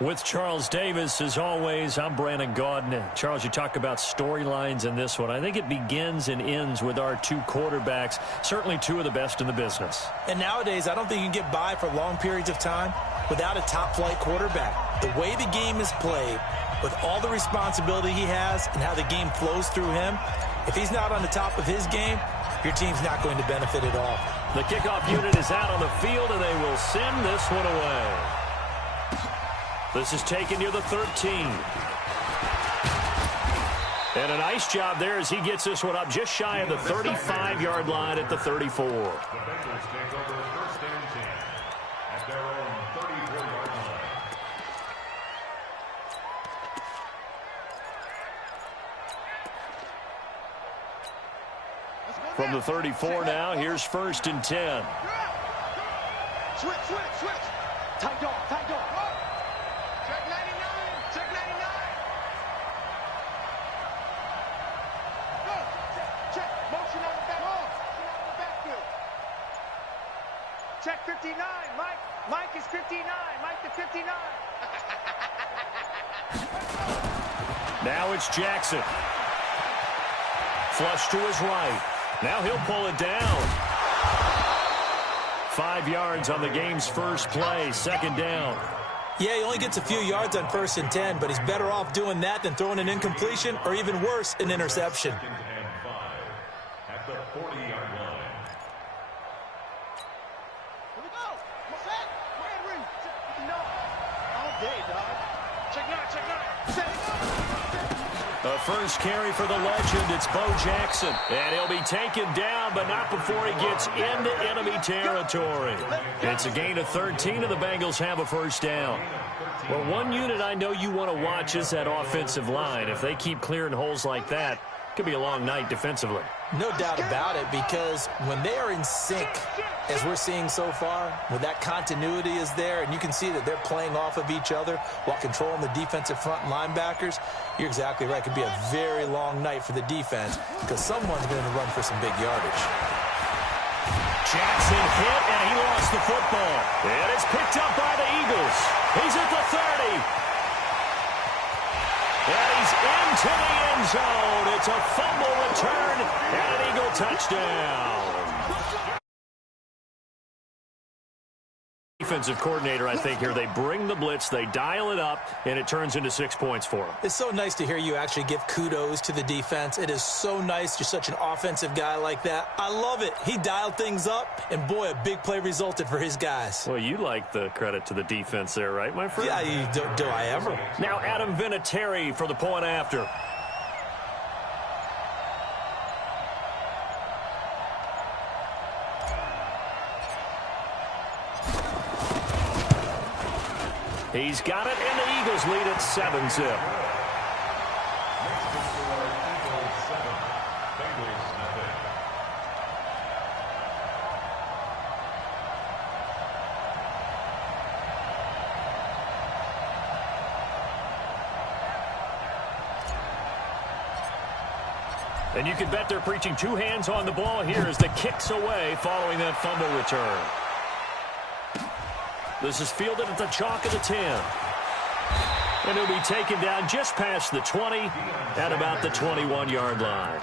With Charles Davis, as always, I'm Brandon Gaudin. Charles, you talk about storylines in this one. I think it begins and ends with our two quarterbacks, certainly two of the best in the business. And nowadays, I don't think you can get by for long periods of time without a top-flight quarterback. The way the game is played, with all the responsibility he has and how the game flows through him, if he's not on the top of his game, your team's not going to benefit at all. The kickoff unit is out on the field, and they will send this one away. This is taken near the 13. And a nice job there as he gets this one up just shy of the 35-yard line at the 34. The Bengals take over first and 10 at their own 34-yard line. From the 34 now, here's first and 10. Switch. Tight dog. Check 99. Go. Check. Motion on the backfield. Check 59. Mike is 59. Mike to 59. Now it's Jackson. Flush to his right. Now he'll pull it down. 5 yards on the game's first play, second down. Yeah, he only gets a few yards on first and 10, but he's better off doing that than throwing an incompletion or even worse, an interception. Second and 5 at the 40-yard line. Here we go. What's that? No. All day, dog. Check 9. The first carry for the legend, it's Bo Jackson. And he'll be taken down, but not before he gets into enemy territory. It's a gain of 13, and the Bengals have a first down. Well, one unit I know you want to watch is that offensive line. If they keep clearing holes like that, it could be a long night defensively. No doubt about it, because when they are in sync, as we're seeing so far, when that continuity is there, and you can see that they're playing off of each other while controlling the defensive front linebackers, you're exactly right. It could be a very long night for the defense because someone's going to run for some big yardage. Jackson hit, and he lost the football. And it's picked up by the Eagles. He's at the 30. And he's into the end zone. It's a fumble return and an Eagle touchdown. Defensive coordinator, I think, here. They bring the blitz, they dial it up, and it turns into 6 points for them. It's so nice to hear you actually give kudos to the defense. It is so nice. You're such an offensive guy like that. I love it. He dialed things up, and boy, a big play resulted for his guys. Well, you like the credit to the defense there, right, my friend? Yeah, do I ever? Now Adam Vinatieri for the point after. He's got it, and the Eagles lead at 7-zip. And you can bet they're preaching two hands on the ball here as the kick's away following that fumble return. This is fielded at the chalk of the 10. And he'll be taken down just past the 20 at about the 21-yard line.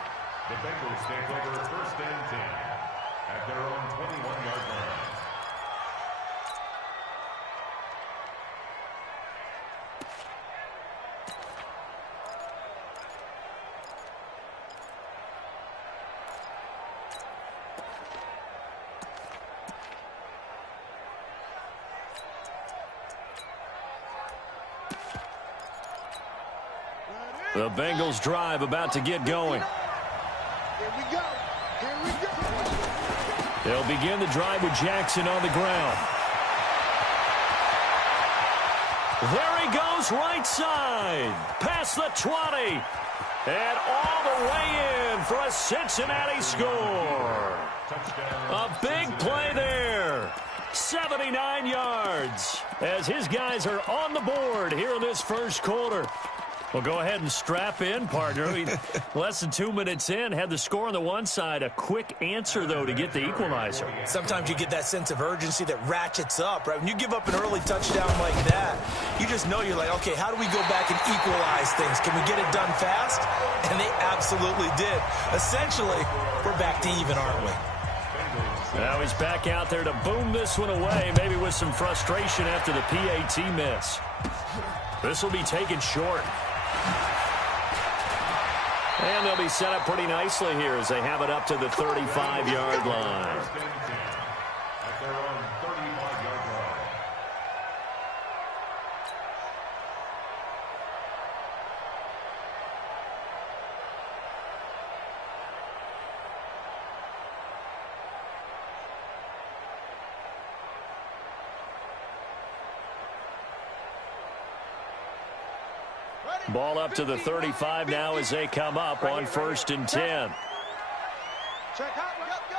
The Bengals take over first and 10 at their own 21-yard line. The Bengals drive about to get going. Here we go. They'll begin the drive with Jackson on the ground. There he goes, right side. Past the 20. And all the way in for a Cincinnati score. A big play there. 79 yards as his guys are on the board here in this first quarter. Well, go ahead and strap in, partner. I mean, less than 2 minutes in, had the score on the one side. A quick answer, though, to get the equalizer. Sometimes you get that sense of urgency that ratchets up, right? When you give up an early touchdown like that, you just know you're like, okay, how do we go back and equalize things? Can we get it done fast? And they absolutely did. Essentially, we're back to even, aren't we? Now he's back out there to boom this one away, maybe with some frustration after the PAT miss. This will be taken short. And they'll be set up pretty nicely here as they have it up to the 35-yard line. At their own 35-yard line. Ball up to the 35 now as they come up on 1st and 10. Check out, go.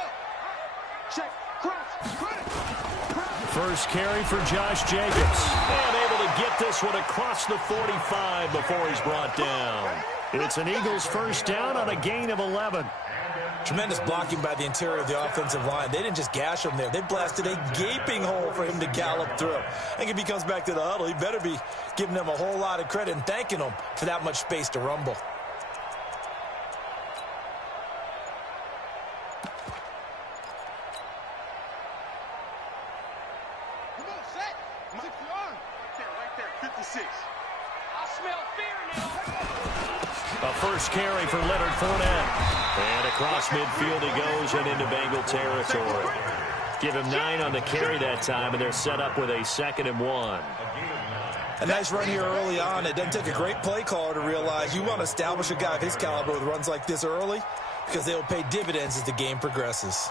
Check, cross. First carry for Josh Jacobs. And able to get this one across the 45 before he's brought down. It's an Eagles first down on a gain of 11. Tremendous blocking by the interior of the offensive line. They didn't just gash him there. They blasted a gaping hole for him to gallop through. I think if he comes back to the huddle, he better be giving them a whole lot of credit and thanking them for that much space to rumble. Come on, set. 6 yards. Right there, 56. I smell fear now. A first carry for Leonard Fournette. And across midfield he goes and into Bengal territory. Give him 9 on the carry that time, and they're set up with a 2nd and 1. A nice run here early on. It doesn't take a great play caller to realize you want to establish a guy of his caliber with runs like this early because they will pay dividends as the game progresses.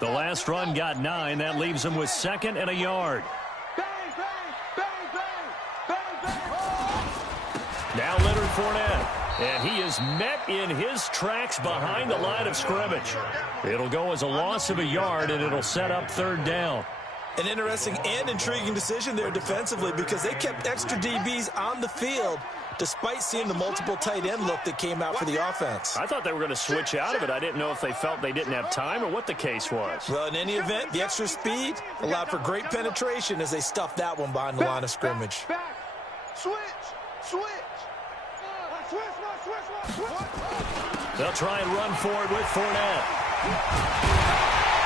The last run got 9. That leaves him with 2nd and a yard. Bang, bang, bang, bang, bang, bang. Now Leonard Fournette. And he is met in his tracks behind the line of scrimmage. It'll go as a loss of a yard, and it'll set up 3rd down. An interesting and intriguing decision there defensively because they kept extra DBs on the field despite seeing the multiple tight end look that came out for the offense. I thought they were going to switch out of it. I didn't know if they felt they didn't have time or what the case was. Well, in any event, the extra speed allowed for great penetration as they stuffed that one behind the line of scrimmage. Back. Switch. They'll try and run forward with Fournette.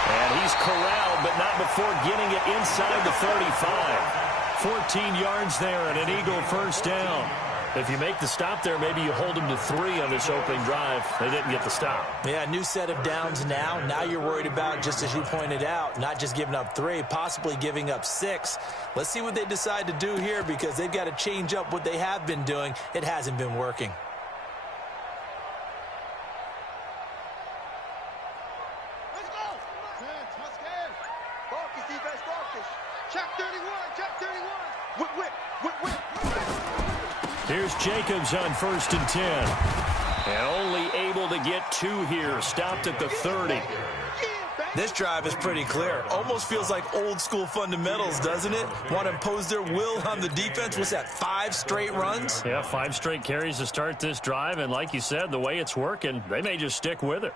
And he's corralled, but not before getting it inside the 35. 14 yards there and an Eagle first down. If you make the stop there, maybe you hold them to 3 on this opening drive. They didn't get the stop. Yeah, new set of downs now. Now you're worried about, just as you pointed out, not just giving up 3, possibly giving up 6. Let's see what they decide to do here because they've got to change up what they have been doing. It hasn't been working. Let's go. Focus, defense, focus. Check 31. Whip. Here's Jacobs on 1st and 10. And only able to get 2 here. Stopped at the 30. This drive is pretty clear. Almost feels like old school fundamentals, doesn't it? Want to impose their will on the defense. What's that, 5 straight runs? Yeah, 5 straight carries to start this drive. And like you said, the way it's working, they may just stick with it.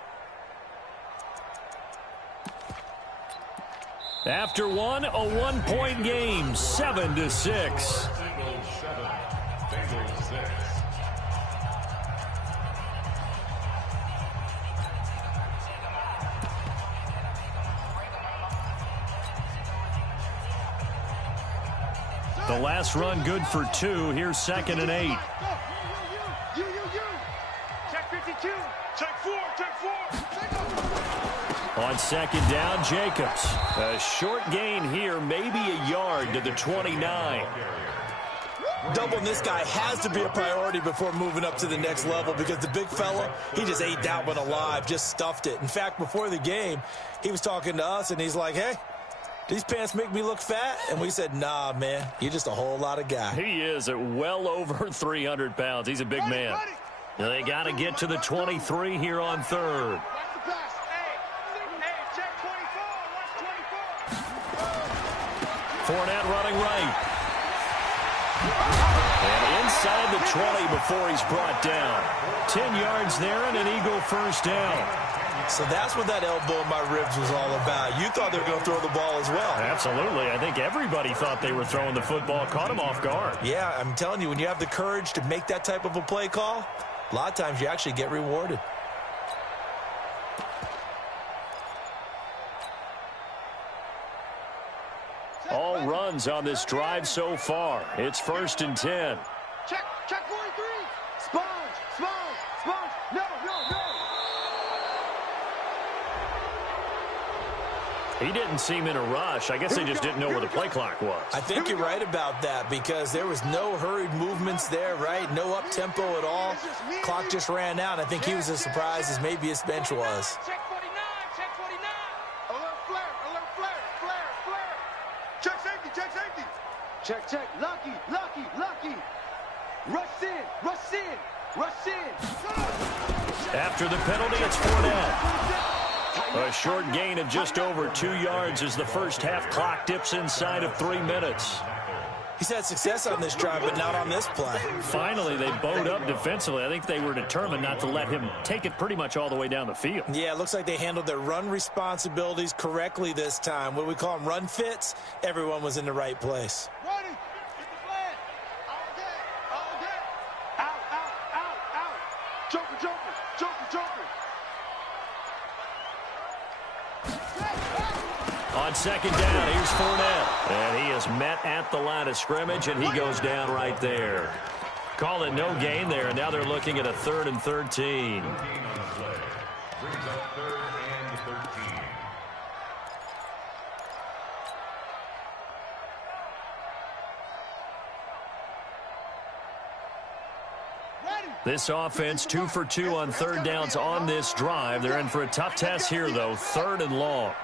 After one, a 1-point game, 7-6. Eagles 7, Bengals 6. The last run good for 2. Here's 2nd and 8. You. Check 52. Check 4. On 2nd down, Jacobs. A short gain here, maybe a yard to the 29. Doubling this guy has to be a priority before moving up to the next level because the big fella, he just ate that one alive, just stuffed it. In fact, before the game, he was talking to us, and he's like, hey, these pants make me look fat? And we said, nah, man, you're just a whole lot of guy. He is at well over 300 pounds. He's a big man. Now they got to get to the 23 here on third. Fournette running right. And inside the 20 before he's brought down. 10 yards there and an Eagle first down. So that's what that elbow in my ribs was all about. You thought they were going to throw the ball as well. Absolutely. I think everybody thought they were throwing the football. Caught him off guard. Yeah, I'm telling you, when you have the courage to make that type of a play call, a lot of times you actually get rewarded. All runs on this drive so far. It's 1st and 10. Check 43. Sponge. No. He didn't seem in a rush. I guess they just didn't know where the play clock was. I think you're right about that because there was no hurried movements there, right? No up-tempo at all. Clock just ran out. I think he was as surprised as maybe his bench was. Check 49. Alert flare. Check safety. Check. Lucky. Rush in. After the penalty, it's Fournette. A short gain of just over 2 yards as the first half clock dips inside of 3 minutes. He's had success on this drive, but not on this play. Finally, they bowed up defensively. I think they were determined not to let him take it pretty much all the way down the field. Yeah, it looks like they handled their run responsibilities correctly this time. What we call them run fits, everyone was in the right place. Ready. Get the plan. All day. Out. Joker. On second down, here's Fournette. And he is met at the line of scrimmage, and he goes down right there. Call it no gain there, and now they're looking at a 3rd and 13. Brings up 3rd and 13. This offense 2 for 2 on 3rd downs on this drive. They're in for a tough test here, though. 3rd and long.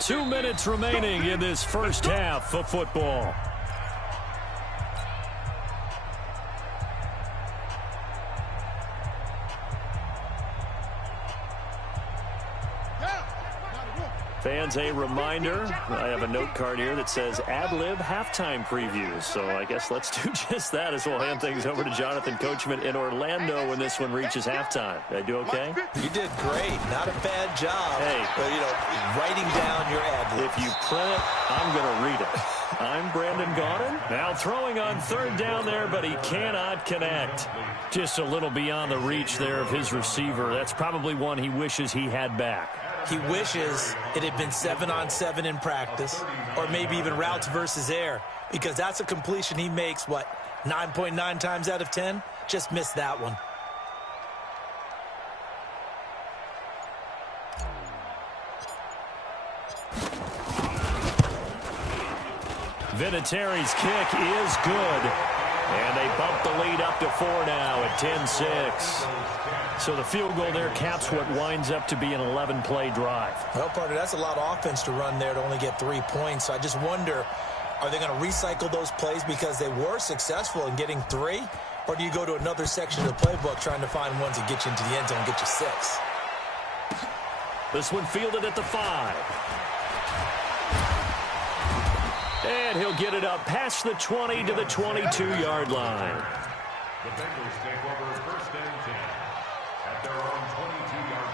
2 minutes remaining in this first half of football. Fans, a reminder, I have a note card here that says ad-lib halftime previews. So I guess let's do just that as we'll hand things over to Jonathan Coachman in Orlando when this one reaches halftime. Did I do okay? You did great. Not a bad job. Hey. But, writing down your ad-libs. If you print it, I'm going to read it. I'm Brandon Gaudin. Now throwing on 3rd down there, but he cannot connect. Just a little beyond the reach there of his receiver. That's probably one he wishes he had back. He wishes it had been 7-on-7 in practice, or maybe even routes versus air, because that's a completion he makes, 9.9 times out of 10? Just missed that one. Vinatieri's kick is good. And they bump the lead up to 4 now at 10-6. So the field goal there caps what winds up to be an 11-play drive. Well, partner, that's a lot of offense to run there to only get 3 points. So I just wonder, are they going to recycle those plays because they were successful in getting 3? Or do you go to another section of the playbook trying to find ones that get you into the end zone and get you 6? This one fielded at the 5. And he'll get it up past the 20 to the 22-yard line. The Bengals take over 1st and 10 at their own 22-yard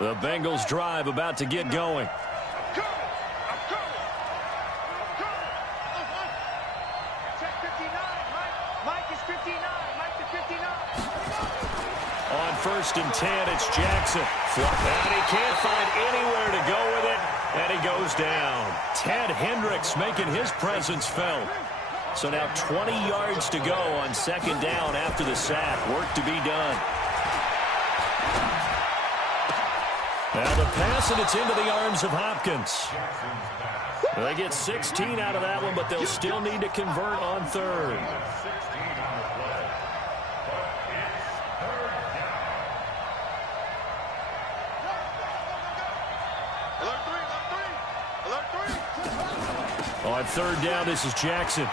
line. The Bengals drive about to get going. On 1st and 10, it's Jackson. And he can't find anywhere to go with it, and he goes down. Ted Hendricks making his presence felt. So now 20 yards to go on 2nd down after the sack. Work to be done. Now the pass, and it's into the arms of Hopkins. Well, they get 16 out of that one, but they'll still need to convert on third. 16 on the play. But it's third down. Alert three. On third down, this is Jackson.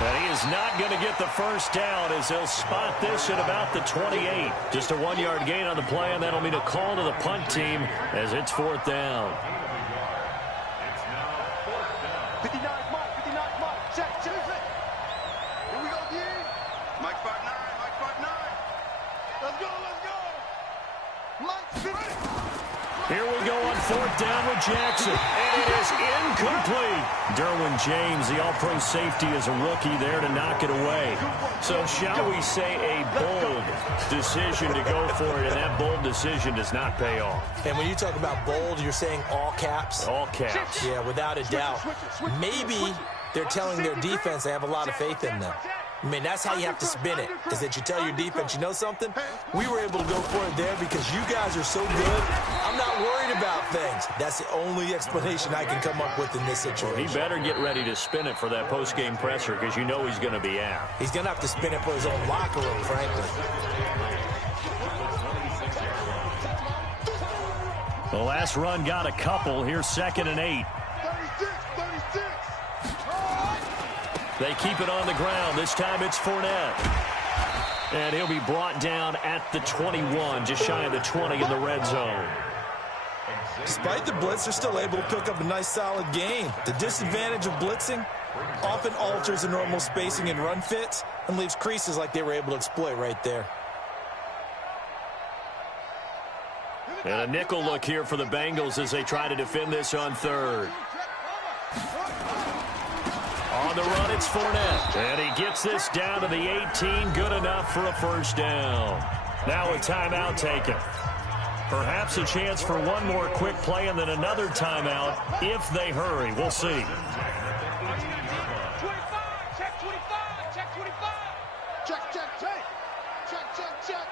And he is not going to get the first down as they'll spot this at about the 28. Just a 1-yard gain on the play, and that'll mean a call to the punt team as it's fourth down. It's now fourth down. 59 Mike, 59 Mike. Check it. Here we go, D. Mike 5'9", Mike 5'9". Let's go. Mike's 50. Here we go on fourth down with Jackson. And it is incomplete. Derwin James, the all-pro safety, is a rookie there to knock it away. So shall we say a bold decision to go for it, and that bold decision does not pay off. And when you talk about bold, you're saying all caps? All caps. Yeah, without a doubt. Maybe they're telling their defense they have a lot of faith in them. I mean, that's how you have to spin it, is that you tell your defense, you know something? We were able to go for it there because you guys are so good. I'm not worried about things. That's the only explanation I can come up with in this situation. He better get ready to spin it for that post-game presser because you know he's going to be out. He's going to have to spin it for his own locker room, frankly. The last run got a couple. Here's 2nd and 8. 36. They keep it on the ground. This time it's Fournette. And he'll be brought down at the 21, just shy of the 20 in the red zone. Despite the blitz, they're still able to pick up a nice, solid gain. The disadvantage of blitzing often alters the normal spacing and run fits and leaves creases like they were able to exploit right there. And a nickel look here for the Bengals as they try to defend this on third. On the run, it's Fournette. And he gets this down to the 18. Good enough for a first down. Now a timeout taken. Perhaps a chance for one more quick play and then another timeout if they hurry. We'll see. 25. Check 25. Check 25. Check.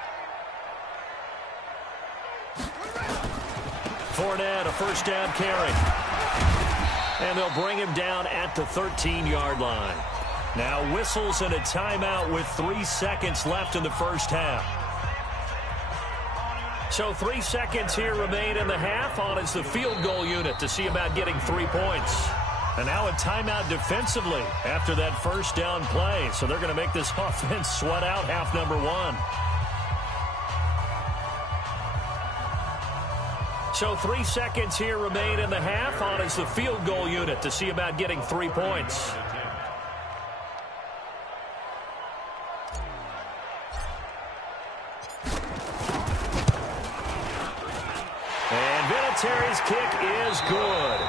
Fournette, a first down carry. And they'll bring him down at the 13-yard line. Now whistles and a timeout with 3 seconds left in the first half. So 3 seconds here remain in the half. On is the field goal unit to see about getting 3 points. And now a timeout defensively after that first down play. So they're going to make this offense sweat out half number 1. So 3 seconds here remain in the half. On is the field goal unit to see about getting 3 points. And Vinatieri's kick is good.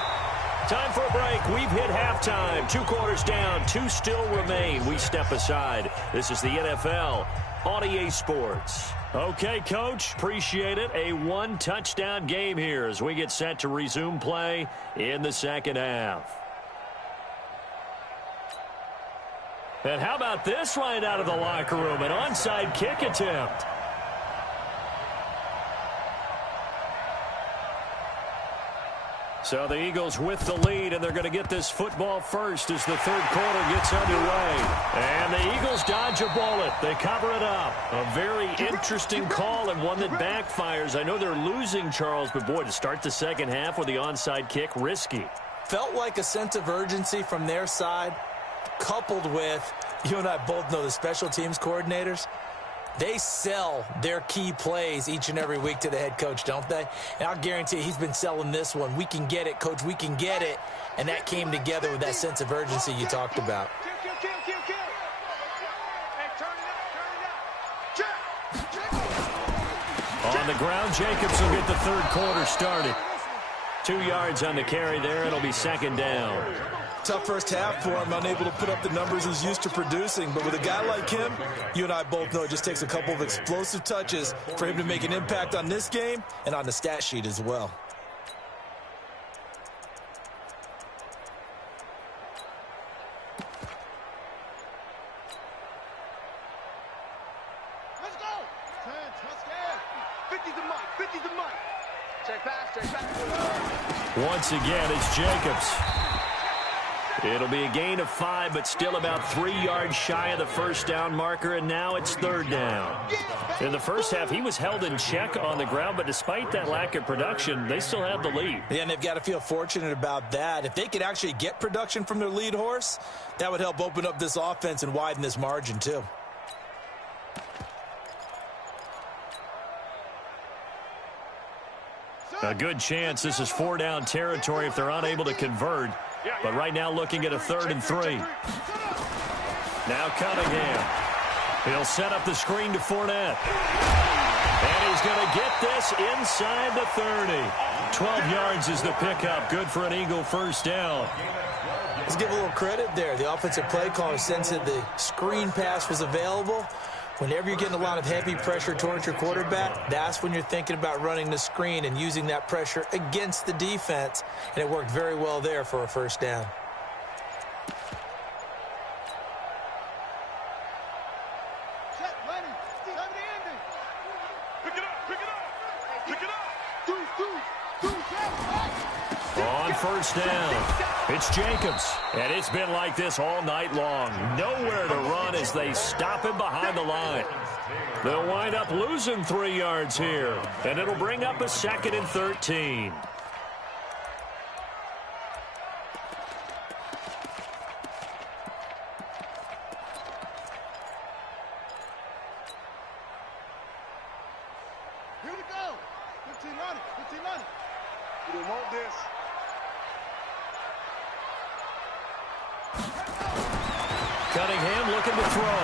Time for a break. We've hit halftime. 2 quarters down. 2 still remain. We step aside. This is the NFL on EA Sports. Okay, Coach, appreciate it. A 1-touchdown game here as we get set to resume play in the second half. And how about this right out of the locker room? An onside kick attempt. So the Eagles with the lead, and they're going to get this football first as the third quarter gets underway. And the Eagles dodge a bullet. They cover it up. A very interesting call and one that backfires. I know they're losing, Charles, but boy, to start the second half with the onside kick, risky. Felt like a sense of urgency from their side, coupled with, you and I both know the special teams coordinators. They sell their key plays each and every week to the head coach, don't they? And I'll guarantee you he's been selling this one. We can get it, Coach. We can get it. And that came together with that sense of urgency you talked about. Kill. Hey, turn it up. On the ground, Jacobs will get the third quarter started. 2 yards on the carry there. It'll be second down. Tough first half for him, unable to put up the numbers he's used to producing. But with a guy like him, you and I both know it just takes a couple of explosive touches for him to make an impact on this game and on the stat sheet as well. Let's go. 50's the mic. Check pass, check pass. Once again, it's Jacobs. It'll be a gain of 5, but still about 3 yards shy of the first down marker, and now it's third down. In the first half, he was held in check on the ground, but despite that lack of production, they still have the lead. Yeah, and they've got to feel fortunate about that. If they could actually get production from their lead horse, that would help open up this offense and widen this margin too. A good chance this is 4-down territory if they're unable to convert. But right now looking at a 3rd and 3. Now Cunningham. He'll set up the screen to Fournette. And he's going to get this inside the 30. 12 yards is the pickup. Good for an Eagle first down. Let's give a little credit there. The offensive play caller sensed that the screen pass was available. Whenever you're getting a lot of heavy pressure towards your quarterback, that's when you're thinking about running the screen and using that pressure against the defense. And it worked very well there for a first down. On first down, it's Jacobs. And it's been like this all night long. Nowhere to run as they stop him behind the line. They'll wind up losing 3 yards here. And it'll bring up a 2nd and 13. Here we go. 15 on it, 15 on it. You don't want this. Cunningham looking to throw.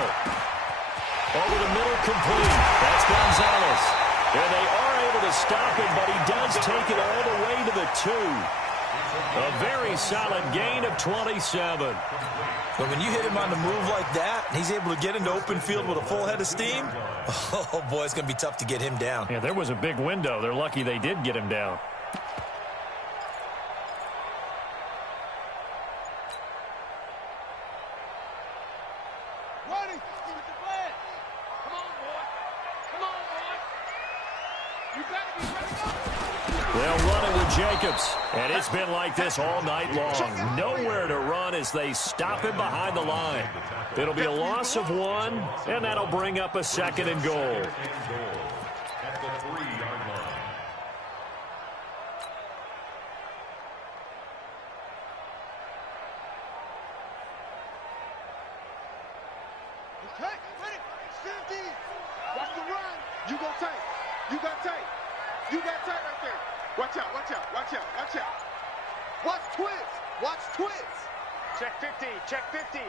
Over the middle, complete. That's Gonzalez. And they are able to stop him, but he does take it all the way to the 2. A very solid gain of 27. But when you hit him on the move like that, and he's able to get into open field with a full head of steam, oh, boy, it's going to be tough to get him down. Yeah, there was a big window. They're lucky they did get him down. They'll run it with Jacobs. And it's been like this all night long. Nowhere to run as they stop him behind the line. It'll be a loss of 1, and that'll bring up a 2nd and goal. At the 3-yard line. Okay, ready, 50. Watch the run. You go tight. You got tight. You got tight right there. Watch out, watch out, watch out, watch out. Watch twist. Watch twist. Check 50, check 50.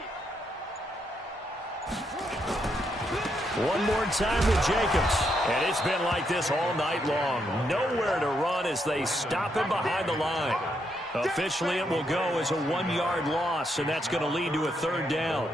One more time with Jacobs. And it's been like this all night long. Nowhere to run as they stop him behind the line. Officially, it will go as a 1-yard loss, and that's going to lead to a 3rd down.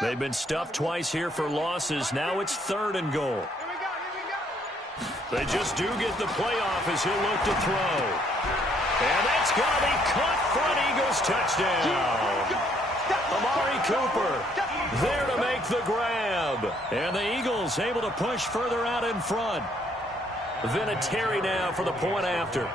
They've been stuffed twice here for losses. Now it's 3rd and goal. Here we go, here we go. They just do get the playoff as he'll look to throw. And that's going to be caught for an Eagles touchdown. Amari Cooper there to make the grab. And the Eagles able to push further out in front. Vinatieri now for the point after.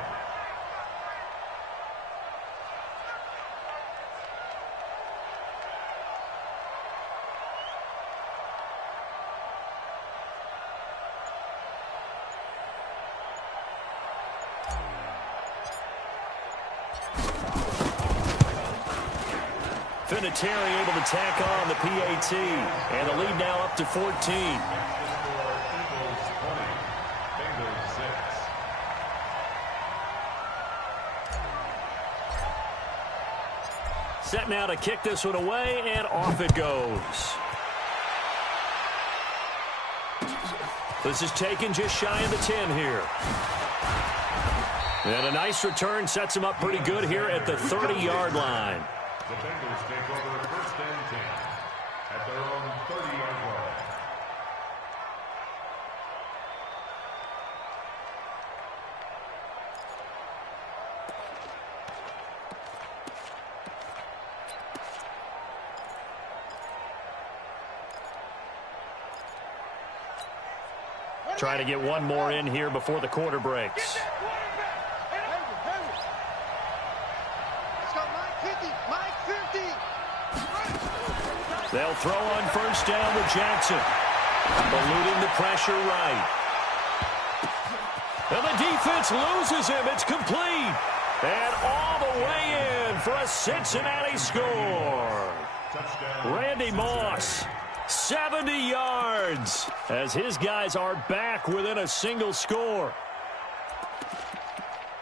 Vinatieri able to tack on the PAT, and the lead now up to 14. Set now to kick this one away, and off it goes. This is taken just shy of the 10 here. And a nice return sets him up pretty good here at the 30-yard line. The Bengals take over 1st and 10 at their own 30-yard line. Trying to get one more in here before the quarter breaks. They'll throw on first down with Jackson. Eluding the pressure right. And the defense loses him. It's complete. And all the way in for a Cincinnati score. Randy Moss, 70 yards, as his guys are back within a single score.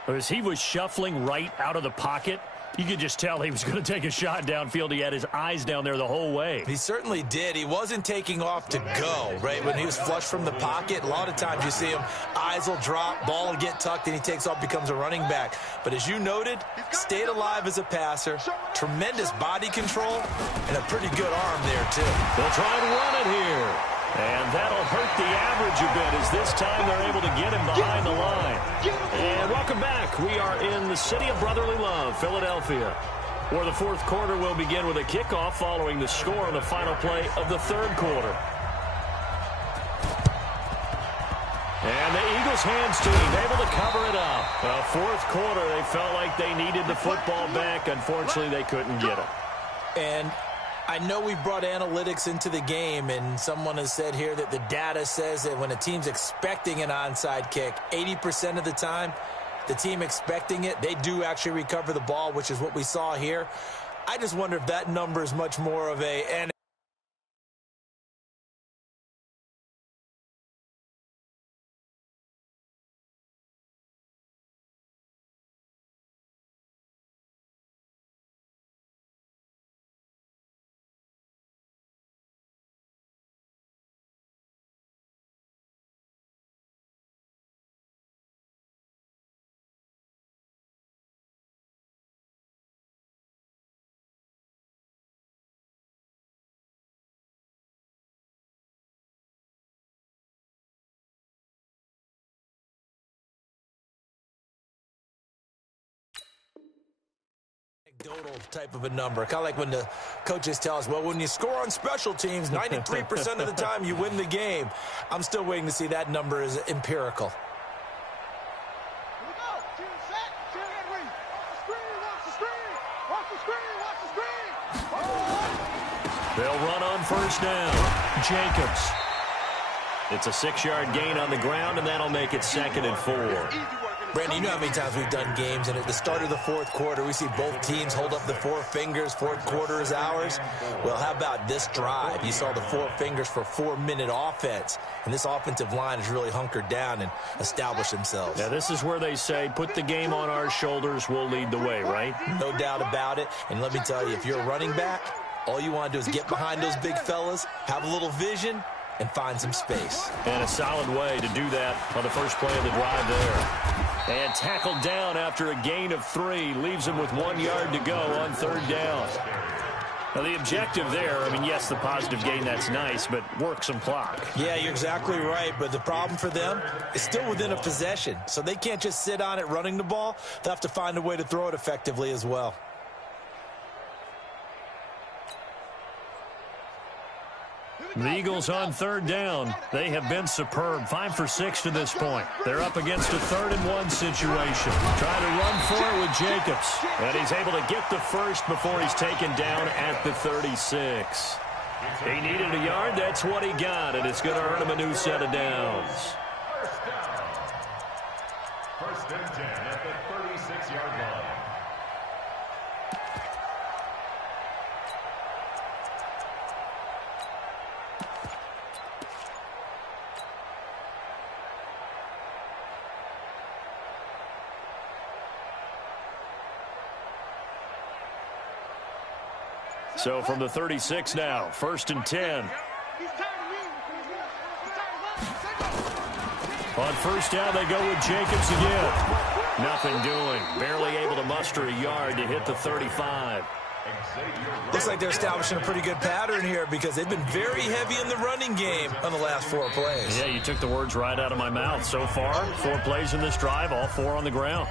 As he was shuffling right out of the pocket, you could just tell he was going to take a shot downfield. He had his eyes down there the whole way. He certainly did. He wasn't taking off to go, right? When he was flush from the pocket, a lot of times you see him, eyes will drop, ball will get tucked, and he takes off, becomes a running back. But as you noted, stayed alive as a passer, tremendous body control, and a pretty good arm there, too. They'll try and run it here. And that'll hurt the average a bit as this time they're able to get him behind the line. And welcome back. We are in the city of brotherly love, Philadelphia, where the fourth quarter will begin with a kickoff following the score on the final play of the third quarter. And the Eagles hands team able to cover it up. Well, fourth quarter, they felt like they needed the football back. Unfortunately, they couldn't get it. And I know we brought analytics into the game, and someone has said here that the data says that when a team's expecting an onside kick, 80% of the time, the team expecting it, they do actually recover the ball, which is what we saw here. I just wonder if that number is much more of a... anecdotal type of a number, kind of like when the coaches tell us, well, when you score on special teams, 93% of the time you win the game. I'm still waiting to see that number is empirical. They'll run on first down. Jacobs. It's a 6-yard gain on the ground, and that'll make it 2nd and 4. Brandon, you know how many times we've done games, and at the start of the fourth quarter, we see both teams hold up the four fingers, fourth quarter is ours. Well, how about this drive? You saw the four fingers for 4-minute offense, and this offensive line has really hunkered down and established themselves. Yeah, this is where they say, put the game on our shoulders, we'll lead the way, right? No doubt about it, and let me tell you, if you're a running back, all you want to do is get behind those big fellas, have a little vision, and find some space. And a solid way to do that on the first play of the drive there. And tackled down after a gain of 3. Leaves him with 1 yard to go on third down. Now, the objective there, I mean, yes, the positive gain, that's nice, but work some clock. Yeah, you're exactly right, but the problem for them is still within a possession. So they can't just sit on it running the ball. They'll have to find a way to throw it effectively as well. The Eagles on third down. They have been superb. 5 for 6 to this point. They're up against a 3rd and 1 situation. Trying to run for it with Jacobs. And he's able to get the first before he's taken down at the 36. He needed a yard. That's what he got. And it's going to earn him a new set of downs. First and 10 at the 36-yard line. So from the 36 now, 1st and 10. On first down, they go with Jacobs again. Nothing doing. Barely able to muster a yard to hit the 35. Looks like they're establishing a pretty good pattern here because they've been very heavy in the running game on the last 4 plays. Yeah, you took the words right out of my mouth. So far, 4 plays in this drive, all 4 on the ground.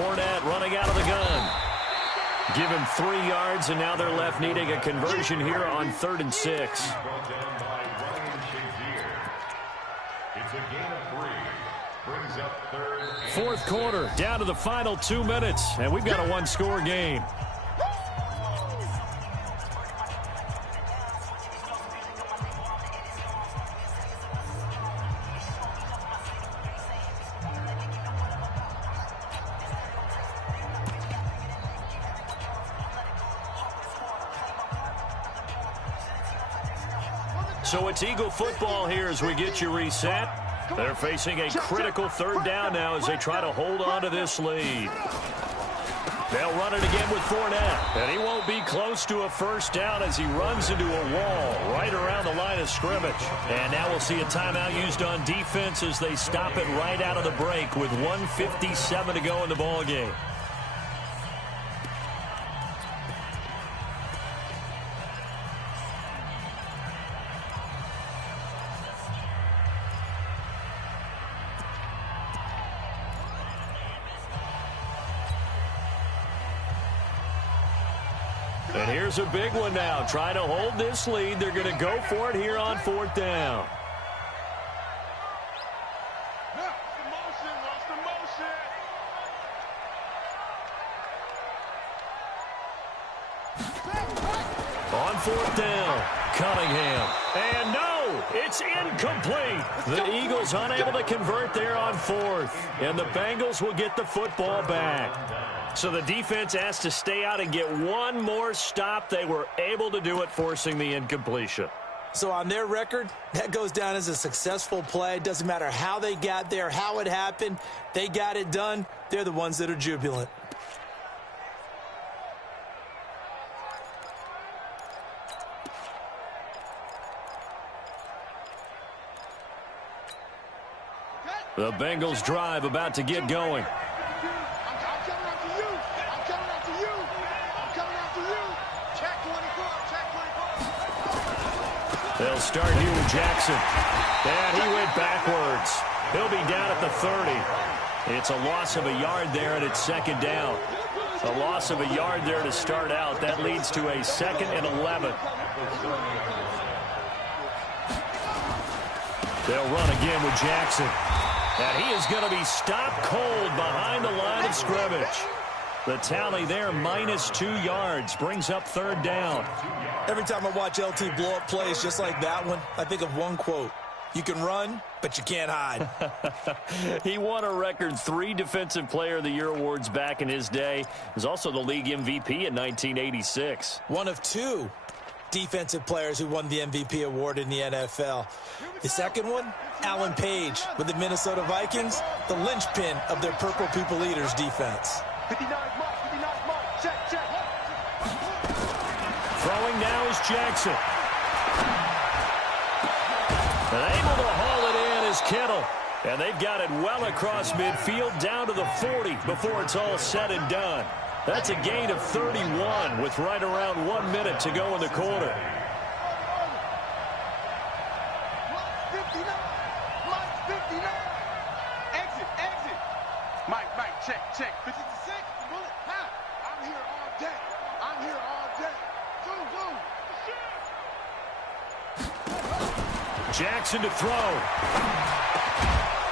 Fournette running out of the gun. Give him 3 yards, and now they're left needing a conversion here on 3rd and 6. It's a gain of 3. Brings up 3rd and 4th quarter, down to the final 2 minutes, and we've got a 1-score game. So it's Eagle football here as we get you reset. They're facing a critical 3rd down now as they try to hold on to this lead. They'll run it again with Fournette, and he won't be close to a 1st down as he runs into a wall right around the line of scrimmage. And now we'll see a timeout used on defense as they stop it right out of the break with 1:57 to go in the ballgame. And here's a big one now. Trying to hold this lead. They're going to go for it here on 4th down. On 4th down, Cunningham. And no, it's incomplete. The Eagles unable to convert there on 4th. And the Bengals will get the football back. So the defense has to stay out and get one more stop. They were able to do it, forcing the incompletion. So on their record, that goes down as a successful play. It doesn't matter how they got there, how it happened. They got it done. They're the ones that are jubilant. The Bengals drive about to get going. They'll start here with Jackson. And he went backwards. He'll be down at the 30. It's a loss of a yard there, and it's 2nd down. A loss of a yard there to start out. That leads to a 2nd and 11. They'll run again with Jackson. And he is going to be stopped cold behind the line of scrimmage. The tally there, -2 yards, brings up 3rd down. Every time I watch LT blow up plays just like that one, I think of one quote. You can run, but you can't hide. He won a record 3 Defensive Player of the Year awards back in his day. He was also the league MVP in 1986. One of 2 defensive players who won the MVP award in the NFL. The second one, Alan Page with the Minnesota Vikings, the linchpin of their Purple People Eaters defense. 59 mark, check. Throwing now is Jackson. And able to haul it in is Kittle. And they've got it well across midfield down to the 40 before it's all said and done. That's a gain of 31 with right around 1 minute to go in the quarter. Mike, check. 56, bullet, ha! I'm here all day. Zoom. Jackson to throw.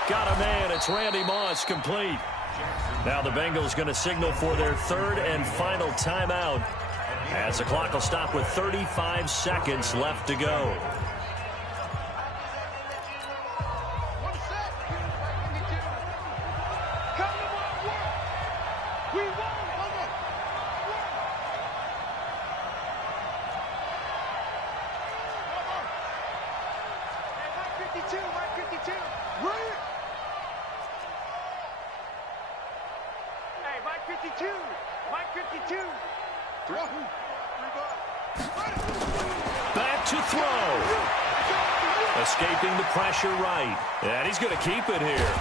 Got a man. It's Randy Moss, complete. Now the Bengals going to signal for their 3rd and final timeout as the clock will stop with 35 seconds left to go. Back to throw. Escaping the pressure right. And he's going to keep it here.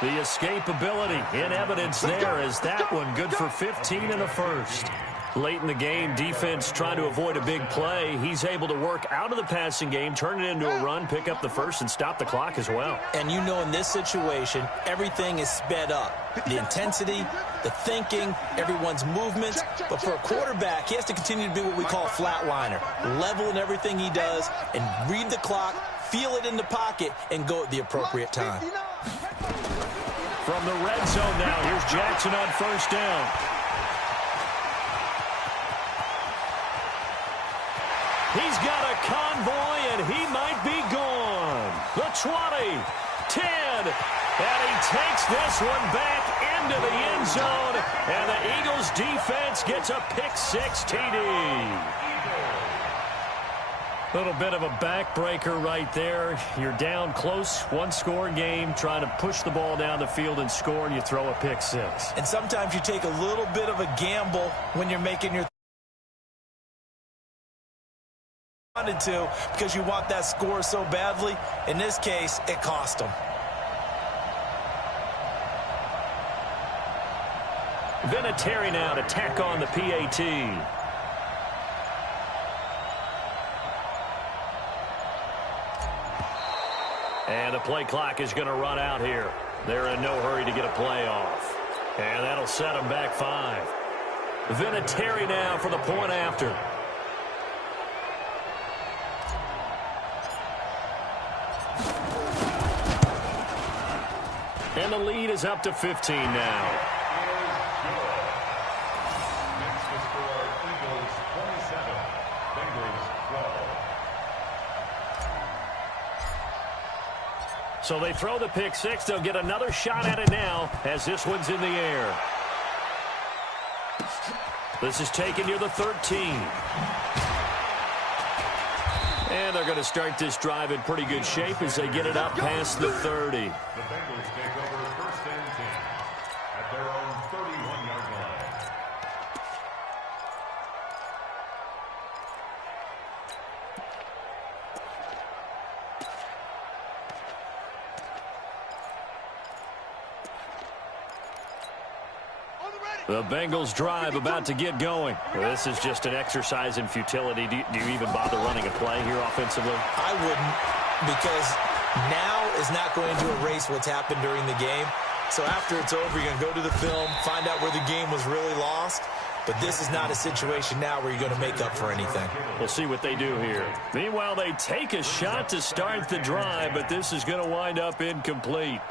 The escapability in evidence there is that one good for 15 in the first. Late in the game, defense trying to avoid a big play. He's able to work out of the passing game, turn it into a run, pick up the first, and stop the clock as well. And you know in this situation, everything is sped up. The intensity, the thinking, everyone's movements. But for a quarterback, he has to continue to be what we call a flatliner. Level in everything he does and read the clock, feel it in the pocket, and go at the appropriate time. From the red zone now, here's Jackson on first down. He's got a convoy, and he might be gone. The 20, 10, and he takes this one back into the end zone, and the Eagles defense gets a pick-6 TD. Little bit of a backbreaker right there. You're down close, one-score game, trying to push the ball down the field and score, and you throw a pick-6. And sometimes you take a little bit of a gamble when you're making your wanted to because you want that score so badly. In this case, it cost them. Vinatieri now to tack on the PAT. And the play clock is going to run out here. They're in no hurry to get a play off. And that'll set them back 5. Vinatieri now for the point after. And the lead is up to 15 now. Next to score, Eagles 27, Bengals 12. So they throw the pick-6. They'll get another shot at it now as this one's in the air. This is taken near the 13. And they're going to start this drive in pretty good shape as they get it up past the 30. The Bengals take over first and 10 at their own 31-yard line. The Bengals drive about to get going. Well, this is just an exercise in futility. Do you even bother running a play here offensively? I wouldn't, because now is not going to erase what's happened during the game. So after it's over, you're going to go to the film, find out where the game was really lost. But this is not a situation now where you're going to make up for anything. We'll see what they do here. Meanwhile, they take a shot to start the drive, but this is going to wind up incomplete.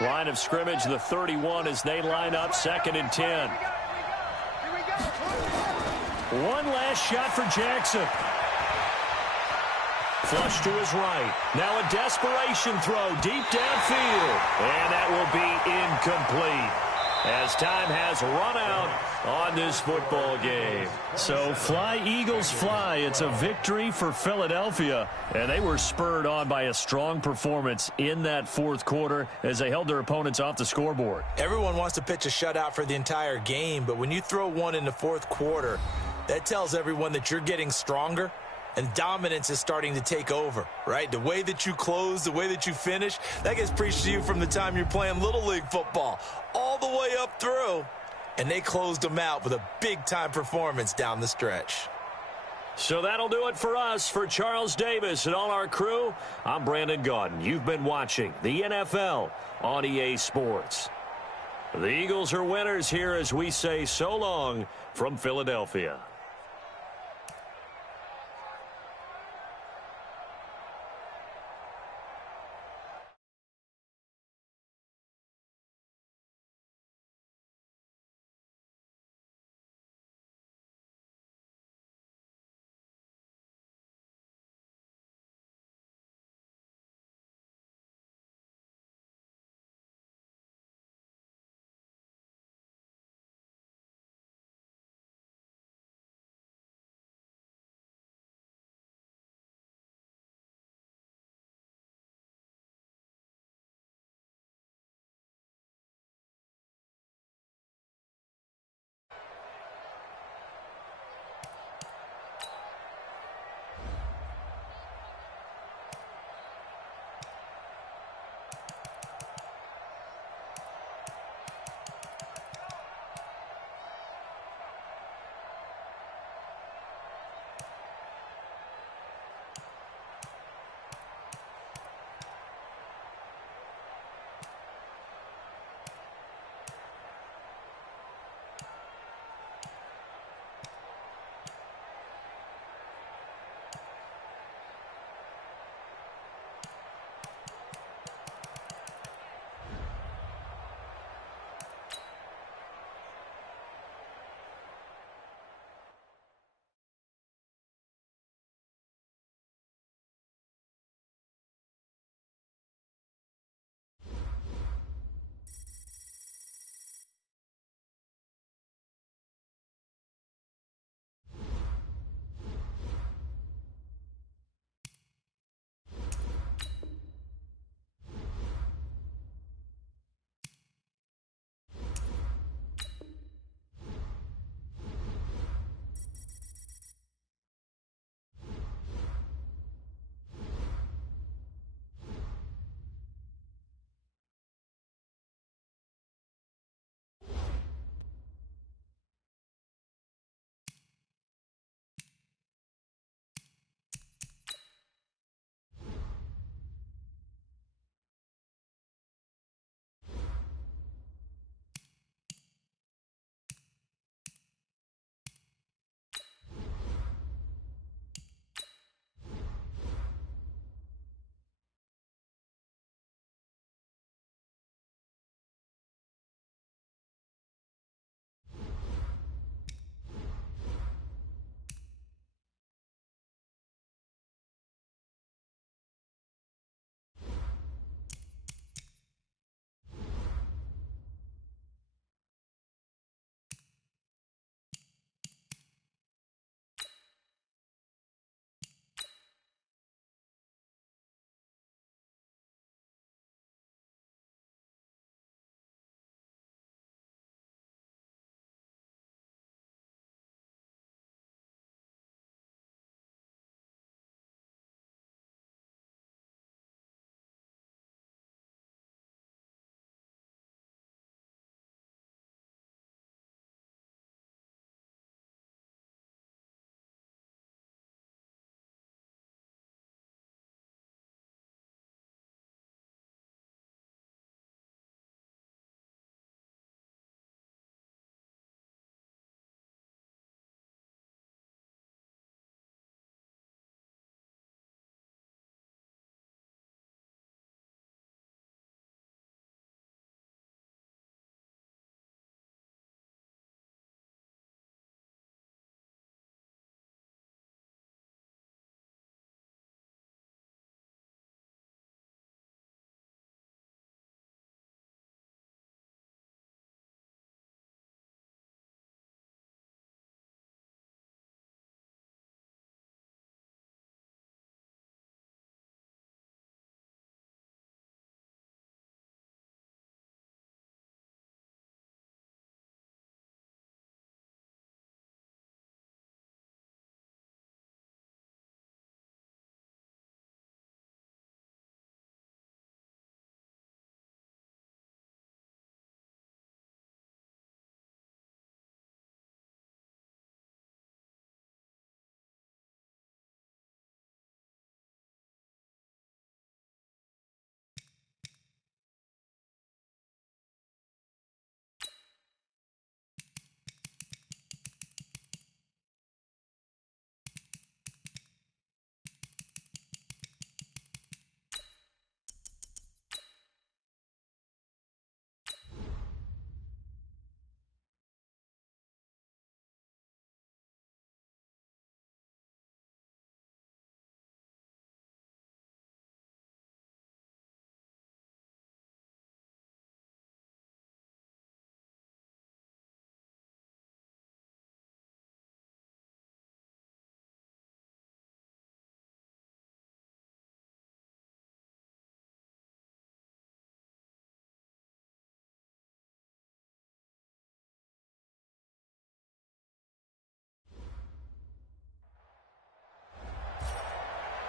Line of scrimmage, the 31, as they line up 2nd and 10. One last shot for Jackson. Flush to his right. Now a desperation throw deep downfield. And that will be incomplete as time has run out on this football game. So fly, Eagles, fly. It's a victory for Philadelphia. And they were spurred on by a strong performance in that fourth quarter as they held their opponents off the scoreboard. Everyone wants to pitch a shutout for the entire game, but when you throw one in the fourth quarter, that tells everyone that you're getting stronger and dominance is starting to take over, right? The way that you close, the way that you finish, that gets preached to you from the time you're playing Little League football all the way up through. And they closed them out with a big-time performance down the stretch. So that'll do it for us. For Charles Davis and all our crew, I'm Brandon Gaudin. You've been watching the NFL on EA Sports. The Eagles are winners here as we say so long from Philadelphia.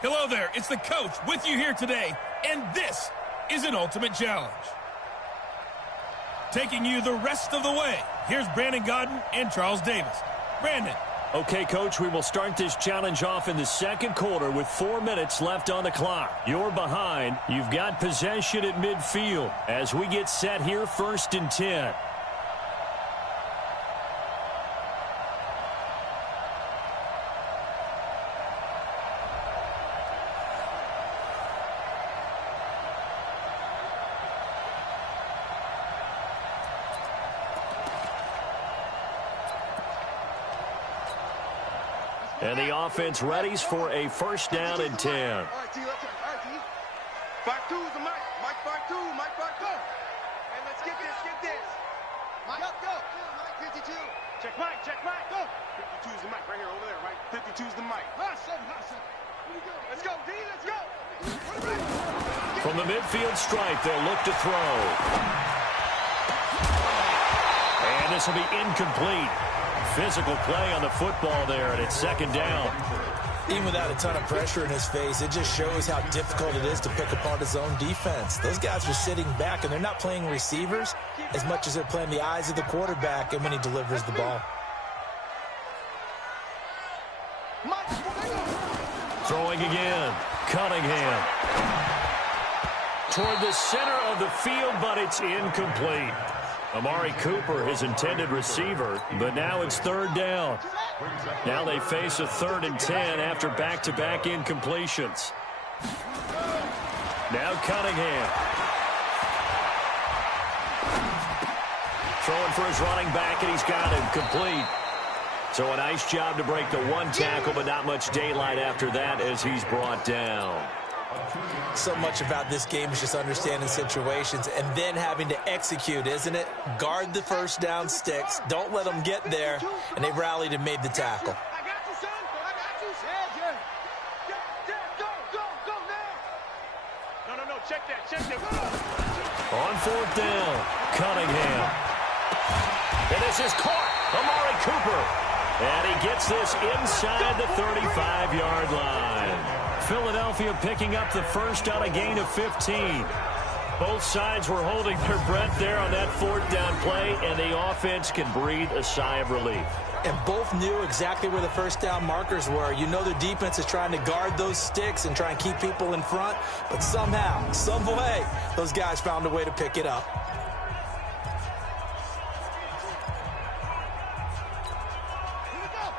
Hello there, it's the coach with you here today, and this is an ultimate challenge. Taking you the rest of the way, here's Brandon Godden and Charles Davis. Brandon. Okay, Coach, we will start this challenge off in the second quarter with 4 minutes left on the clock. You're behind. You've got possession at midfield as we get set here, 1st and 10. And the offense readies for a 1st down and 10. All right, T, let's go. All right, T. 5-2 is the mic. Mike 5-2. Mike 5-2. And let's get this. Mike, go. Mike 52. Check Mike. Go. 52 is the mic right here over there, right? 52 is the mic. Hot seven. Let's go, D. Let's go. From the midfield stripe, they'll look to throw. And this will be incomplete. Physical play on the football there, and it's 2nd down. Even without a ton of pressure in his face, it just shows how difficult it is to pick apart his own defense. Those guys are sitting back, and they're not playing receivers as much as they're playing the eyes of the quarterback and when he delivers the ball. Throwing again. Cunningham. Toward the center of the field, but it's incomplete. Amari Cooper, his intended receiver, but now it's 3rd down. Now they face a 3rd and 10 after back-to-back incompletions. Now Cunningham. Throwing for his running back, and he's got him complete. So a nice job to break the 1 tackle, but not much daylight after that as he's brought down. So much about this game is just understanding situations and then having to execute, isn't it? Guard the 1st down sticks. Don't let them get there. And they rallied and made the tackle. I got you, son. I got you. Go now. No. Check that. On 4th down, Cunningham. And this is caught. Amari Cooper. And he gets this inside the 35-yard line. Philadelphia picking up the 1st on a gain of 15. Both sides were holding their breath there on that 4th down play, and the offense can breathe a sigh of relief. And both knew exactly where the 1st down markers were. You know the defense is trying to guard those sticks and try and keep people in front, but somehow, some way, those guys found a way to pick it up.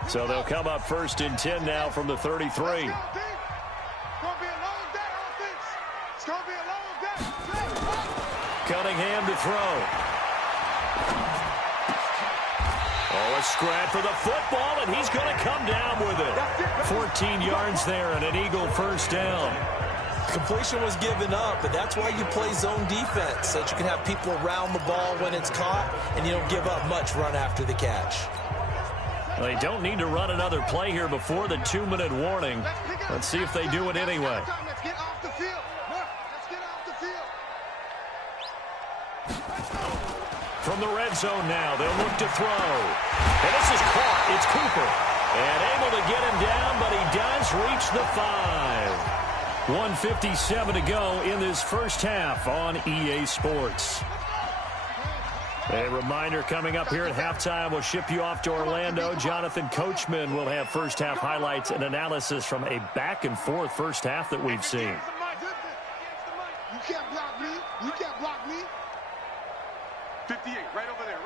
So they'll come up 1st and 10 now from the 33. Cunningham to throw. Oh, a scrap for the football, and he's going to come down with it. 14 yards there and an Eagle 1st down. Completion was given up, but that's why you play zone defense, so that you can have people around the ball when it's caught, and you don't give up much run after the catch. Well, they don't need to run another play here before the 2-minute warning. Let's see if they do it anyway. Let's get off the field. From the red zone now, they'll look to throw. And this is caught. It's Cooper. And able to get him down, but he does reach the 5. 1:57 to go in this 1st half on EA Sports. A reminder coming up here at halftime, we'll ship you off to Orlando. Jonathan Coachman will have 1st half highlights and analysis from a back-and-forth 1st half that we've seen. You can't block me. 58, right over there.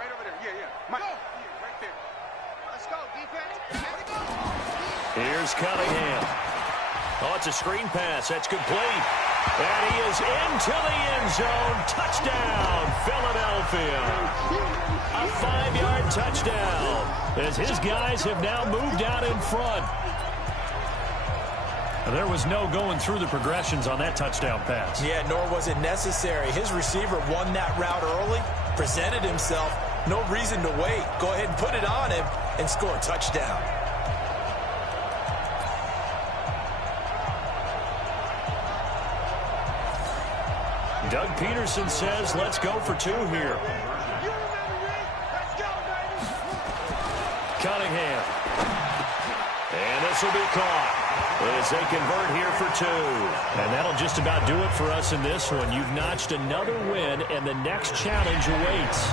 Yeah. Mike, right there. Let's go, defense. Here's Cunningham. Oh, it's a screen pass. That's complete. And he is into the end zone. Touchdown, Philadelphia. A 5-yard touchdown as his guys have now moved out in front. There was no going through the progressions on that touchdown pass. Yeah, nor was it necessary. His receiver won that route early, presented himself. No reason to wait. Go ahead and put it on him and score a touchdown. Doug Peterson says, let's go for 2 here. Cunningham. And this will be caught. as they convert here for 2. And that'll just about do it for us in this one. You've notched another win, and the next challenge awaits.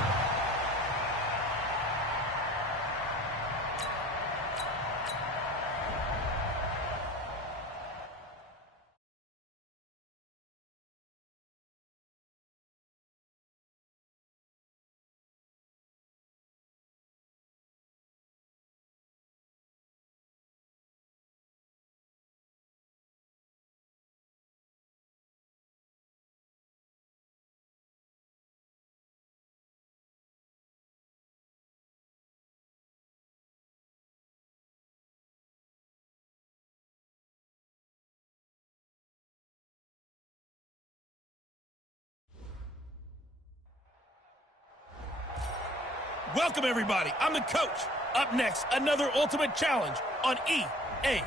Welcome, everybody. I'm the coach. Up next, another Ultimate Challenge on EA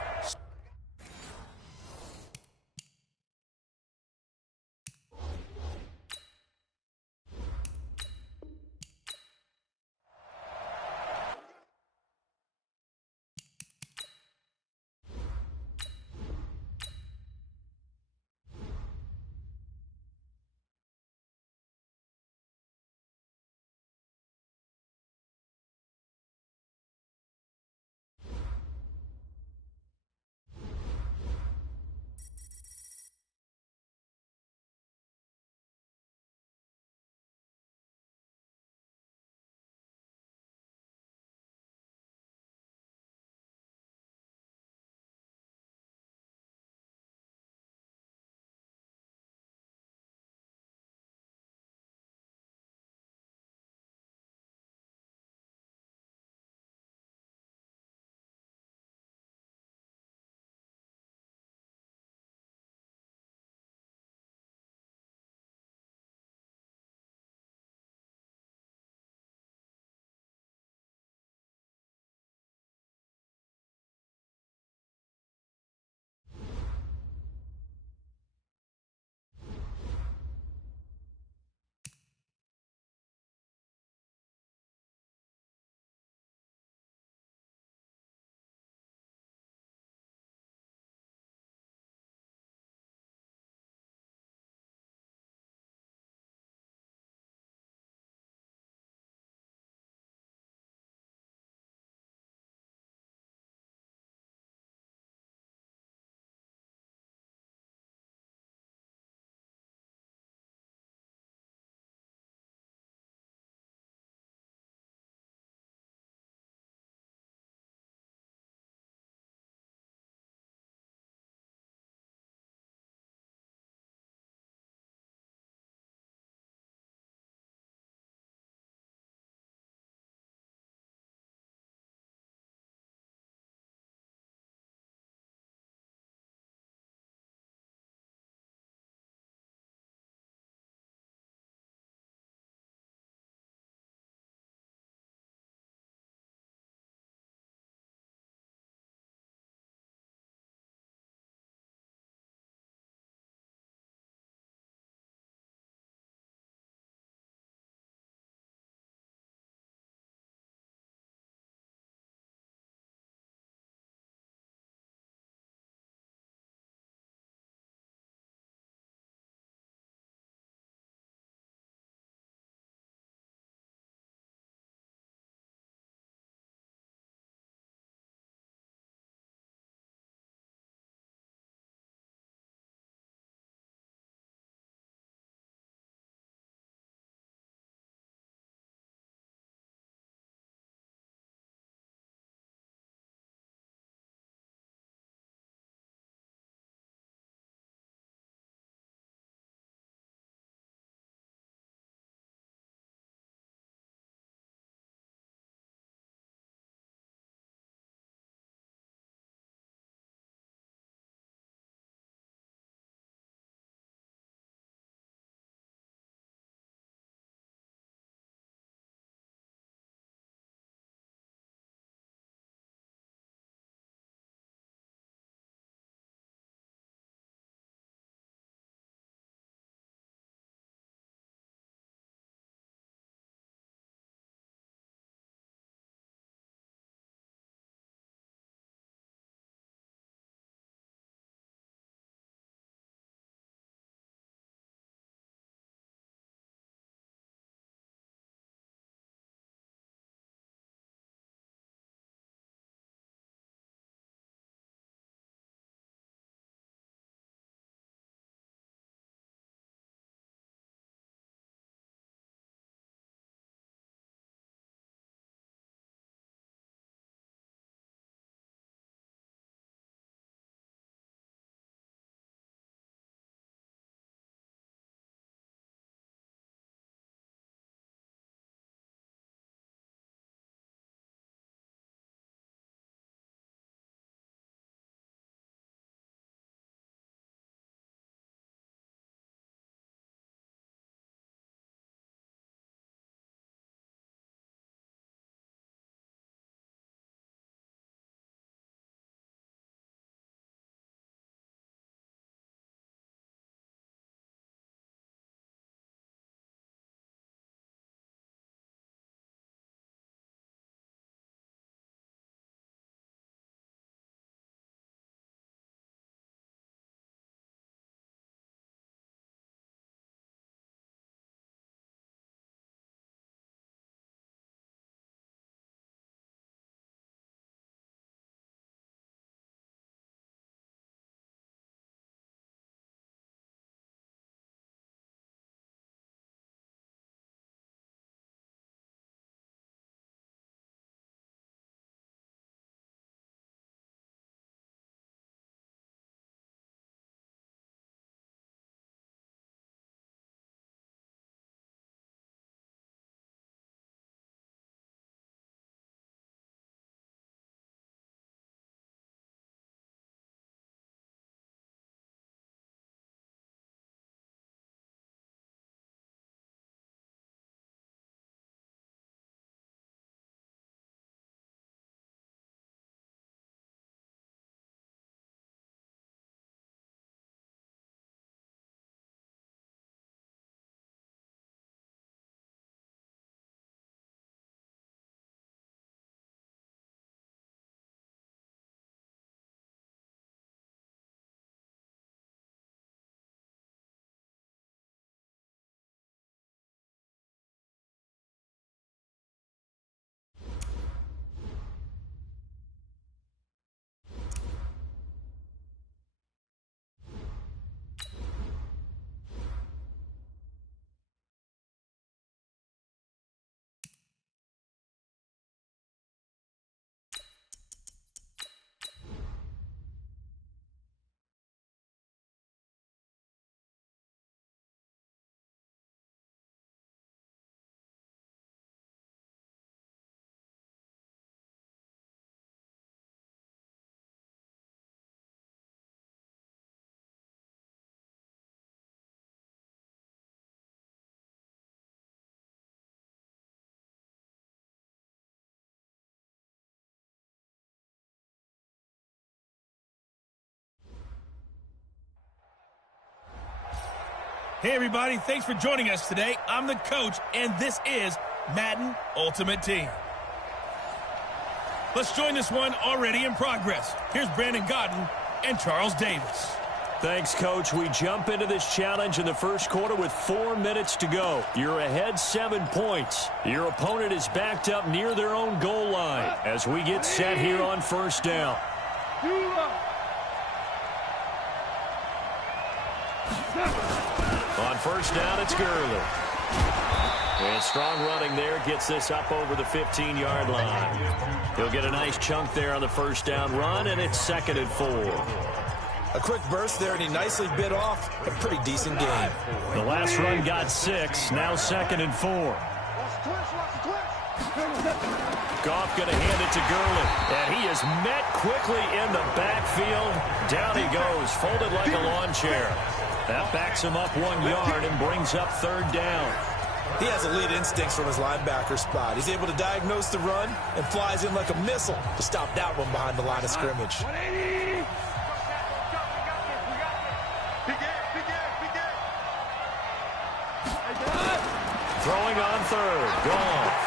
Hey, everybody. Thanks for joining us today. I'm the coach, and this is Madden Ultimate Team. Let's join this one already in progress. Here's Brandon Godden and Charles Davis. Thanks, Coach. We jump into this challenge in the first quarter with 4 minutes to go. You're ahead 7 points. Your opponent is backed up near their own goal line as we get set here on first down. On first down, it's Gurley. And strong running there gets this up over the 15-yard line. He'll get a nice chunk there on the first down run, and it's 2nd and 4. A quick burst there, and he nicely bit off a pretty decent game. The last run got 6, now 2nd and 4. Goff going to hand it to Gurley, and he is met quickly in the backfield. Down he goes, folded like a lawn chair. That backs him up 1 yard and brings up 3rd down. He has elite instincts from his linebacker spot. He's able to diagnose the run and flies in like a missile to stop that one behind the line of scrimmage. Throwing on 3rd, Goff.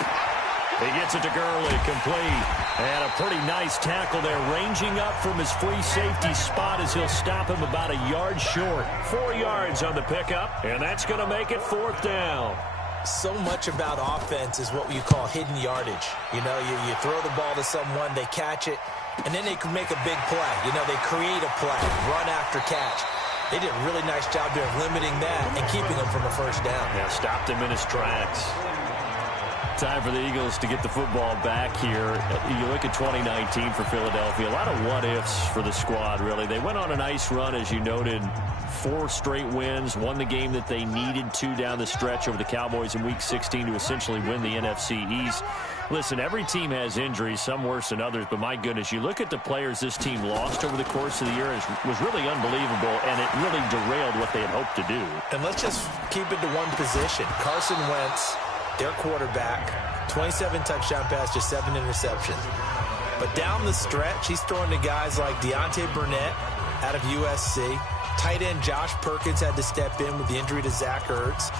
He gets it to Gurley, complete. And a pretty nice tackle there, ranging up from his free safety spot as he'll stop him about a yard short. 4 yards on the pickup, and that's going to make it 4th down. So much about offense is what you call hidden yardage. You know, you throw the ball to someone, they catch it, and then they can make a big play. You know, they create a play, run after catch. They did a really nice job there of limiting that and keeping him from a first down. Yeah, stopped him in his tracks. Time for the Eagles to get the football back here. You look at 2019 for Philadelphia, a lot of what-ifs for the squad, really. They went on a nice run, as you noted, 4 straight wins, won the game that they needed to down the stretch over the Cowboys in Week 16 to essentially win the NFC East. Listen, every team has injuries, some worse than others, but my goodness, you look at the players this team lost over the course of the year, it was really unbelievable, and it really derailed what they had hoped to do. And let's just keep it to one position. Carson Wentz, their quarterback, 27 touchdown passes, just 7 interceptions. But down the stretch, he's throwing to guys like Deontay Burnett out of USC. Tight end Josh Perkins had to step in with the injury to Zach Ertz.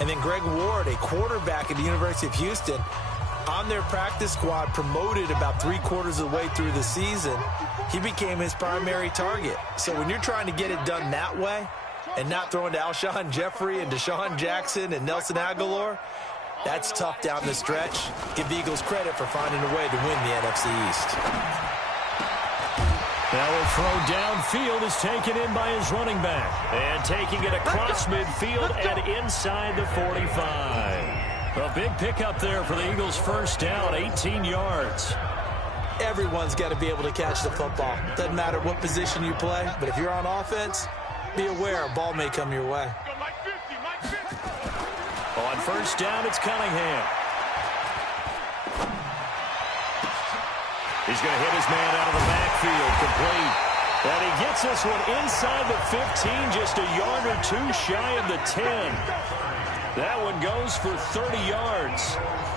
And then Greg Ward, a quarterback at the University of Houston, on their practice squad, promoted about 3/4 of the way through the season. He became his primary target. So when you're trying to get it done that way and not throwing to Alshon Jeffrey and Deshaun Jackson and Nelson Aguilar, that's tough down the stretch. Give the Eagles credit for finding a way to win the NFC East. Now a throw downfield is taken in by his running back. And taking it across midfield and inside the 45. A big pickup there for the Eagles' first down, 18 yards. Everyone's got to be able to catch the football. Doesn't matter what position you play, but if you're on offense, be aware a ball may come your way. On first down, it's Cunningham. He's going to hit his man out of the backfield, complete. And he gets this one inside the 15, just a yard or 2 shy of the 10. That one goes for 30 yards.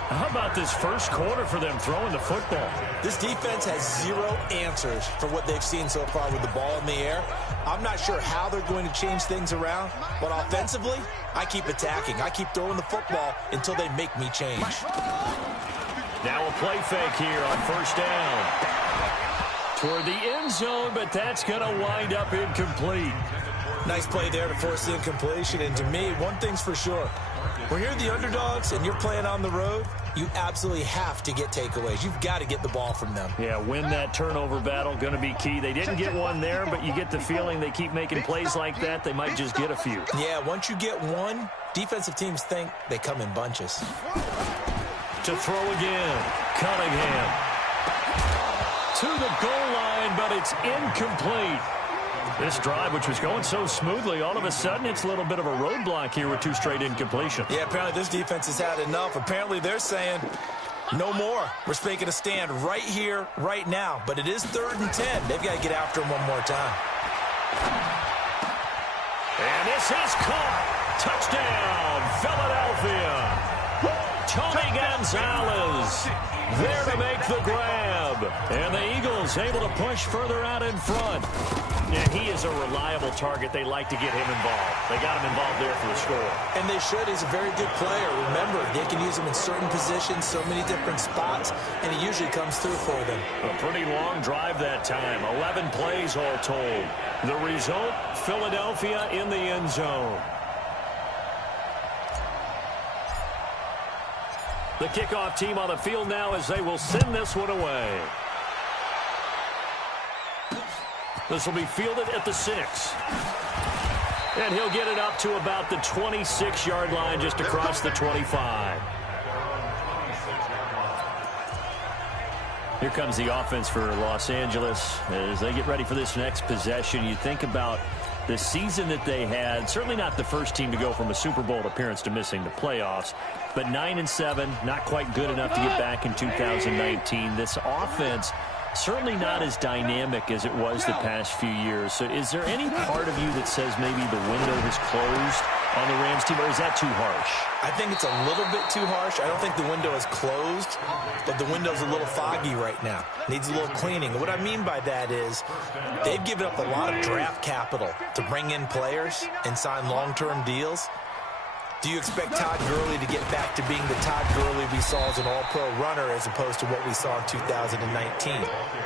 How about this first quarter for them throwing the football? This defense has 0 answers for what they've seen so far with the ball in the air. I'm not sure how they're going to change things around, but offensively, I keep attacking. I keep throwing the football until they make me change. Now a play fake here on first down. Toward the end zone, but that's going to wind up incomplete. Nice play there to force the incompletion. And to me, one thing's for sure. When you're the underdogs and you're playing on the road, you absolutely have to get takeaways. You've got to get the ball from them. Yeah, win that turnover battle, going to be key. They didn't get one there, but you get the feeling they keep making plays like that, they might just get a few. Yeah, once you get one, defensive teams think they come in bunches. To throw again, Cunningham. To the goal line, but it's incomplete. This drive, which was going so smoothly, all of a sudden it's a little bit of a roadblock here with 2 straight incompletions. Yeah, apparently this defense has had enough. Apparently they're saying, no more. We're making a stand right here, right now. But it is 3rd and 10. They've got to get after him one more time. And this is caught. Touchdown, Philadelphia. Tony Gonzalez there to make the grab. And the Eagles able to push further out in front. And he is a reliable target. They like to get him involved. They got him involved there for the score. And they should. He's a very good player. Remember, they can use him in certain positions, so many different spots, and he usually comes through for them. A pretty long drive that time. 11 plays all told. The result, Philadelphia in the end zone. The kickoff team on the field now as they will send this one away. This will be fielded at the 6. And he'll get it up to about the 26-yard line, just across the 25. Here comes the offense for Los Angeles as they get ready for this next possession. You think about the season that they had, certainly not the first team to go from a Super Bowl appearance to missing the playoffs, but 9-7, not quite good enough to get back in 2019. This offense certainly not as dynamic as it was the past few years. So is there any part of you that says maybe the window has closed on the Rams team, or is that too harsh? I think it's a little bit too harsh. I don't think the window is closed, but the window's a little foggy right now. Needs a little cleaning. What I mean by that is they've given up a lot of draft capital to bring in players and sign long-term deals. Do you expect Todd Gurley to get back to being the Todd Gurley we saw as an all-pro runner as opposed to what we saw in 2019?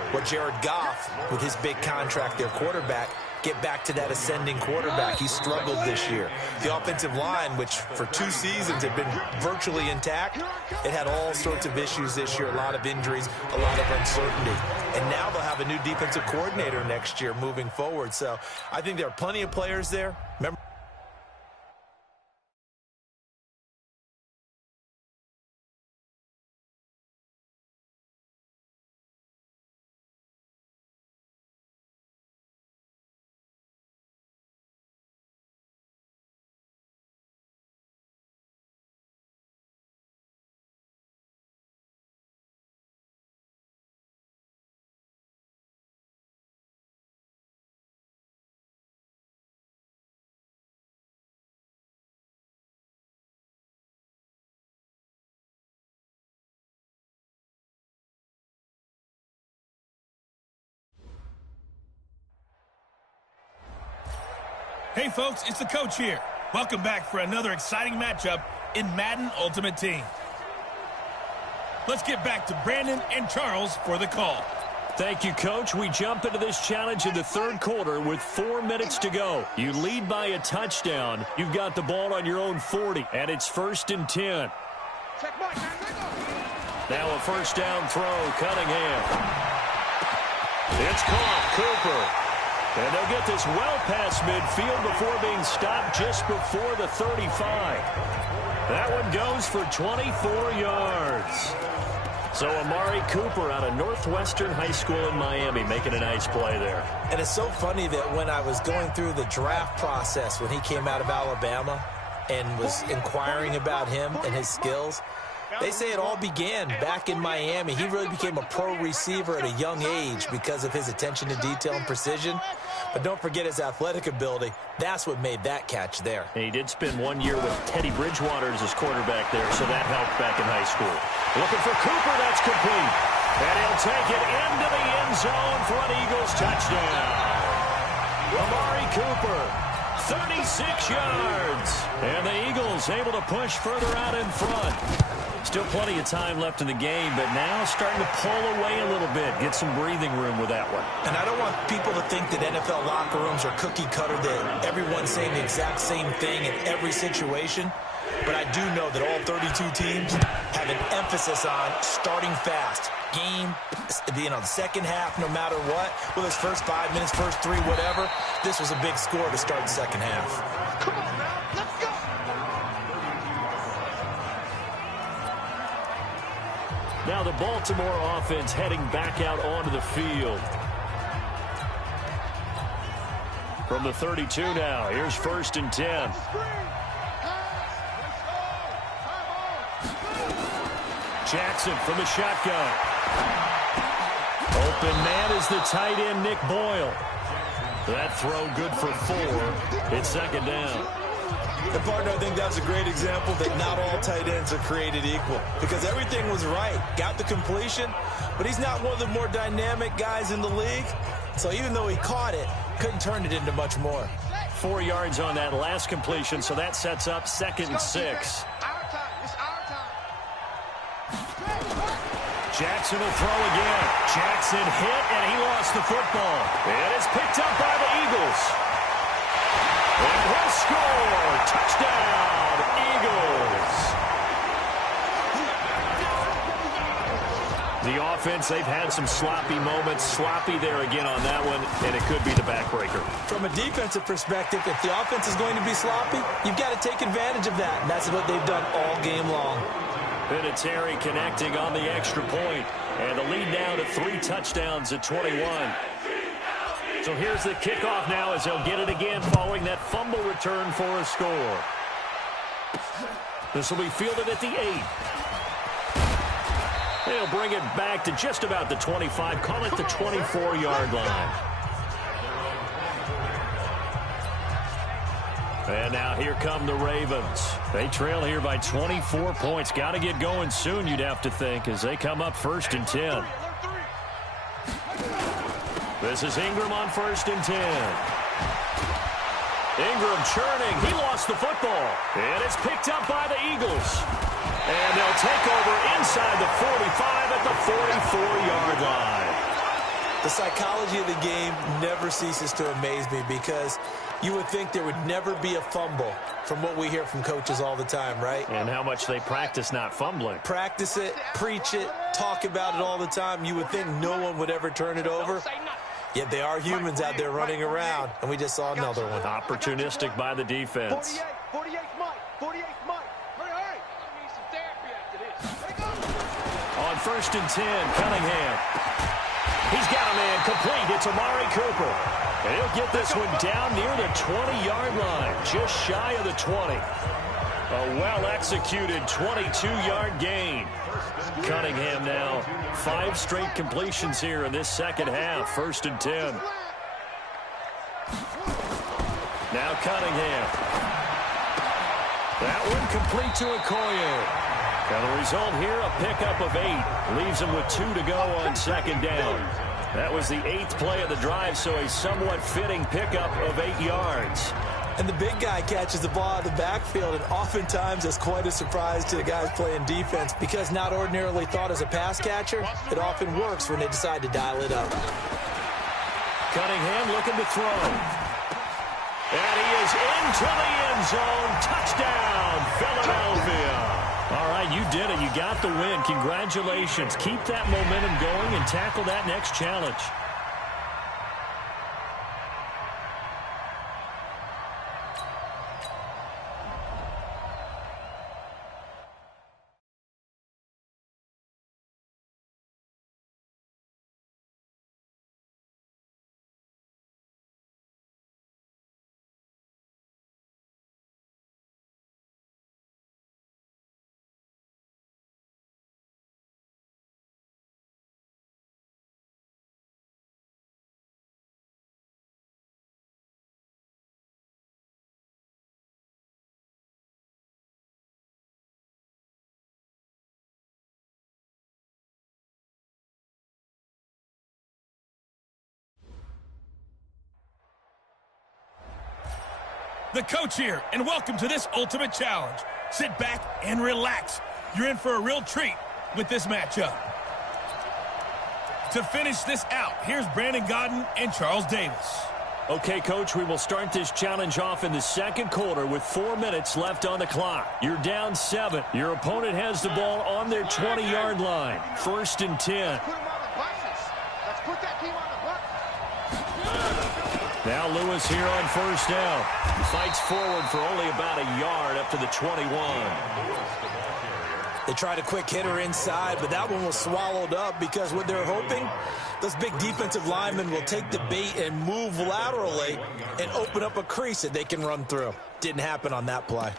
What Jared Goff, with his big contract, their quarterback, get back to that ascending quarterback? He struggled this year. The offensive line, which for 2 seasons had been virtually intact, it had all sorts of issues this year, a lot of injuries, a lot of uncertainty. And now they'll have a new defensive coordinator next year moving forward. So I think there are plenty of players there. Remember, Hey, folks, it's the coach here. Welcome back for another exciting matchup in Madden Ultimate Team. Let's get back to Brandon and Charles for the call. Thank you, Coach. We jump into this challenge in the third quarter with 4 minutes to go. You lead by a touchdown. You've got the ball on your own 40, and it's 1st and 10. Now a first down throw, Cunningham. It's caught, Cooper. And they'll get this well past midfield before being stopped just before the 35. That one goes for 24 yards. So Amari Cooper out of Northwestern High School in Miami making a nice play there. and it's so funny that when I was going through the draft process when he came out of Alabama and was inquiring about him and his skills, they say it all began back in Miami. He really became a pro receiver at a young age because of his attention to detail and precision. But don't forget his athletic ability. That's what made that catch there. And he did spend 1 year with Teddy Bridgewater as his quarterback there, so that helped back in high school. Looking for Cooper, that's complete. And he'll take it into the end zone for an Eagles touchdown. Amari Cooper, 36 yards. And the Eagles able to push further out in front. Still plenty of time left in the game, but now starting to pull away a little bit. Get some breathing room with that one. And I don't want people to think that NFL locker rooms are cookie cutter, that everyone's saying the exact same thing in every situation. But I do know that all 32 teams have an emphasis on starting fast. Game, the second half, no matter what, whether it's first 5 minutes, first 3, whatever, this was a big score to start the second half. Come on now, let's go. Now the Baltimore offense heading back out onto the field. From the 32 now, here's 1st and 10. Jackson from the shotgun. Open man is the tight end, Nick Boyle. That throw good for 4. It's 2nd down. And partner, I think that's a great example that not all tight ends are created equal, because everything was right. Got the completion, but he's not one of the more dynamic guys in the league. So even though he caught it, couldn't turn it into much more. 4 yards on that last completion, so that sets up 2nd and 6. Our time. It's our time. Jackson will throw again. Jackson hit, and he lost the football. And it's picked up by the Eagles. And he'll score. Touchdown, Eagles. The offense, they've had some sloppy moments. Sloppy there again on that one, and it could be the backbreaker. From a defensive perspective, if the offense is going to be sloppy, you've got to take advantage of that, and that's what they've done all game long. Vinatieri connecting on the extra point, and the lead now to 3 touchdowns at 21. So here's the kickoff now as they'll get it again following that fumble return for a score. This will be fielded at the 8. They'll bring it back to just about the 25, call it the 24-yard line. And now here come the Ravens. They trail here by 24 points. Got to get going soon, you'd have to think, as they come up 1st and 10. This is Ingram on 1st and 10. Ingram churning. He lost the football. And it's picked up by the Eagles. And they'll take over inside the 45 at the 44-yard line. The psychology of the game never ceases to amaze me, because you would think there would never be a fumble from what we hear from coaches all the time, right? And how much they practice not fumbling. Practice it, preach it, talk about it all the time. You would think no one would ever turn it over. Yet they are humans out there running around, and we just saw another one. Opportunistic by the defense. 48 Mike. 48 Mike. Hurry. Need some therapy after this. On 1st and 10, Cunningham. He's got a man complete. It's Amari Cooper. And he'll get this one down near the 20-yard line, just shy of the 20. A well-executed 22-yard gain. Cunningham now 5 straight completions here in this second half. 1st and 10. Now Cunningham. That one complete to Okoye. And the result here, a pickup of 8. Leaves him with 2 to go on 2nd down. That was the 8th play of the drive, so a somewhat fitting pickup of 8 yards. And the big guy catches the ball out of the backfield, and oftentimes it's quite a surprise to the guys playing defense, because not ordinarily thought as a pass catcher, it often works when they decide to dial it up. Cunningham looking to throw. And he is into the end zone. Touchdown, Philadelphia. All right, you did it. You got the win. Congratulations. Keep that momentum going and tackle that next challenge. The coach here, and welcome to this ultimate challenge. Sit back and relax. You're in for a real treat with this matchup. To finish this out, here's Brandon Gaudin and Charles Davis. Okay, Coach, we will start this challenge off in the second quarter with 4 minutes left on the clock. You're down 7. Your opponent has the ball on their 20-yard line. 1st and 10. Put him on the buses. Let's put that team on the bus. Now Lewis here on 1st down. He fights forward for only about a yard up to the 21. They tried a quick hitter inside, but that one was swallowed up, because what they're hoping, those big defensive linemen will take the bait and move laterally and open up a crease that they can run through. Didn't happen on that play.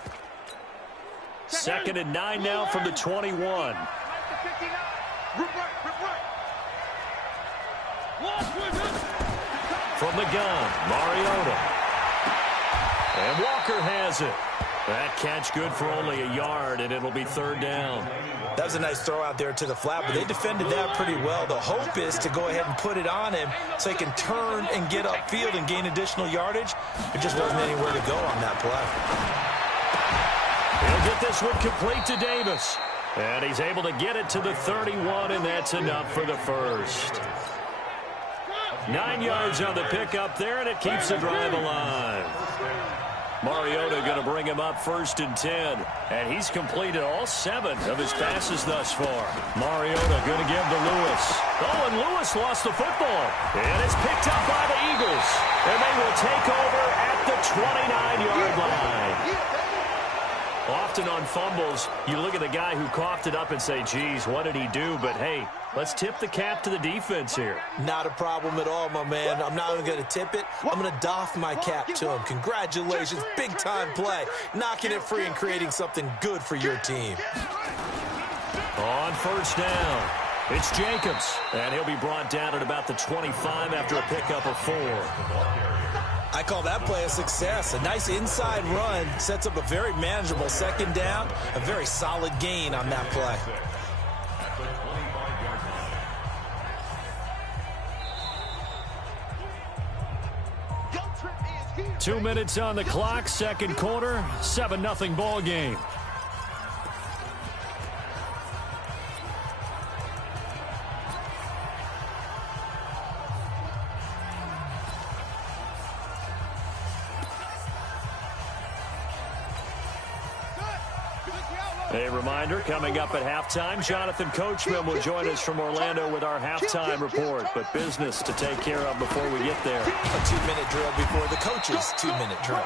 2nd and 9 now from the 21. From the gun, Mariota. And Walker has it. That catch good for only a yard, and it'll be third down. That was a nice throw out there to the flat, but they defended that pretty well. The hope is to go ahead and put it on him so he can turn and get upfield and gain additional yardage. There just wasn't anywhere to go on that play. He'll get this one complete to Davis. And he's able to get it to the 31, and that's enough for the first. 9 yards on the pickup there, and it keeps the drive alive. Mariota going to bring him up 1st and 10. And he's completed all 7 of his passes thus far. Mariota going to give to Lewis. Oh, and Lewis lost the football. And it's picked up by the Eagles. And they will take over at the 29-yard line. Often on fumbles, you look at the guy who coughed it up and say, geez, what did he do? But, hey, let's tip the cap to the defense here. Not a problem at all, my man. I'm not even going to tip it. I'm going to doff my cap to him. Congratulations. Big-time play. Knocking it free and creating something good for your team. On 1st down, it's Jacobs. And he'll be brought down at about the 25 after a pickup of 4. I call that play a success. A nice inside run sets up a very manageable 2nd down. A very solid gain on that play. 2 minutes on the clock, 2nd quarter, 7-0 ball game. A reminder, coming up at halftime, Jonathan Coachman will join us from Orlando with our halftime report. But business to take care of before we get there. A 2-minute drill before the coach's 2-minute drill.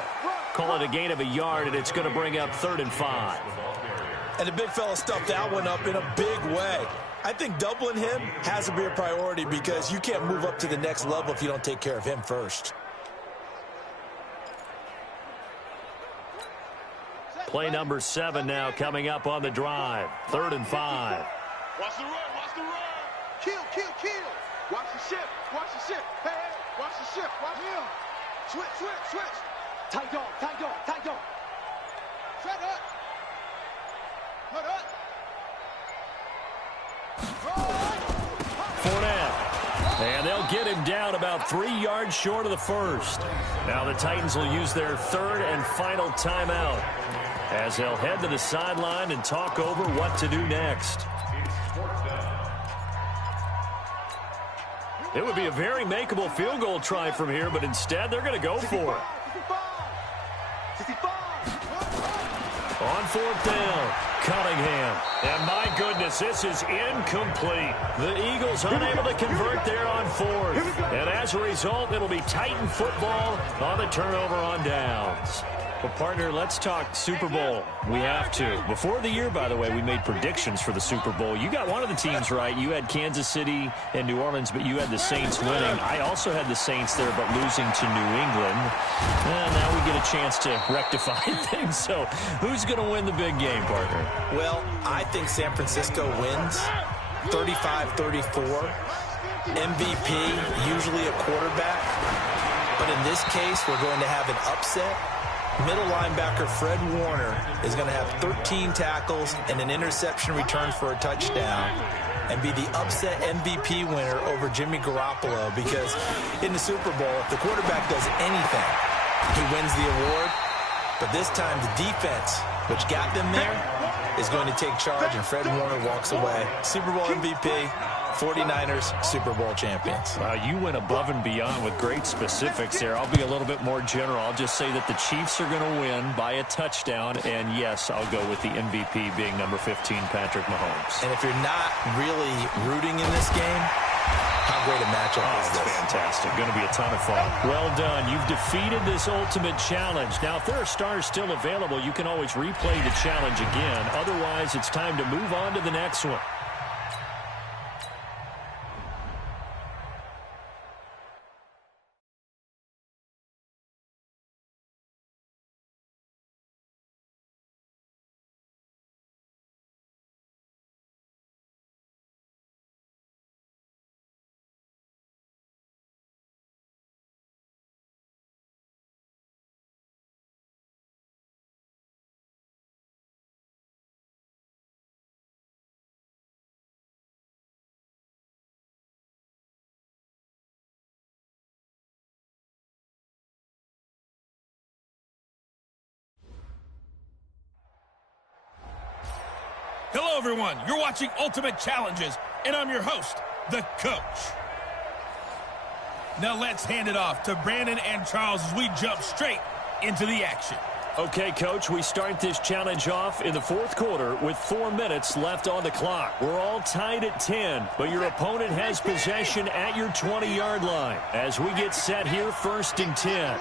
Call it a gain of a yard, and it's going to bring up 3rd and 5. And the big fella stuffed that one up in a big way. I think doubling him has to be a priority because you can't move up to the next level if you don't take care of him first. Play number 7 now coming up on the drive. 3rd and 5. Watch the run, watch the run. Kill, kill, kill. Watch the shift, watch the shift. Hey, hey, watch the shift, watch him. Switch, switch, switch. Tight dog, tight dog, tight dog. Shut up. Shut up. Fournette. And they'll get him down about 3 yards short of the first. Now the Titans will use their 3rd and final timeout, as they'll head to the sideline and talk over what to do next. It would be a very makeable field goal try from here, but instead they're going to go for it. On 4th down, Cunningham. And my goodness, this is incomplete. The Eagles unable to convert there on 4th. And as a result, it'll be Titan football on the turnover on downs. Well, partner, let's talk Super Bowl. We have to. Before the year, by the way, we made predictions for the Super Bowl. You got one of the teams right. You had Kansas City and New Orleans, but you had the Saints winning. I also had the Saints there, but losing to New England. And now we get a chance to rectify things. So who's going to win the big game, partner? Well, I think San Francisco wins 35-34. MVP, usually a quarterback. But in this case, we're going to have an upset. Middle linebacker Fred Warner is going to have 13 tackles and an interception return for a touchdown and be the upset MVP winner over Jimmy Garoppolo, because in the Super Bowl, if the quarterback does anything, he wins the award. But this time, the defense, which got them there, is going to take charge, and Fred Warner walks away. Super Bowl MVP, 49ers Super Bowl champions. Wow, you went above and beyond with great specifics there. I'll be a little bit more general. I'll just say that the Chiefs are going to win by a touchdown, and yes, I'll go with the MVP being number 15, Patrick Mahomes. And if you're not really rooting in this game, how great a matchup is this? It's fantastic. Going to be a ton of fun. Well done. You've defeated this ultimate challenge. Now, if there are stars still available, you can always replay the challenge again. Otherwise, it's time to move on to the next one. Hello, everyone. You're watching Ultimate Challenges, and I'm your host, the coach. Now let's hand it off to Brandon and Charles as we jump straight into the action. Okay, Coach, we start this challenge off in the fourth quarter with 4 minutes left on the clock. We're all tied at 10, but your opponent has possession at your 20-yard line. As we get set here, 1st and 10.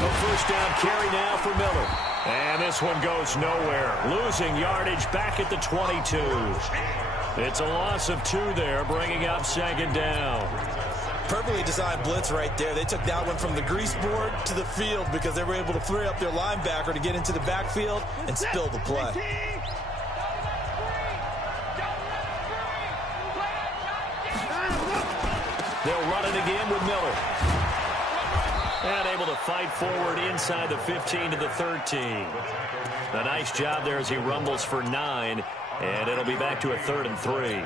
A first down carry now for Miller. And this one goes nowhere. Losing yardage back at the 22. It's a loss of 2 there, bringing up 2nd down. Perfectly designed blitz right there. They took that one from the grease board to the field because they were able to free up their linebacker to get into the backfield and spill the play. They'll run it again with Miller. And able to fight forward inside the 15 to the 13. A nice job there as he rumbles for 9, and it'll be back to a 3rd and 3.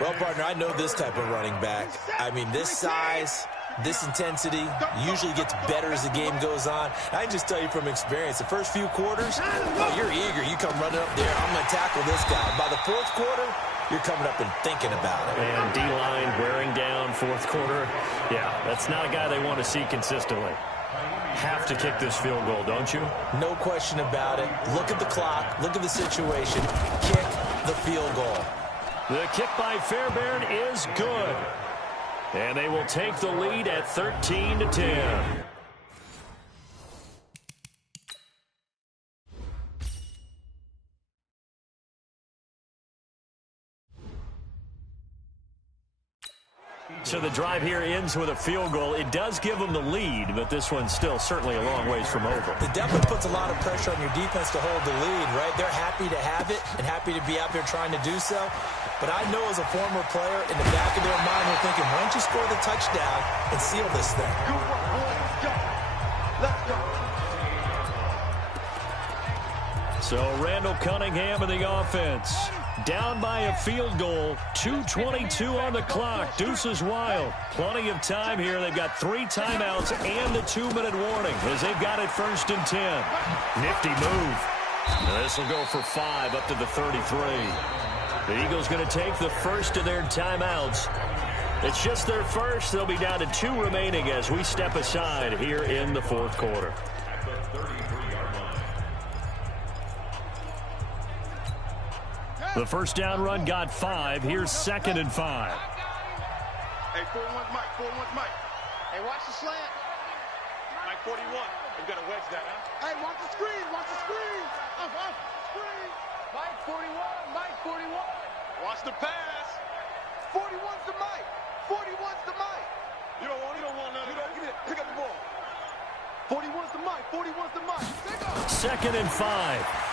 Well, partner, I know this type of running back. I mean, this size, this intensity usually gets better as the game goes on. I can just tell you from experience, the first few quarters, oh, you're eager. You come running up there, I'm going to tackle this guy. By the 4th quarter, you're coming up and thinking about it. And D-line wearing down 4th quarter. Yeah, that's not a guy they want to see consistently. Have to kick this field goal, don't you? No question about it. Look at the clock. Look at the situation. Kick the field goal. The kick by Fairbairn is good. And they will take the lead at 13 to 10. So the drive here ends with a field goal. It does give them the lead, but this one's still certainly a long ways from over. It definitely puts a lot of pressure on your defense to hold the lead, right? They're happy to have it and happy to be out there trying to do so. But I know as a former player, in the back of their mind, they're thinking, why don't you score the touchdown and seal this thing? Good work, boys. Go. Let's go. So Randall Cunningham in the offense. Down by a field goal. 2:22 on the clock. Deuces wild. Plenty of time here. They've got 3 timeouts and a 2-minute warning as they've got it 1st and 10. Nifty move. This will go for 5 up to the 33. The Eagles going to take the first of their timeouts. It's just their first. They'll be down to 2 remaining as we step aside here in the 4th quarter. The first down run got 5. Here's 2nd and 5. Hey, 4-1's Mike. 4-1's Mike. Hey, watch the slant. Mike 41. You got to wedge that, huh? Hey, watch the screen. Watch the screen. Up. Screen. Mike 41. Mike 41. Watch the pass. 41's to Mike. 41's to Mike. You don't want none of that. Get it. Pick up the ball. 41's to Mike. 41's to Mike. Pick up. 2nd and 5.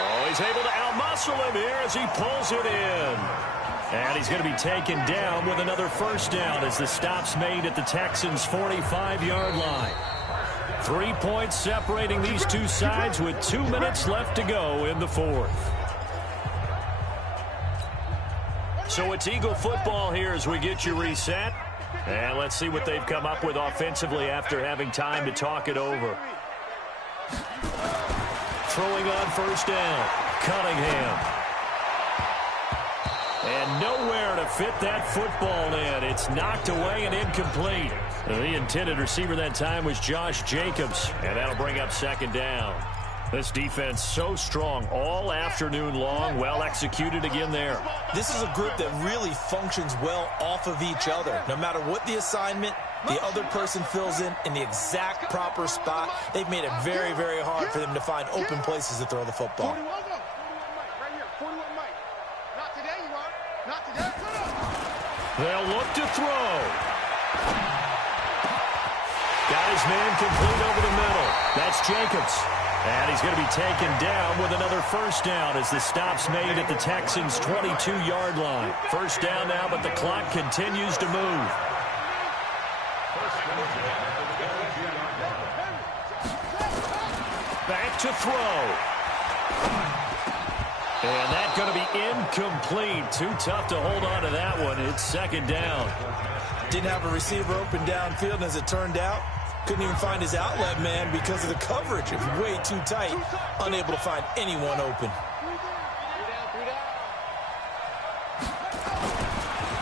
Oh, he's able to outmuscle him here as he pulls it in. And he's going to be taken down with another first down as the stop's made at the Texans' 45-yard line. 3 points separating these two sides with 2 minutes left to go in the 4th. So it's Eagle football here as we get you reset. And let's see what they've come up with offensively after having time to talk it over. Throwing on first down, Cunningham. And nowhere to fit that football in. It's knocked away and incomplete. The intended receiver that time was Josh Jacobs, and that'll bring up 2nd down. This defense so strong all afternoon long, well executed again there. This is a group that really functions well off of each other. No matter what the assignment, the other person fills in the exact proper spot. They've made it very, very hard for them to find open places to throw the football. 41 Mike, right here. 41 Mike. Not today, you are. Not today. They'll look to throw. Got his man complete over the middle. That's Jacobs. And he's going to be taken down with another first down as the stop's made at the Texans' 22-yard line. First down now, but the clock continues to move. Back to throw. And that's going to be incomplete. Too tough to hold on to that one. It's 2nd down. Didn't have a receiver open downfield, and as it turned out, Couldn't even find his outlet man because of the coverage. It was way too tight. Unable to find anyone open.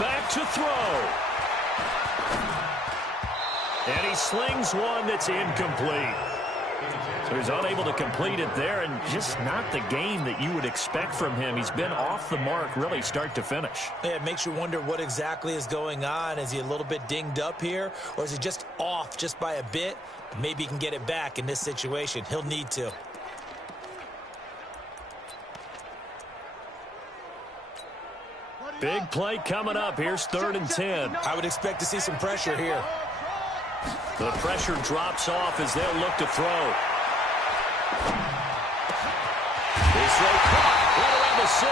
Back to throw. And he slings one that's incomplete. So he's unable to complete it there, and just not the game that you would expect from him. He's been off the mark really start to finish. Yeah, it makes you wonder what exactly is going on. Is he a little bit dinged up here, or is he just off just by a bit? Maybe he can get it back in this situation. He'll need to. Big play coming up. Here's 3rd and 10. I would expect to see some pressure here. The pressure drops off as they'll look to throw. His throw caught right around the 6.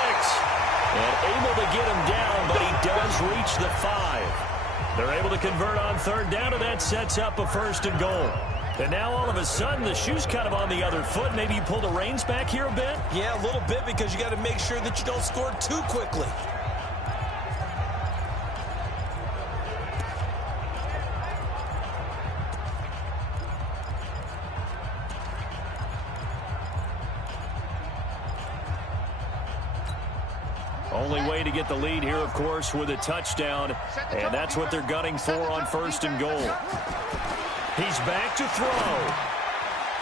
And able to get him down, but he does reach the 5. They're able to convert on 3rd down, and that sets up a 1st and goal. And now all of a sudden the shoe's kind of on the other foot. Maybe you pull the reins back here a bit? Yeah, a little bit, because you got to make sure that you don't score too quickly. Only way to get the lead here, of course, with a touchdown, and that's what they're gunning for on 1st and goal. He's back to throw.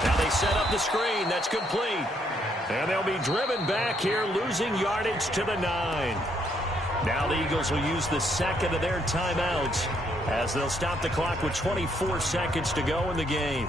Now they set up the screen. That's complete. And they'll be driven back here, losing yardage to the 9. Now the Eagles will use the 2nd of their timeouts as they'll stop the clock with 24 seconds to go in the game.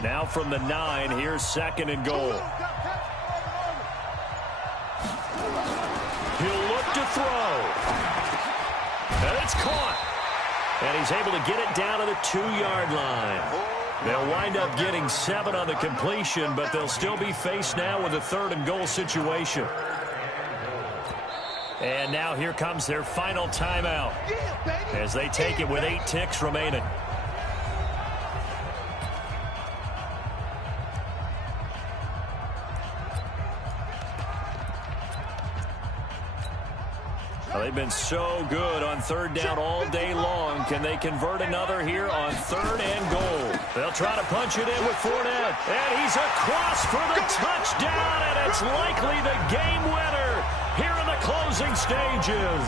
Now from the 9, here's 2nd and goal. He'll look to throw. And it's caught. And he's able to get it down to the 2-yard line. They'll wind up getting 7 on the completion, but they'll still be faced now with a 3rd and goal situation. And now here comes their final timeout as they take it with 8 ticks remaining. They've been so good on 3rd down all day long. Can they convert another here on 3rd and goal? They'll try to punch it in with Fournette. And he's across for the touchdown, and it's likely the game winner here in the closing stages.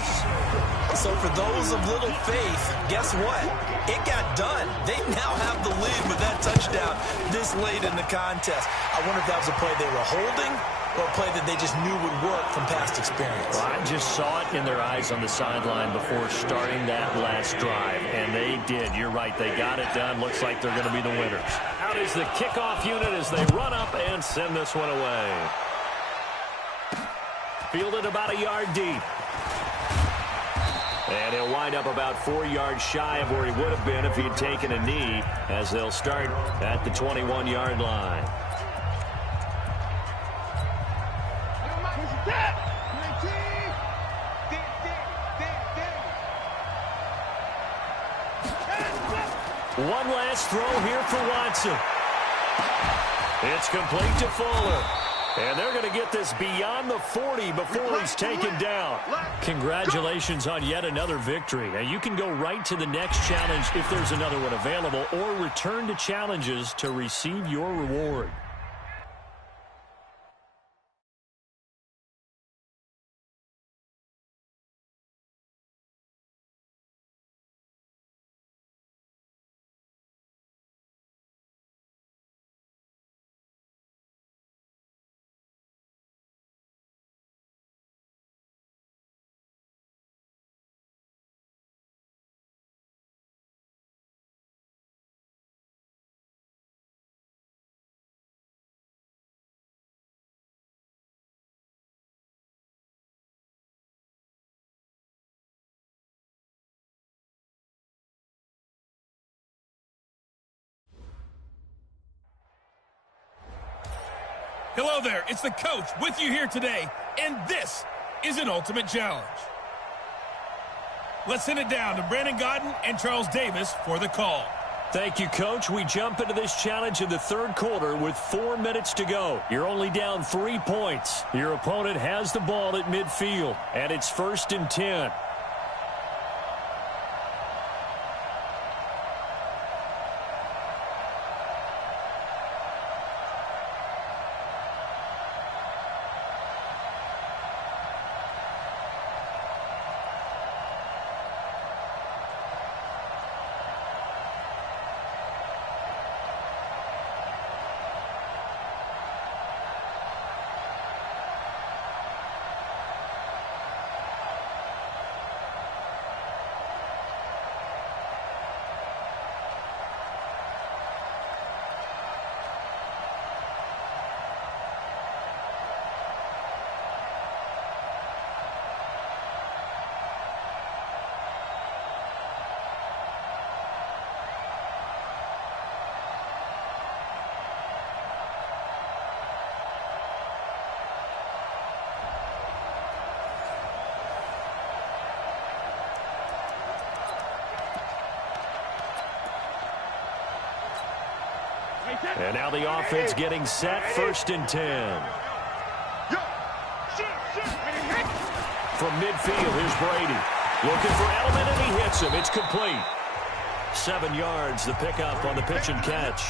So for those of little faith, guess what? It got done. They now have the lead with that touchdown this late in the contest. I wonder if that was a play they were holding or a play that they just knew would work from past experience. Well, I just saw it in their eyes on the sideline before starting that last drive, and they did. You're right. They got it done. Looks like they're going to be the winners. Out is the kickoff unit as they run up and send this one away. Fielded about a yard deep. And he'll wind up about 4 yards shy of where he would have been if he had taken a knee, as they'll start at the 21-yard line. One last throw here for Watson. It's complete to Fuller. And they're going to get this beyond the 40 before he's taken down. Congratulations on yet another victory. Now, you can go right to the next challenge if there's another one available, or return to challenges to receive your reward. Hello there, it's the coach with you here today, and this is an ultimate challenge. Let's send it down to Brandon Gaudin and Charles Davis for the call. Thank you, Coach. We jump into this challenge in the third quarter with 4 minutes to go. You're only down 3 points. Your opponent has the ball at midfield, and it's 1st and 10. And now the offense getting set, 1st and 10. From midfield, here's Brady. Looking for Edelman, and he hits him. It's complete. 7 yards, the pickup on the pitch and catch.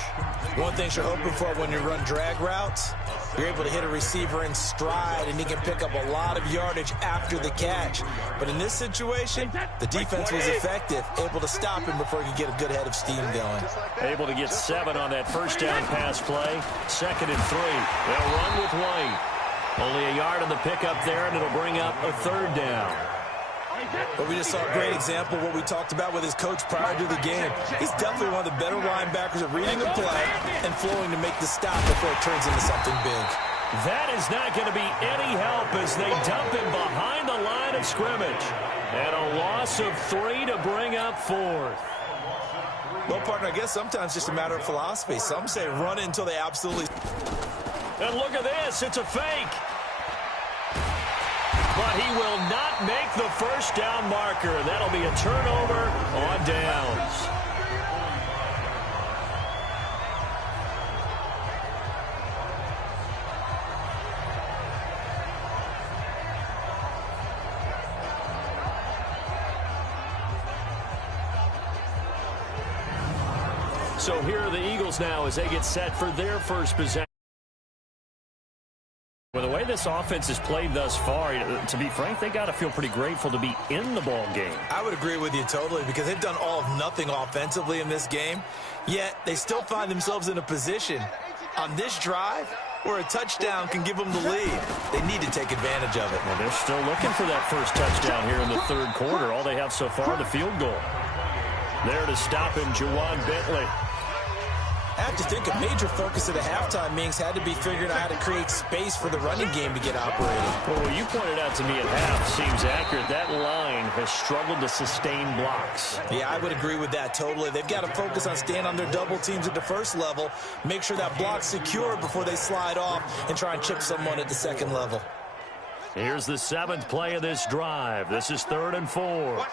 One thing you're hoping for when you run drag routes, you're able to hit a receiver in stride, and he can pick up a lot of yardage after the catch. But in this situation, the defense was effective, able to stop him before he could get a good head of steam going. Able to get 7 on that first down pass play. 2nd and 3. They'll run with White. Only a yard on the pickup there, and it'll bring up a 3rd down. But we just saw a great example of what we talked about with his coach prior to the game. He's definitely one of the better linebackers at reading the play and flowing to make the stop before it turns into something big. That is not going to be any help as they dump him behind the line of scrimmage. And a loss of 3 to bring up 4th. Well, partner, I guess sometimes it's just a matter of philosophy. Some say run it until they absolutely... And look at this. It's a fake. But he will not make the first down marker. That'll be a turnover on downs. So here are the Eagles now as they get set for their first possession. Well, the way this offense has played thus far, to be frank, they got to feel pretty grateful to be in the ball game. I would agree with you totally because they've done all of nothing offensively in this game, yet they still find themselves in a position on this drive where a touchdown can give them the lead. They need to take advantage of it. Well, they're still looking for that first touchdown here in the third quarter. All they have so far, the field goal. There to stop him, Juwan Bentley. I have to think a major focus of the halftime meetings had to be figuring out how to create space for the running game to get operating. Well, what you pointed out to me at half seems accurate. That line has struggled to sustain blocks. Yeah, I would agree with that totally. They've got to focus on staying on their double teams at the first level, make sure that block's secure before they slide off and try and chip someone at the second level. Here's the 7th play of this drive. This is 3rd and 4.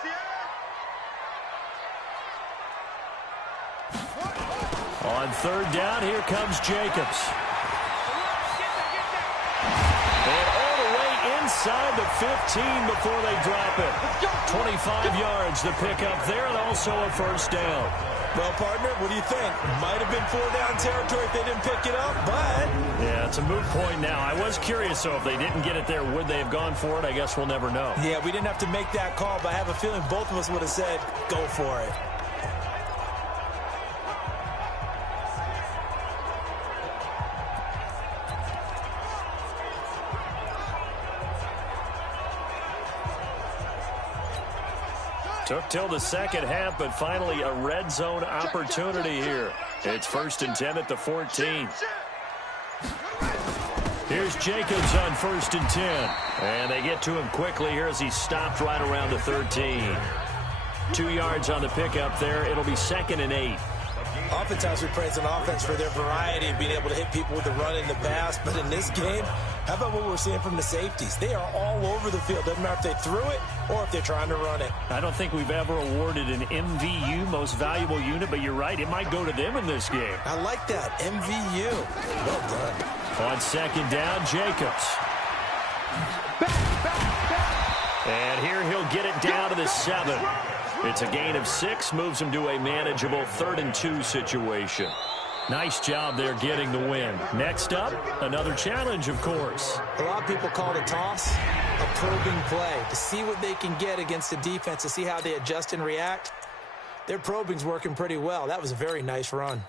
On 3rd down, here comes Jacobs. And all the way inside the 15 before they drop it. 25 yards to pick up there and also a first down. Well, partner, what do you think? Might have been 4-down territory if they didn't pick it up, but... Yeah, it's a moot point now. I was curious, so if they didn't get it there, would they have gone for it? I guess we'll never know. Yeah, we didn't have to make that call, but I have a feeling both of us would have said, go for it. Took till the second half, but finally a red zone opportunity here. It's 1st and 10 at the 14. Here's Jacobs on 1st and 10. And they get to him quickly here as he stopped right around the 13. 2 yards on the pickup there. It'll be 2nd and 8. Oftentimes we praise an offense for their variety of being able to hit people with the run and the pass. But in this game, how about what we're seeing from the safeties? They are all over the field. Doesn't matter if they threw it or if they're trying to run it. I don't think we've ever awarded an MVU, most valuable unit, but you're right. It might go to them in this game. I like that, MVU. Well done. On second down, Jacobs. And here he'll get it down to the 7. It's a gain of 6, moves him to a manageable 3rd and 2 situation. Nice job there getting the win. Next up, another challenge, of course. A lot of people call it a toss, a probing play, to see what they can get against the defense, to see how they adjust and react. Their probing's working pretty well. That was a very nice run.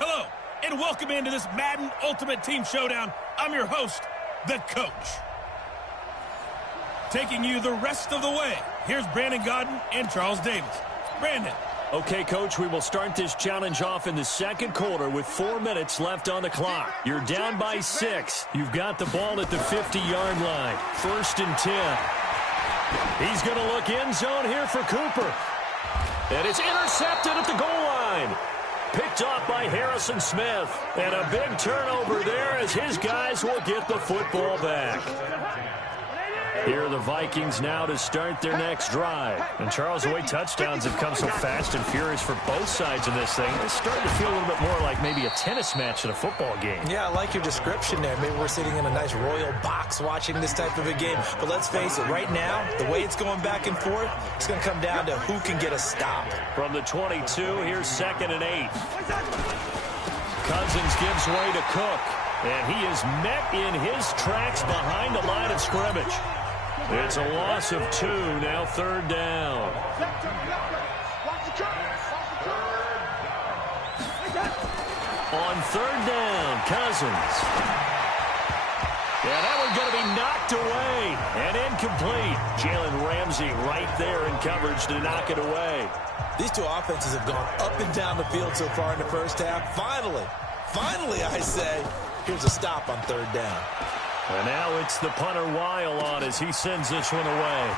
Hello, and welcome into this Madden Ultimate Team Showdown. I'm your host, the Coach. Taking you the rest of the way, here's Brandon Gaudin and Charles Davis. Brandon. Okay, Coach, we will start this challenge off in the second quarter with 4 minutes left on the clock. You're down by 6. You've got the ball at the 50-yard line. 1st and 10. He's going to look end zone here for Cooper. And it's intercepted at the goal line. Picked off by Harrison Smith. And a big turnover there as his guys will get the football back. Here are the Vikings now to start their next drive. And Charles, the way touchdowns have come so fast and furious for both sides of this thing, it's starting to feel a little bit more like maybe a tennis match in a football game. Yeah, I like your description there. Maybe we're sitting in a nice royal box watching this type of a game. But let's face it, right now, the way it's going back and forth, it's going to come down to who can get a stop. From the 22, here's 2nd and 8. Cousins gives way to Cook. And he is met in his tracks behind the line of scrimmage. It's a loss of 2, now 3rd down. On 3rd down, Cousins. Yeah, that one's going to be knocked away and incomplete. Jalen Ramsey right there in coverage to knock it away. These two offenses have gone up and down the field so far in the first half. Finally, I say, here's a stop on 3rd down. And now it's the punter Weil on as he sends this one away.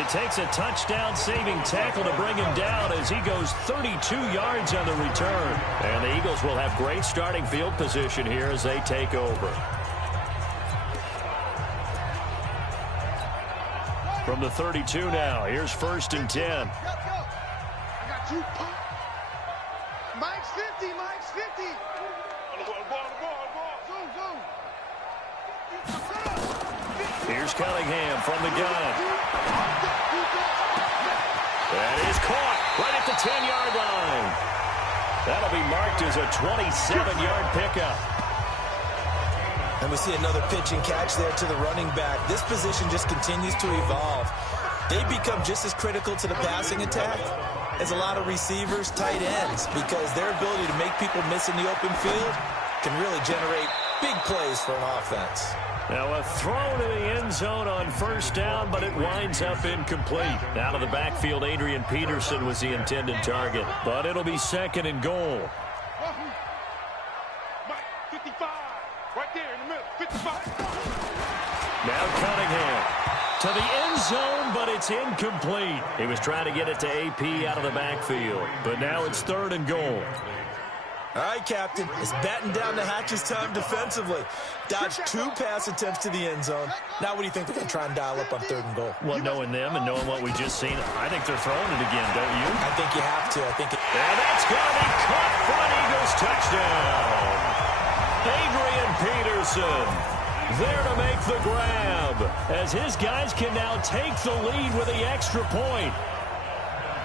It takes a touchdown-saving tackle to bring him down as he goes 32 yards on the return. And the Eagles will have great starting field position here as they take over. From the 32 now, here's 1st and 10. I got you. Mike's 50, Mike's 50. Here's Cunningham from the gun. That is caught right at the 10-yard line. That'll be marked as a 27-yard pickup. And we see another pitch and catch there to the running back. This position just continues to evolve. They become just as critical to the passing attack as a lot of receivers, tight ends, because their ability to make people miss in the open field can really generate big plays for an offense. Now a throw to the end zone on 1st down, but it winds up incomplete. Out of the backfield, Adrian Peterson was the intended target, but it'll be 2nd and goal. Mike, 55. Right there in the middle, 55. Now Cunningham to the end zone, but it's incomplete. He was trying to get it to AP out of the backfield, but now it's 3rd and goal. All right, Captain, it's batten down the hatches time defensively. Dodged 2 pass attempts to the end zone. Now what do you think they're going to try and dial up on 3rd and goal? Well, knowing them and knowing what we just seen, I think they're throwing it again, don't you? I think you have to. And that's going to be caught for an Eagles touchdown. Adrian Peterson there to make the grab as his guys can now take the lead with the extra point.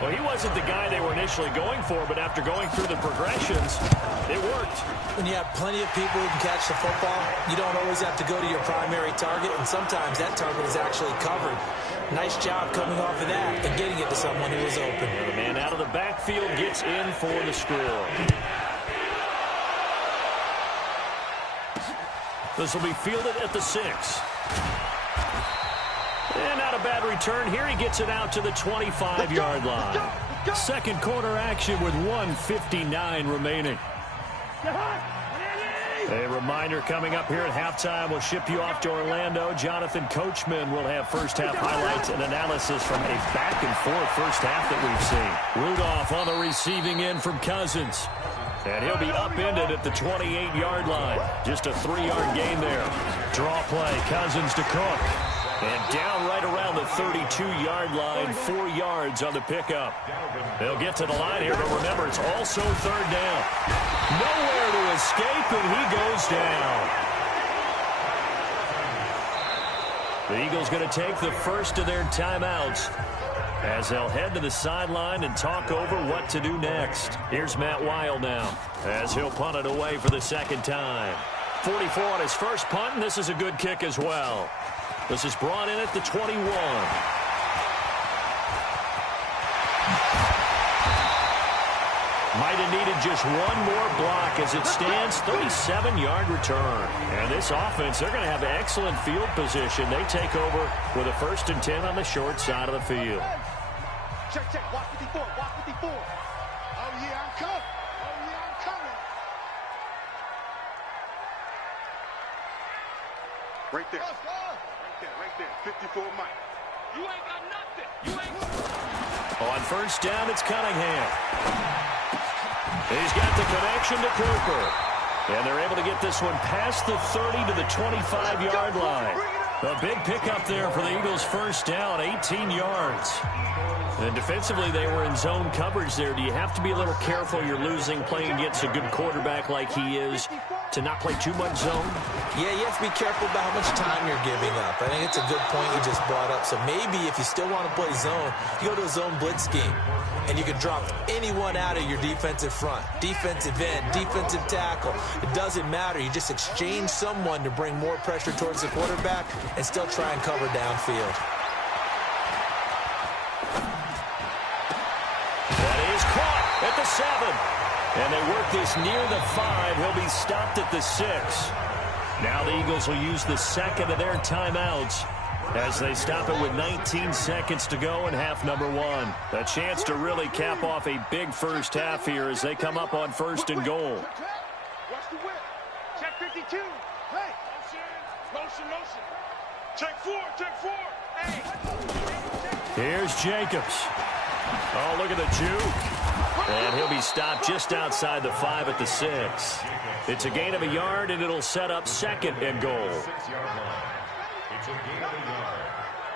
Well, he wasn't the guy they were initially going for, but after going through the progressions, it worked. When you have plenty of people who can catch the football, you don't always have to go to your primary target, and sometimes that target is actually covered. Nice job coming off of that and getting it to someone who was open. And the man out of the backfield gets in for the score. This will be fielded at the 6. And not a bad return here. He gets it out to the 25-yard line. Second quarter action with 1:59 remaining. A reminder coming up here at halftime. We'll ship you off to Orlando. Jonathan Coachman will have first half highlights and analysis from a back-and-forth first half that we've seen. Rudolph on the receiving end from Cousins. And he'll be upended at the 28-yard line. Just a 3-yard gain there. Draw play, Cousins to Cook. And down right around the 32-yard line, 4 yards on the pickup. They'll get to the line here, but remember, it's also third down. Nowhere to escape, and he goes down. The Eagles going to take the first of their timeouts as they'll head to the sideline and talk over what to do next. Here's Matt Weil now as he'll punt it away for the second time. 44 on his first punt, and this is a good kick as well. This is brought in at the 21. Might have needed just one more block as it stands. 37-yard return. And this offense, they're going to have excellent field position. They take over with a 1st and 10 on the short side of the field. Check, check. Watch 54. Watch 54. Oh, yeah, I'm coming. Oh, yeah, I'm coming. Right there. Right there. 54 Mike. You ain't got nothing. You ain't. On first down, it's Cunningham. He's got the connection to Cooper. And they're able to get this one past the 30 to the 25-yard line. A big pickup there for the Eagles' first down, 18 yards. And defensively, they were in zone coverage there. Do you have to be a little careful? You're losing playing against a good quarterback like he is to not play too much zone? Yeah, you have to be careful about how much time you're giving up. I think it's a good point you just brought up. So maybe if you still want to play zone, you go to a zone blitz scheme. And you can drop anyone out of your defensive front. Defensive end, defensive tackle. It doesn't matter. You just exchange someone to bring more pressure towards the quarterback and still try and cover downfield. That is caught at the 7. And they work this near the 5. He'll be stopped at the 6. Now the Eagles will use the second of their timeouts as they stop it with 19 seconds to go in half number 1. A chance to really cap off a big first half here as they come up on 1st and goal. Watch the whip. Check 52. Hey. Motion. Check 4. Hey. Here's Jacobs. Oh, look at the juke. And he'll be stopped just outside the 5 at the 6. It's a gain of a yard, and it'll set up 2nd and goal. It's a gain of a yard.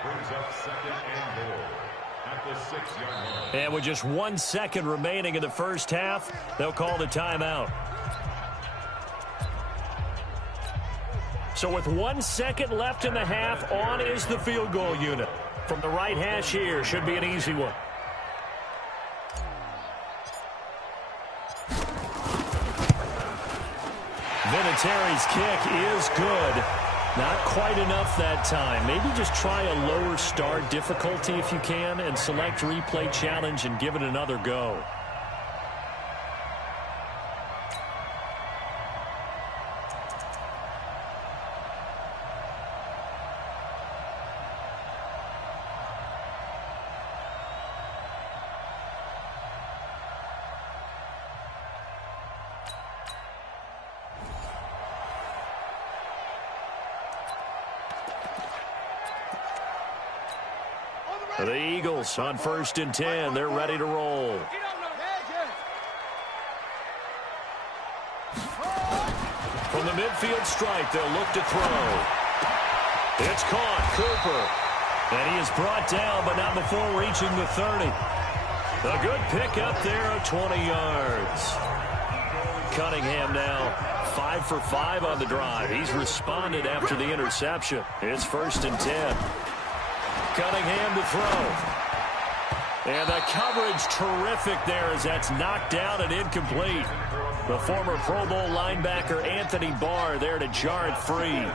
Brings up 2nd and goal at the 6-yard line. And with just 1 second remaining in the first half, they'll call the timeout. So with 1 second left in the half, on is the field goal unit. From the right hash here, should be an easy one. Vinatieri's kick is good. Not quite enough that time. Maybe just try a lower start difficulty if you can and select replay challenge and give it another go. The Eagles on 1st and 10. They're ready to roll. From the midfield stripe, they'll look to throw. It's caught. Cooper. And he is brought down, but not before reaching the 30. A good pickup there of 20 yards. Cunningham now 5 for 5 on the drive. He's responded after the interception. It's 1st and 10. Cunningham to throw. And the coverage terrific there as that's knocked down and incomplete. The former Pro Bowl linebacker Anthony Barr there to jar it free.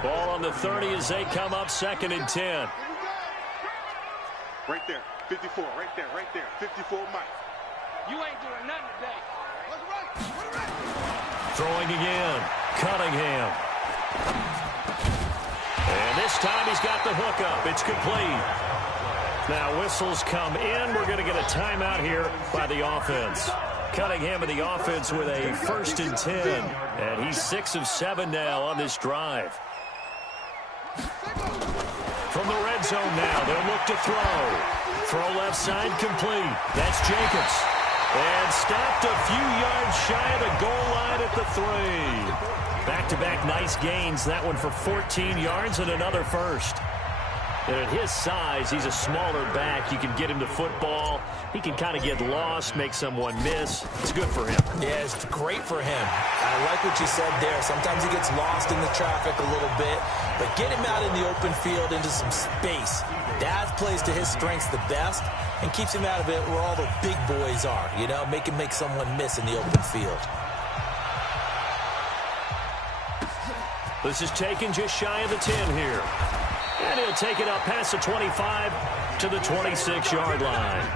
Ball on the 30 as they come up 2nd and 10. Right there, 54, right there, 54 Mike. You ain't doing nothing today. Throwing again, Cunningham. And this time he's got the hook up. It's complete. Now whistles come in. We're going to get a timeout here by the offense. Cunningham of the offense with a 1st and 10. And he's 6 of 7 now on this drive. From the red zone now, they'll look to throw. Throw left side complete. That's Jacobs. And stopped a few yards shy of the goal line at the 3. Back-to-back nice gains. That one for 14 yards and another first. And at his size, he's a smaller back. You can get him the football. He can kind of get lost, make someone miss. It's good for him. Yeah, it's great for him. I like what you said there. Sometimes he gets lost in the traffic a little bit, but get him out in the open field into some space. That plays to his strengths the best and keeps him out of it where all the big boys are, you know, make someone miss in the open field. This is taken just shy of the 10 here. And he'll take it up past the 25 to the 26-yard line.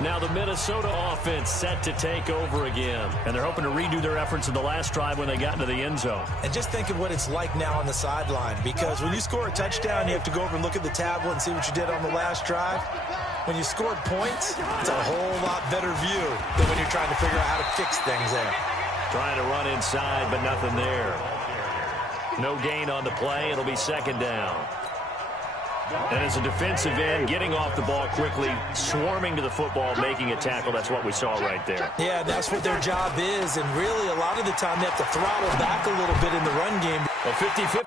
Now the Minnesota offense set to take over again. And they're hoping to redo their efforts in the last drive when they got into the end zone. And just think of what it's like now on the sideline. Because when you score a touchdown, you have to go over and look at the tablet and see what you did on the last drive. When you scored points, it's a whole lot better view than when you're trying to figure out how to fix things there. Trying to run inside, but nothing there. No gain on the play. It'll be 2nd down. And as a defensive end, getting off the ball quickly, swarming to the football, making a tackle, that's what we saw right there. Yeah, that's what their job is. And really, a lot of the time, they have to throttle back a little bit in the run game. A 50-50.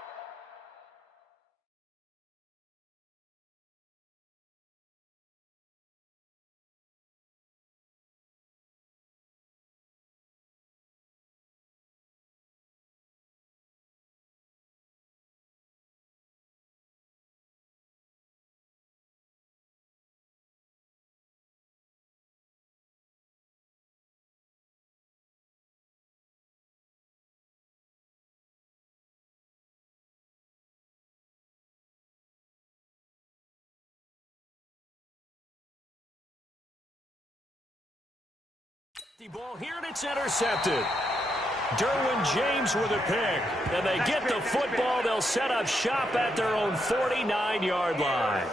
The ball here, and it's intercepted. Derwin James with a pick. And they get the football. They'll set up shop at their own 49-yard line.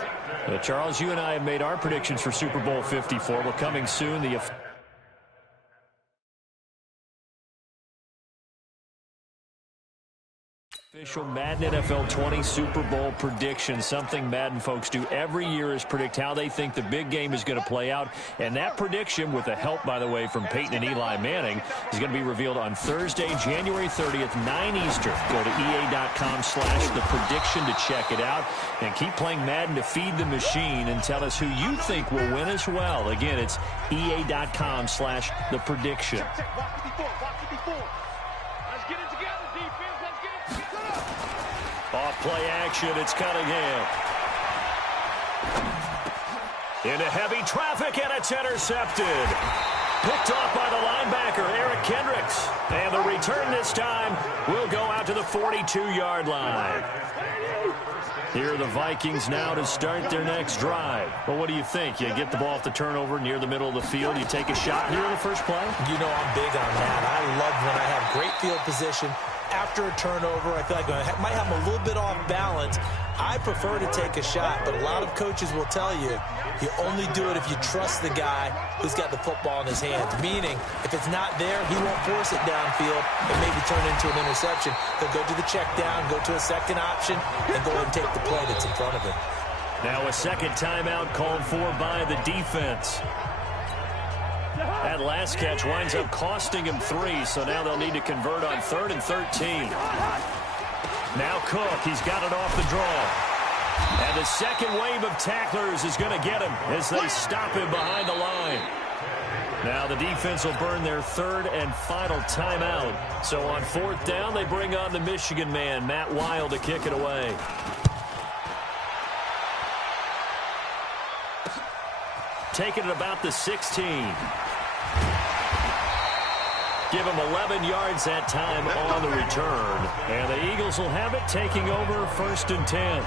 Charles, you and I have made our predictions for Super Bowl 54. We're coming soon. The official Madden NFL 20 Super Bowl prediction. Something Madden folks do every year is predict how they think the big game is going to play out. And that prediction, with the help, by the way, from Peyton and Eli Manning, is going to be revealed on Thursday, January 30th, 9 Eastern. Go to EA.com/theprediction to check it out. And keep playing Madden to feed the machine and tell us who you think will win as well. Again, it's EA.com/theprediction. Off play action, it's Cunningham. Into heavy traffic, and it's intercepted. Picked off by the linebacker, Eric Kendricks. And the return this time will go out to the 42-yard line. Here are the Vikings now to start their next drive. Well, what do you think? You get the ball off the turnover near the middle of the field. You take a shot here in the first play? You know I'm big on that. I love when I have great field position. After a turnover, I feel like I might have a little bit off balance. I prefer to take a shot, but a lot of coaches will tell you, you only do it if you trust the guy who's got the football in his hands. Meaning, if it's not there, he won't force it downfield and maybe turn into an interception. He'll go to the check down, go to a second option, and go ahead and take the play that's in front of him. Now a second timeout called for by the defense. That last catch winds up costing him 3, so now they'll need to convert on 3rd and 13. Now Cook, he's got it off the draw. And the second wave of tacklers is going to get him as they stop him behind the line. Now the defense will burn their 3rd and final timeout. So on 4th down, they bring on the Michigan man, Matt Wild, to kick it away. taken at about the 16. Give him 11 yards that time on the return. And the Eagles will have it, taking over 1st and 10.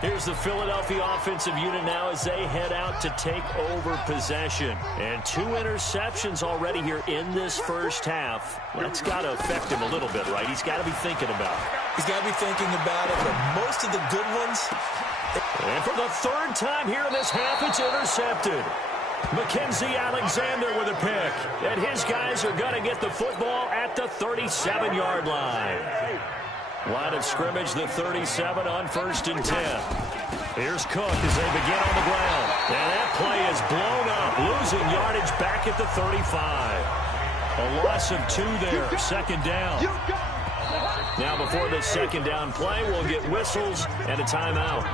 Here's the Philadelphia offensive unit now as they head out to take over possession. And 2 interceptions already here in this first half. That's got to affect him a little bit, right? He's got to be thinking about it. He's got to be thinking about it, but most of the good ones. And for the 3rd time here in this half, it's intercepted. Mackenzie Alexander with a pick. And his guys are going to get the football at the 37-yard line. Line of scrimmage, the 37 on 1st and 10. Here's Cook as they begin on the ground. And that play is blown up, losing yardage back at the 35. A loss of 2 there, 2nd down. Now before this 2nd down play, we'll get whistles and a timeout.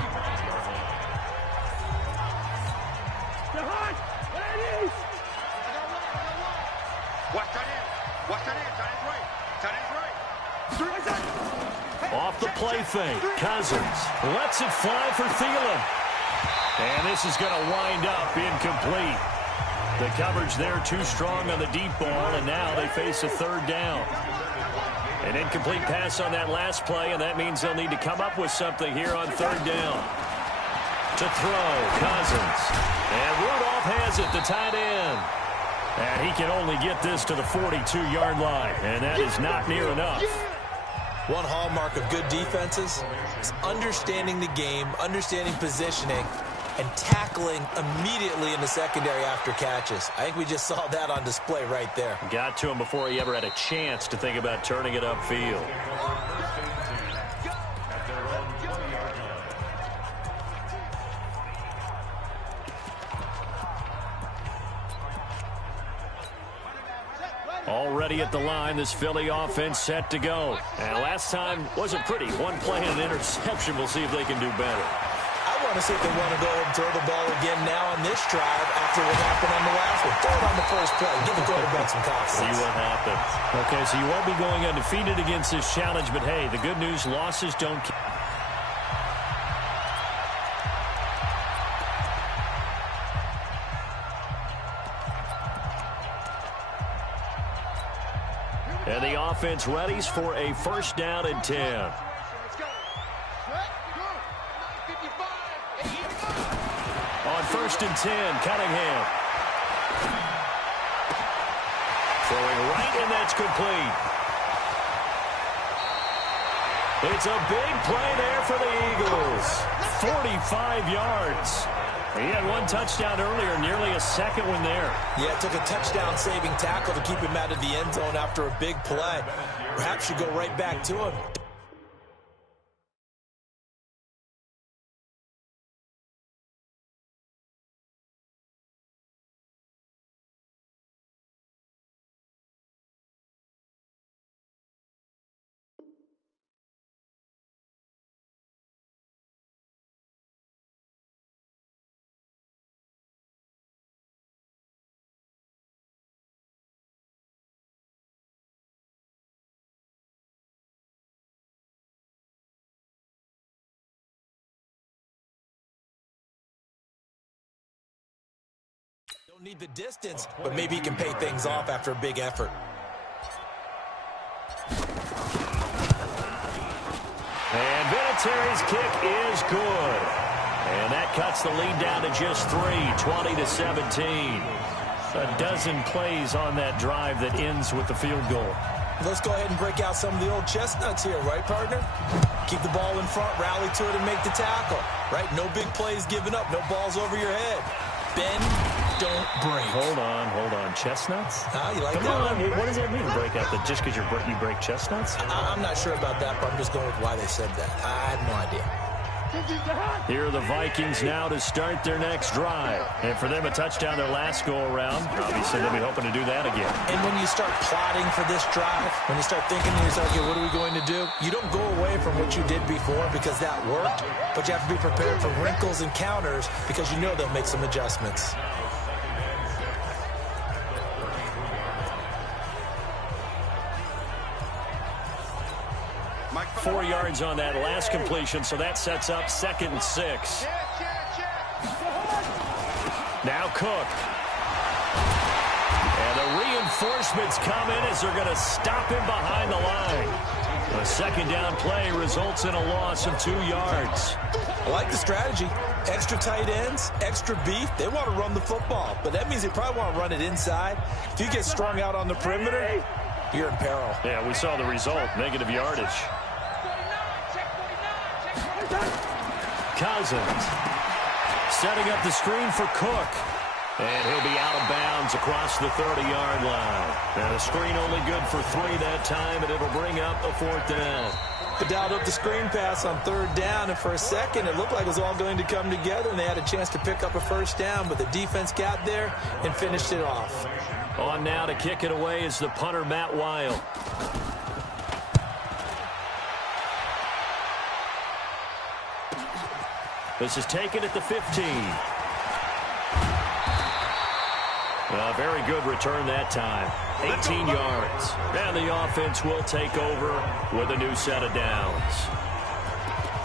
Off the play fake, Cousins lets it fly for Thielen. And this is going to wind up incomplete. The coverage there too strong on the deep ball, and now they face a 3rd down. An incomplete pass on that last play, and that means they'll need to come up with something here on 3rd down. To throw, Cousins. And Rudolph has it, the tight end. And he can only get this to the 42-yard line, and that is not near enough. One hallmark of good defenses is understanding the game, understanding positioning, and tackling immediately in the secondary after catches. I think we just saw that on display right there. Got to him before he ever had a chance to think about turning it upfield. Already at the line, this Philly offense set to go. And last time wasn't pretty. 1 play and an interception. We'll see if they can do better. I want to see if they want to go ahead and throw the ball again now on this drive after what happened on the last one. Throw it on the first play. Give the quarterback some confidence. See what happens. Okay, so you won't be going undefeated against this challenge, but hey, the good news, losses don't count. And the offense readies for a 1st down and 10. On 1st and 10, Cunningham. Throwing right, and that's complete. It's a big play there for the Eagles. 45 yards. He had 1 touchdown earlier, nearly a 2nd one there. Yeah, it took a touchdown-saving tackle to keep him out of the end zone after a big play. Perhaps you go right back to him. Don't need the distance, but maybe he can pay things off after a big effort. And Vinatieri's kick is good. And that cuts the lead down to just 3, 20-17. A dozen plays on that drive that ends with the field goal. Let's go ahead and break out some of the old chestnuts here, right, partner? Keep the ball in front, rally to it, and make the tackle, right? No big plays given up, no balls over your head. Bend, don't break. Hold on. Chestnuts? You like Come that? on. What does that mean, break out? That just because you break chestnuts? I'm not sure about that, but I'm just going with why they said that. I have no idea. Here are the Vikings now to start their next drive. And for them, a touchdown their last go-around. Obviously, they'll be hoping to do that again. And when you start plotting for this drive, when you start thinking to yourself, okay, what are we going to do? You don't go away from what you did before because that worked, but you have to be prepared for wrinkles and counters because you know they'll make some adjustments. 4 yards on that last completion, so that sets up 2nd and 6. Now Cook. And the reinforcements come in as they're going to stop him behind the line. A second down play results in a loss of 2 yards. I like the strategy. Extra tight ends, extra beef. They want to run the football, but that means they probably want to run it inside. If you get strung out on the perimeter, you're in peril. Yeah, we saw the result, negative yardage. Cousins setting up the screen for Cook. And he'll be out of bounds across the 30-yard line. Now the screen only good for 3 that time, and it'll bring up a 4th down. They dialed up the screen pass on 3rd down, and for a second it looked like it was all going to come together, and they had a chance to pick up a 1st down, but the defense got there and finished it off. On now to kick it away is the punter, Matt Weil. This is taken at the 15. A very good return that time. 18 yards. And the offense will take over with a new set of downs.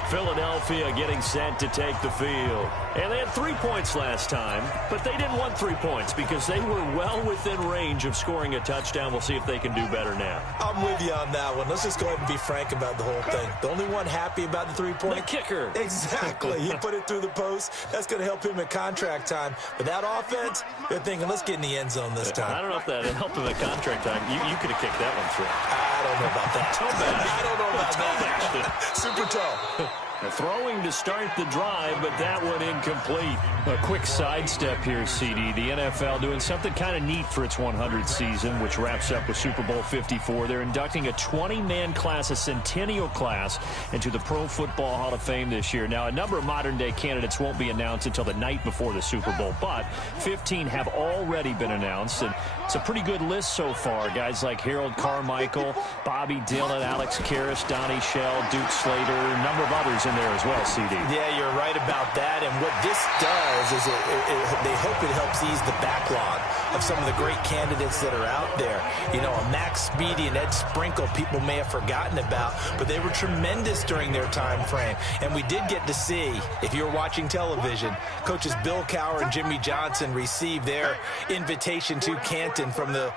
Philadelphia getting set to take the field. And they had 3 points last time, but they didn't want 3 points because they were well within range of scoring a touchdown. We'll see if they can do better now. I'm with you on that one. Let's just go ahead and be frank about the whole thing. The only one happy about the 3-point. The kicker. Exactly. He put it through the post. That's going to help him at contract time. But that offense, they're thinking, let's get in the end zone this time. I don't know if that helped him at contract time. You could have kicked that one through. I don't know about that. Toe bash. I don't know about that. Super toe. Throwing to start the drive, but that one incomplete. A quick sidestep here, CD. The NFL doing something kind of neat for its 100th season, which wraps up with Super Bowl 54. They're inducting a 20-man class, a centennial class, into the Pro Football Hall of Fame this year. Now, a number of modern-day candidates won't be announced until the night before the Super Bowl, but 15 have already been announced, and it's a pretty good list so far. Guys like Harold Carmichael, Bobby Dillon, Alex Karras, Donnie Shell, Duke Slater, a number of others in there as well, CD. Yeah, you're right about that. And what this does is they hope it helps ease the backlog of some of the great candidates that are out there. You know, a Max Speedy and Ed Sprinkle, people may have forgotten about, but they were tremendous during their time frame. And we did get to see, if you were watching television, coaches Bill Cowher and Jimmy Johnson receive their invitation to Canton from the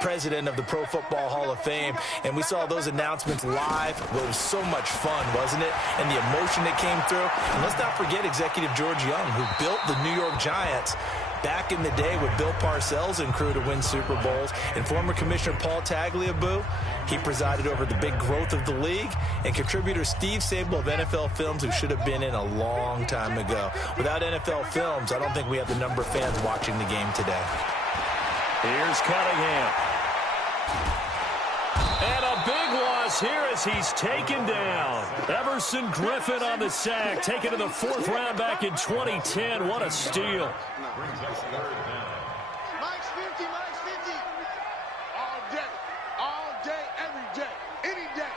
president of the Pro Football Hall of Fame. And we saw those announcements live. Well, it was so much fun, wasn't it? And the emotion that came through. And let's not forget Executive George Young, who built the New York Giants back in the day with Bill Parcells and crew to win Super Bowls. And former Commissioner Paul Tagliabue, he presided over the big growth of the league. And contributor Steve Sable of NFL Films, who should have been in a long time ago. Without NFL Films, I don't think we have the number of fans watching the game today. Here's Cunningham. And a big loss here as he's taken down. Everson Griffin on the sack, taken to the 4th round back in 2010. What a steal. Mike's 50, Mike's 50. All day, every day, any day.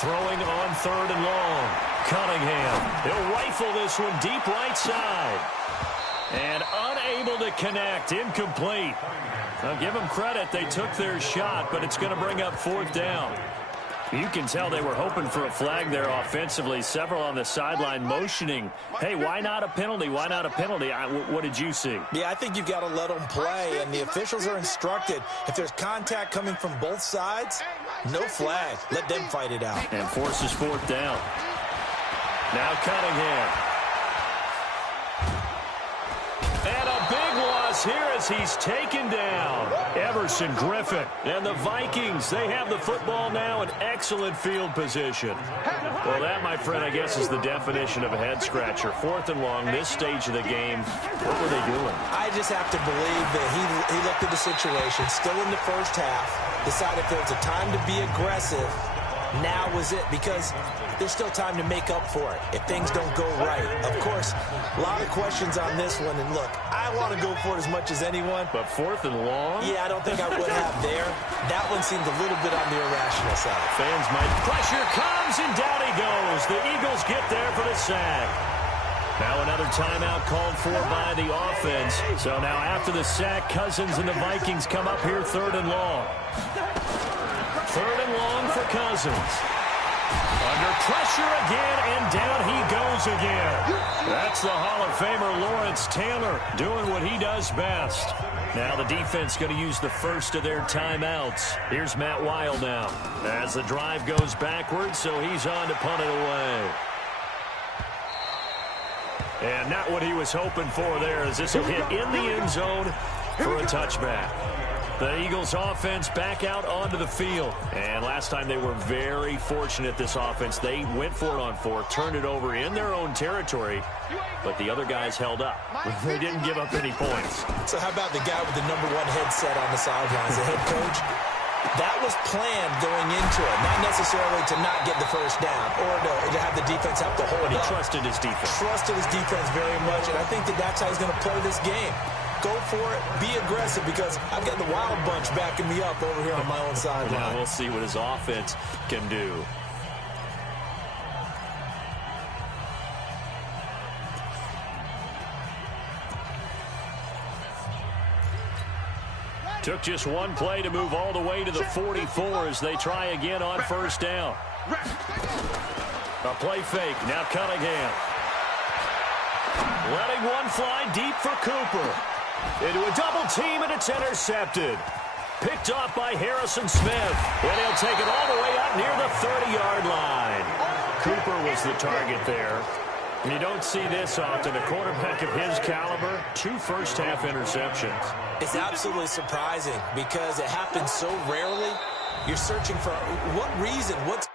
Throwing on 3rd and long. Cunningham. He'll rifle this one deep right side. And unable to connect. Incomplete. Now, give them credit. They took their shot, but it's going to bring up 4th down. You can tell they were hoping for a flag there offensively. Several on the sideline motioning, hey, why not a penalty? Why not a penalty? What did you see? Yeah, I think you've got to let them play, and the officials are instructed. If there's contact coming from both sides, no flag. Let them fight it out. And forces 4th down. Now Cunningham. And a big loss here as he's taken down. Everson Griffin. And the Vikings, they have the football now in excellent field position. Well, that, my friend, I guess is the definition of a head-scratcher. 4th and long, this stage of the game. What were they doing? I just have to believe that he looked at the situation, still in the first half, decided if there was a time to be aggressive, now was it, because there's still time to make up for it if things don't go right. Of course, a lot of questions on this one, and look, I want to go for it as much as anyone. But 4th and long? Yeah, I don't think I would have there. That one seemed a little bit on the irrational side. Fans might. Pressure comes, and down he goes. The Eagles get there for the sack. Now another timeout called for by the offense. So now after the sack, Cousins and the Vikings come up here 3rd and long. 3rd and long for Cousins. Under pressure again, and down he goes again. That's the Hall of Famer Lawrence Taylor doing what he does best. Now the defense going to use the first of their timeouts. Here's Matt Weil now as the drive goes backwards, so he's on to punt it away. And not what he was hoping for there, as this will hit in the end zone for a touchback. The Eagles offense back out onto the field. And last time they were very fortunate, this offense. They went for it on fourth, turned it over in their own territory, but the other guys held up. They didn't give up any points. So how about the guy with the #1 headset on the sidelines, the head coach? That was planned going into it, not necessarily to not get the first down or to have the defense have to hold But he up. trusted his defense. Trusted his defense very much, and I think that's how he's going to play this game. Go for it, be aggressive, because I've got the Wild Bunch backing me up over here on my own sideline. Now we'll see what his offense can do. Took just one play to move all the way to the 44 as they try again on first down. A play fake, now Cunningham. Letting one fly deep for Cooper. Into a double team, and it's intercepted. Picked off by Harrison Smith, and he'll take it all the way up near the 30-yard line. Cooper was the target there. You don't see this often. A quarterback of his caliber, 2 first-half interceptions. It's absolutely surprising because it happens so rarely. You're searching for what reason, what's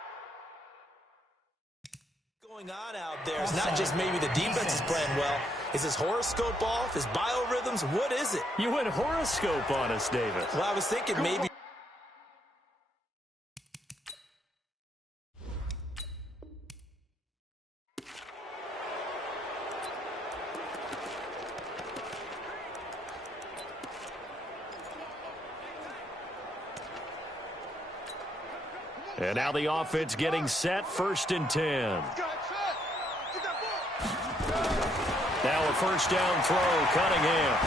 going on out there. It's not just maybe the defense is playing well. Is his horoscope off? His biorhythms? What is it? You went horoscope on us, David. Well, I was thinking maybe. And now the offense getting set, 1st and 10. Now a first down throw, Cunningham.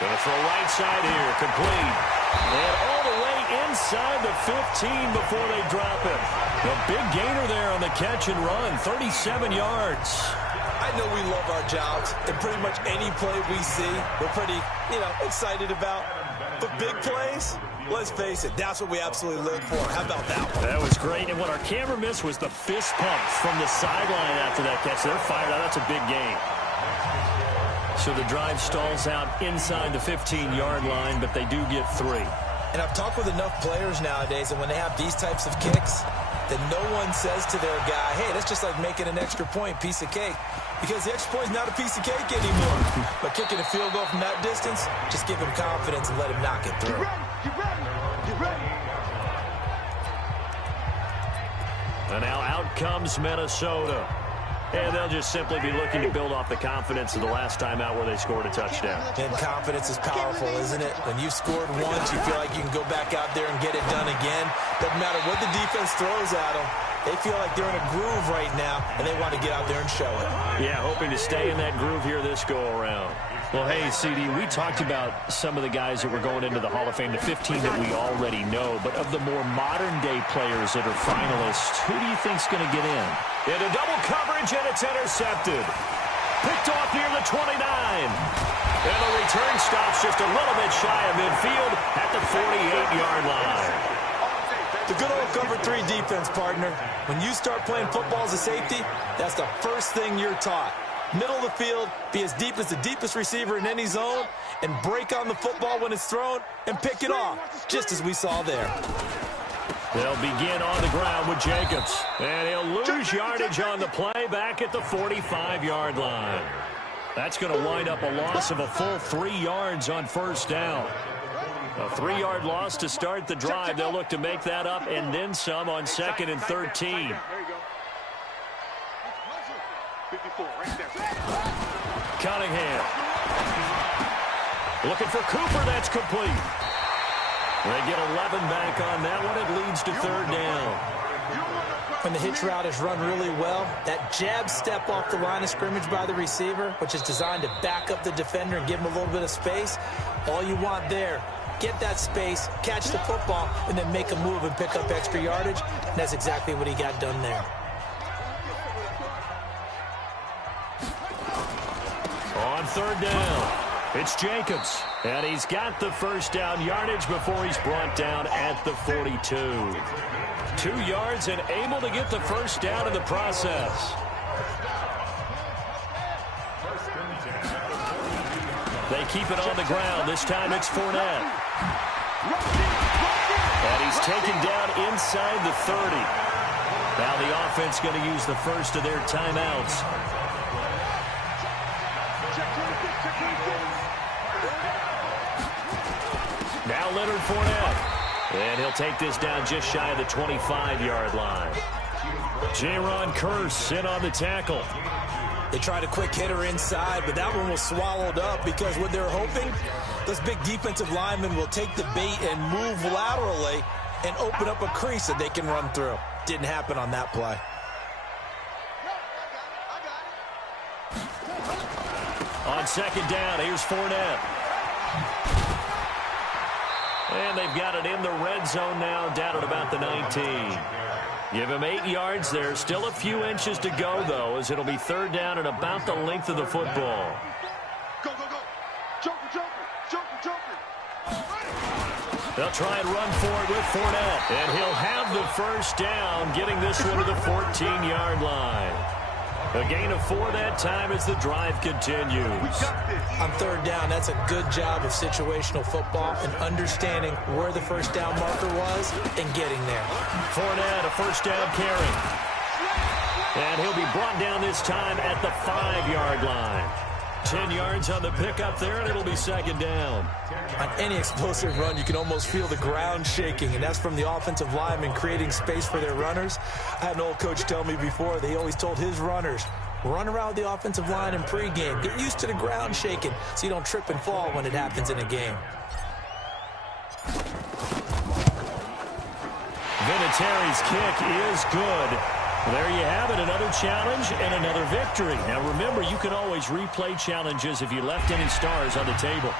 Gonna throw right side here, complete. And all the way inside the 15 before they drop it. A big gainer there on the catch and run, 37 yards. I know we love our jobs, and pretty much any play we see, we're pretty, excited about. But big plays, let's face it, that's what we absolutely live for. How about that one? That was great, and what our camera missed was the fist pump from the sideline after that catch. They're fired out. That's a big gain. So the drive stalls out inside the 15-yard line, but they do get 3. And I've talked with enough players nowadays, and when they have these types of kicks, that no one says to their guy, hey, that's just like making an extra point, piece of cake. Because the extra point is not a piece of cake anymore. But kicking a field goal from that distance, just give him confidence and let him knock it through. Get ready. Get ready. And now out comes Minnesota. And they'll just simply be looking to build off the confidence of the last time out where they scored a touchdown. And confidence is powerful, isn't it? When you've scored once, you feel like you can go back out there and get it done again. Doesn't matter what the defense throws at them. They feel like they're in a groove right now, and they want to get out there and show it. Yeah, hoping to stay in that groove here this go-around. Well, hey, CD, we talked about some of the guys that were going into the Hall of Fame, the 15 that we already know. But of the more modern-day players that are finalists, who do you think's going to get in? Into double coverage, and it's intercepted. Picked off near the 29. And the return stops just a little bit shy of midfield at the 48-yard line. The good old cover 3 defense, partner. When you start playing football as a safety, that's the first thing you're taught. Middle of the field, be as deep as the deepest receiver in any zone, and break on the football when it's thrown and pick it off, just as we saw there. They'll begin on the ground with Jacobs. And he'll lose yardage on the play back at the 45-yard line. That's going to wind up a loss of a full 3 yards on first down. A 3-yard loss to start the drive. They'll look to make that up and then some on 2nd and 13. There you go. 54, right there. Cunningham. Looking for Cooper. That's complete. They get 11 back on that one. It leads to 3rd down. When the hitch route is run really well, that jab step off the line of scrimmage by the receiver, which is designed to back up the defender and give him a little bit of space, all you want there, get that space, catch the football, and then make a move and pick up extra yardage. And that's exactly what he got done there. On third down, it's Jacobs. And he's got the first down yardage before he's brought down at the 42. 2 yards and able to get the first down in the process. They keep it on the ground. This time it's Fournette. And he's taken down inside the 30. Now the offense going to use the first of their timeouts. Now Leonard Fournette. And he'll take this down just shy of the 25-yard line. Jaron Kearse in on the tackle. They tried a quick hitter inside, but that one was swallowed up because what they're hoping, this big defensive lineman will take the bait and move laterally and open up a crease that they can run through. Didn't happen on that play. On second down, here's Fournette. And they've got it in the red zone now, down at about the 19. Give him 8 yards there. Still a few inches to go, though, as it'll be third down and about the length of the football. Go, go, go. Joker, Joker, Joker, Joker. They'll try and run for it with Fournette. And he'll have the first down, getting this one to the 14-yard line. A gain of 4 that time as the drive continues. On third down, that's a good job of situational football and understanding where the first down marker was and getting there. Fournette, a first down carry. And he'll be brought down this time at the 5-yard line. 10 yards on the pickup there, and it'll be second down. On any explosive run, you can almost feel the ground shaking, and that's from the offensive linemen creating space for their runners. I had an old coach tell me before, they always told his runners, run around the offensive line in pregame. Get used to the ground shaking so you don't trip and fall when it happens in a game. Vinatieri's kick is good. There you have it, another challenge and another victory. Now remember, you can always replay challenges if you left any stars on the table.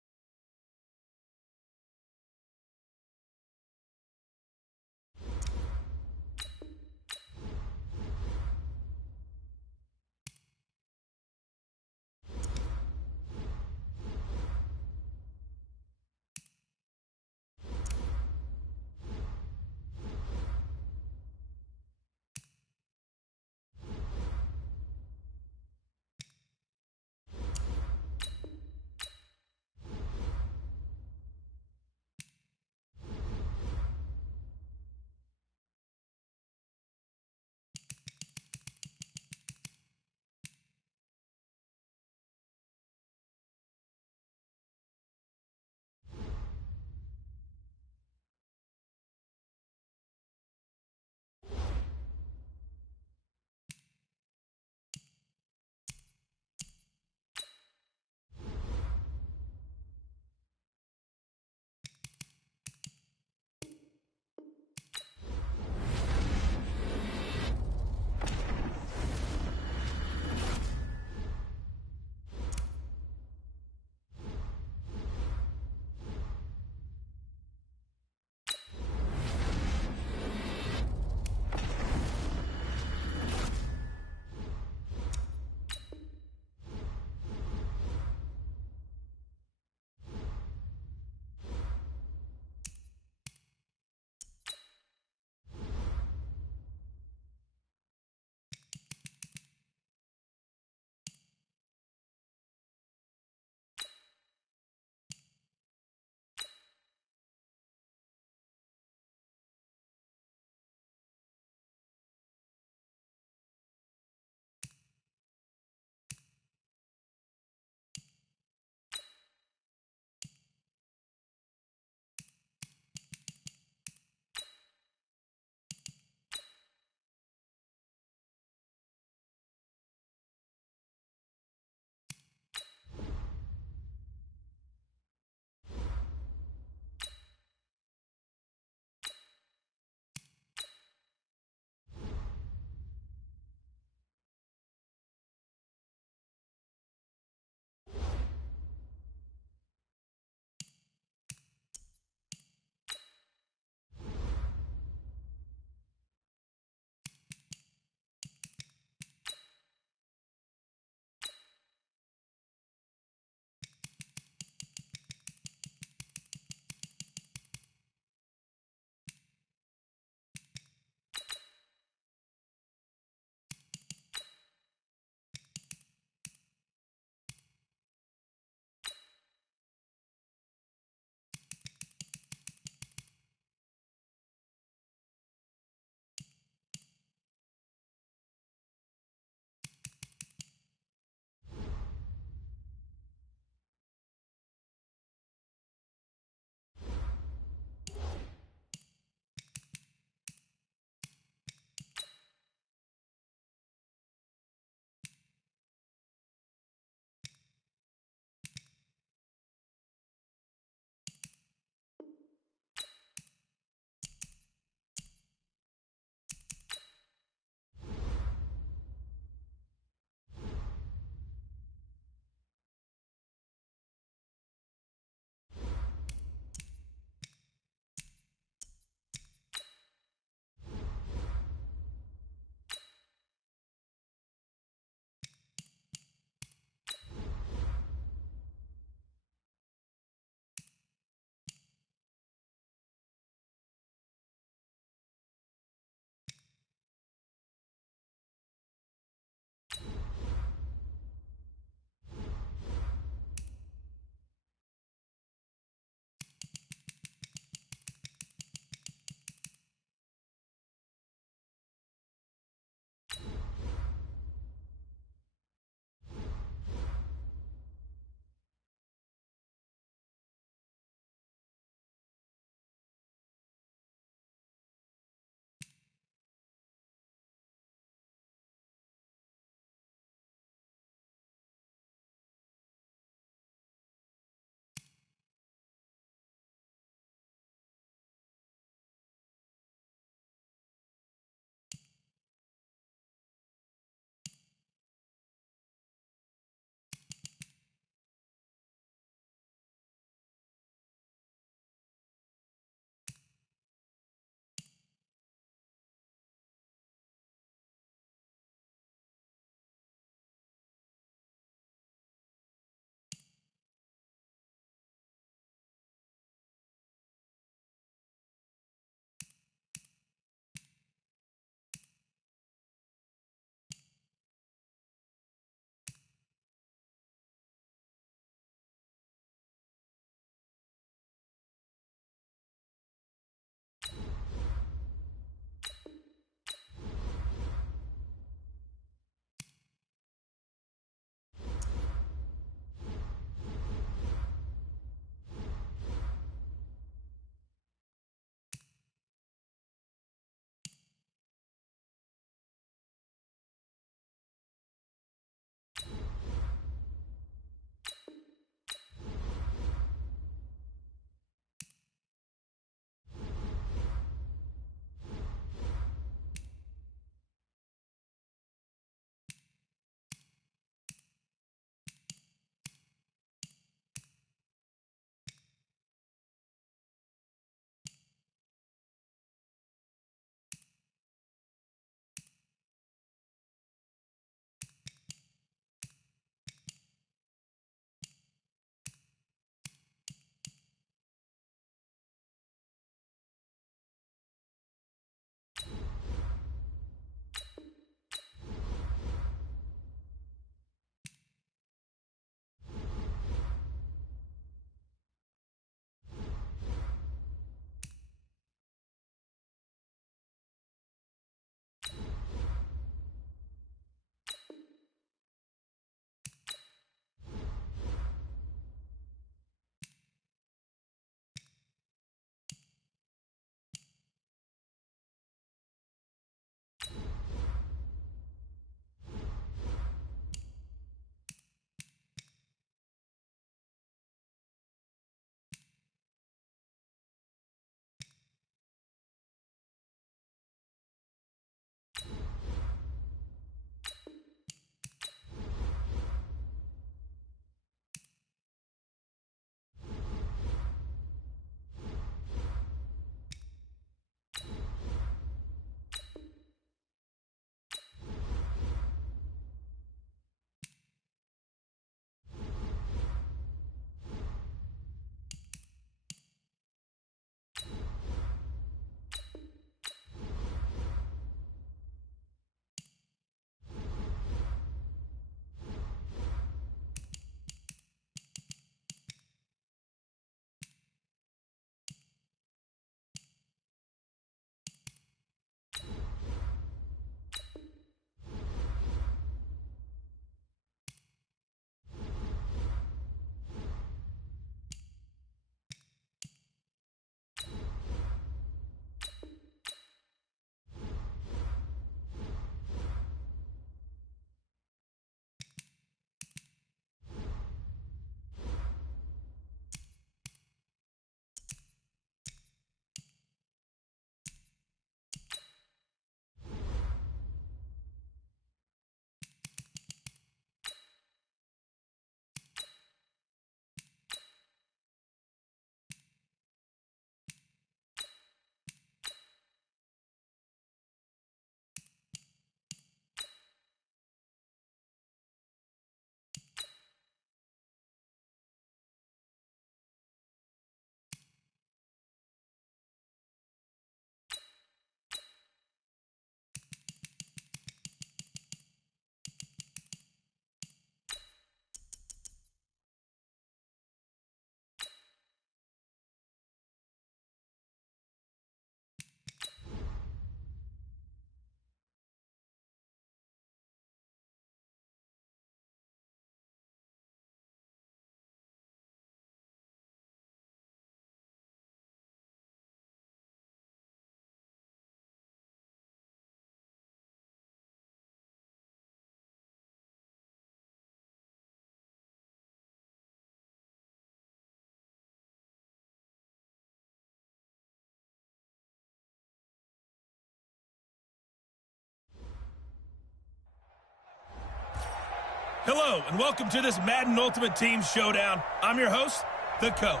Hello, and welcome to this Madden Ultimate Team Showdown. I'm your host, the Coach.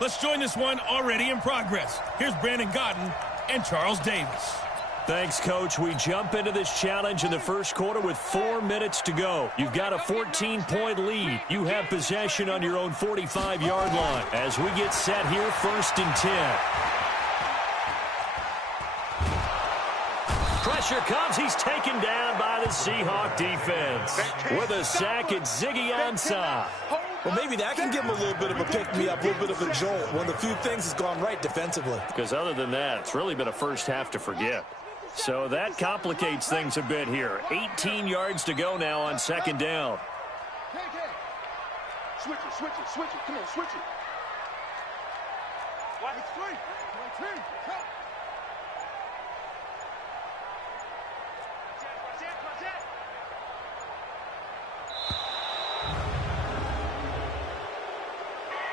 Let's join this one already in progress. Here's Brandon Godden and Charles Davis. Thanks, Coach. We jump into this challenge in the first quarter with 4 minutes to go. You've got a 14-point lead. You have possession on your own 45-yard line as we get set here, 1st and 10. Pressure comes. He's taken down by the Seahawk defense. With a sack, it's Ziggy Ansah. Well, maybe that can give him a little bit of a pick-me-up, a little bit of a jolt. One of the few things has gone right defensively. Because other than that, it's really been a first half to forget. So that complicates things a bit here. 18 yards to go now on 2nd down. Switch it, switch it, switch it. Come on, switch it. What? It's free. Come.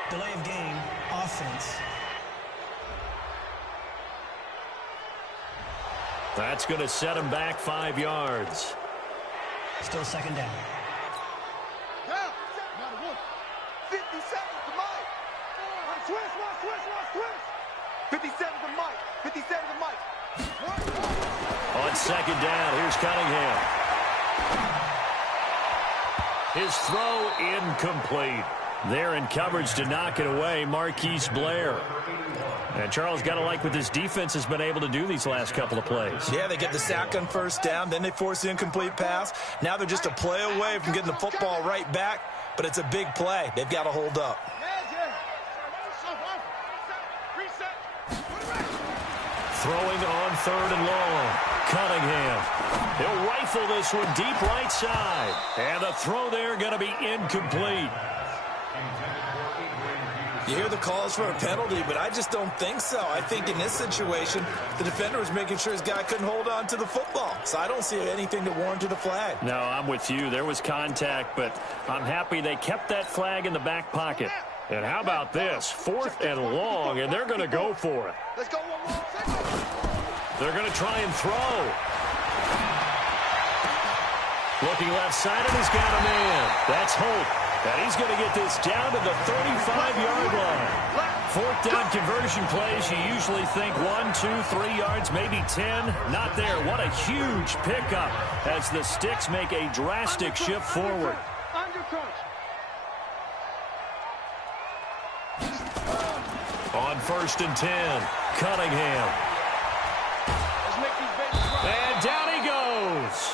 Delay of game, offense. That's going to set him back 5 yards. Still 2nd down. Down. Not a 50 seconds to Mike. Switch. 57 to Mike. 57 to Mike. On 2nd down, here's Cunningham. His throw incomplete. There in coverage to knock it away, Marquise Blair. And Charles, got to like what this defense has been able to do these last couple of plays. Yeah, they get the sack on 1st down, then they force the incomplete pass. Now they're just a play away from getting the football right back, but it's a big play. They've got to hold up. Throwing on 3rd and long. Cunningham. He'll rifle this one deep right side. And the throw there going to be incomplete. You hear the calls for a penalty, but I just don't think so. I think in this situation, the defender was making sure his guy couldn't hold on to the football. So I don't see anything that warranted a flag. No, I'm with you. There was contact, but I'm happy they kept that flag in the back pocket. And how about this? 4th and long, and they're going to go for it. Let's go one more second. They're going to try and throw. Looking left-sided, he's got a man. That's Hope. And he's going to get this down to the 35-yard line. 4th down conversion plays, you usually think 1, 2, 3 yards, maybe 10. Not there. What a huge pickup as the Sticks make a drastic shift forward. On 1st and 10, Cunningham. And down he goes.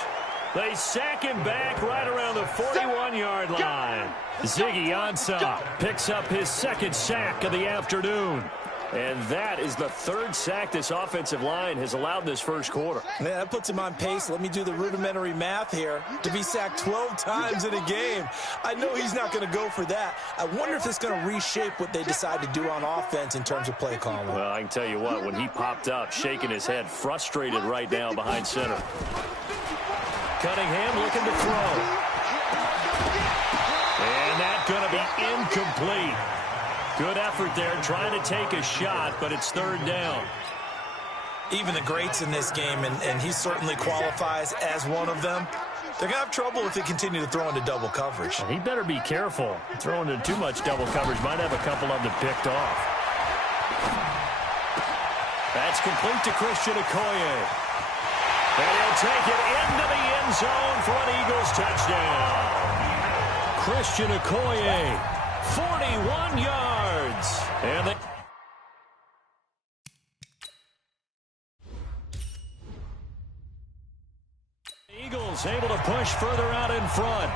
They sack him back right around the 41-yard line. Ziggy Ansah picks up his 2nd sack of the afternoon. And that is the 3rd sack this offensive line has allowed this first quarter. Yeah, that puts him on pace. Let me do the rudimentary math here. To be sacked 12 times in a game. I know he's not going to go for that. I wonder if it's going to reshape what they decide to do on offense in terms of play calling. Well, I can tell you what, when he popped up, shaking his head, frustrated right now behind center. Cunningham looking to throw. And that's going to be incomplete. Good effort there, trying to take a shot, but it's 3rd down. Even the greats in this game, and he certainly qualifies as one of them, they're going to have trouble if they continue to throw into double coverage. He better be careful. Throwing into too much double coverage might have a couple of them picked off. That's complete to Christian Okoye. And he'll take it into the end zone for an Eagles touchdown. Christian Okoye, 41 yards. And they... Eagles able to push further out in front.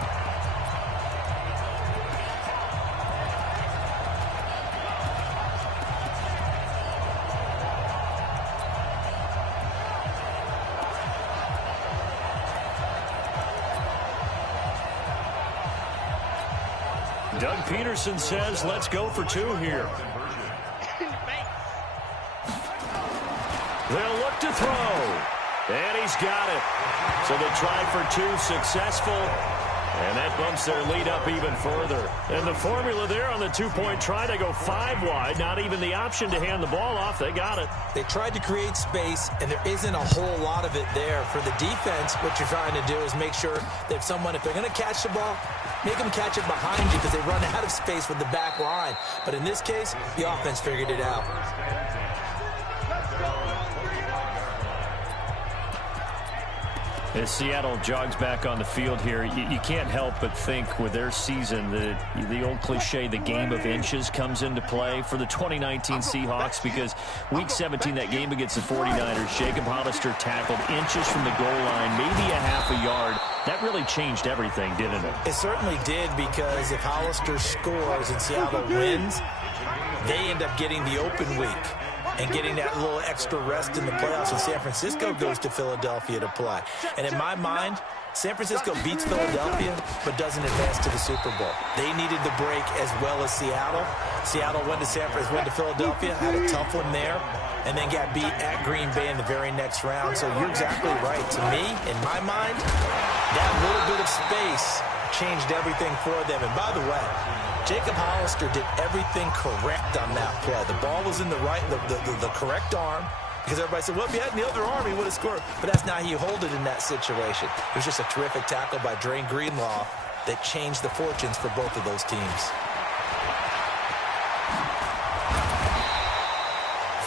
Doug Peterson says, let's go for 2 here. They'll look to throw. And he's got it. So the try for 2 successful. And that bumps their lead up even further. And the formula there on the two-point try, they go 5 wide. Not even the option to hand the ball off. They got it. They tried to create space, and there isn't a whole lot of it there. For the defense, what you're trying to do is make sure that if they're going to catch the ball, make them catch it behind you because they run out of space with the back line. But in this case, the offense figured it out. As Seattle jogs back on the field here, you can't help but think with their season that the old cliche, the game of inches, comes into play for the 2019 Seahawks because Week 17, that game against the 49ers, Jacob Hollister tackled inches from the goal line, maybe a half a yard. That really changed everything, didn't it? It certainly did, because if Hollister scores and Seattle wins, they end up getting the open week and getting that little extra rest in the playoffs when San Francisco goes to Philadelphia to play. And in my mind, San Francisco beats Philadelphia but doesn't advance to the Super Bowl. They needed the break as well as Seattle. Seattle went to Philadelphia, had a tough one there, and then got beat at Green Bay in the very next round. So you're exactly right. To me, in my mind, that little bit of space changed everything for them. And by the way, Jacob Hollister did everything correct on that play. The ball was in the correct arm, because everybody said, well, if he had the other arm, he would have scored. But that's not how you hold it in that situation. It was just a terrific tackle by Drain Greenlaw that changed the fortunes for both of those teams.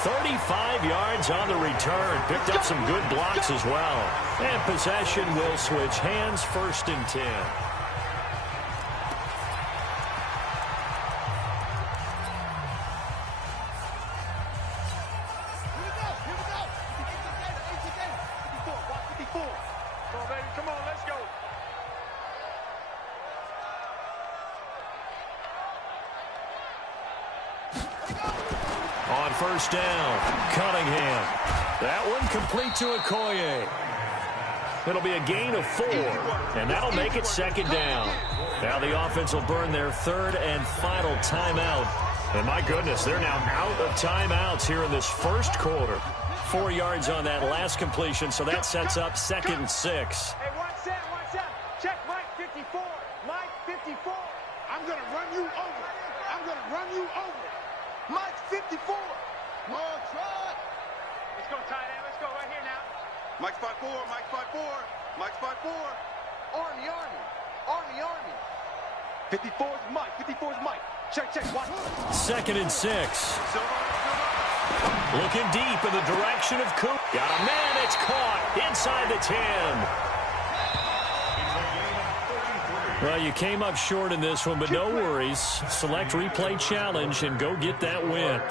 35 yards on the return. Picked up some good blocks as well. And possession will switch hands, 1st and 10. On 1st down, Cunningham. That one complete to Okoye. It'll be a gain of 4, and that'll make it 2nd down. Now the offense will burn their 3rd and final timeout. And my goodness, they're now out of timeouts here in this first quarter. 4 yards on that last completion, so that sets up 2nd and 6. Hey, watch out. Check Mike 54. Mike 54. I'm going to run you over. Mike 54. Well, try. Let's go, tight end. Let's go right here now. Mike spot 4. Mike spot 4. Army. 54's Mike. Check. Watch. 2nd and 6. Looking deep in the direction of Coop. Got a man. It's caught inside the 10. Well, you came up short in this one, but no worries. Select replay challenge and go get that win.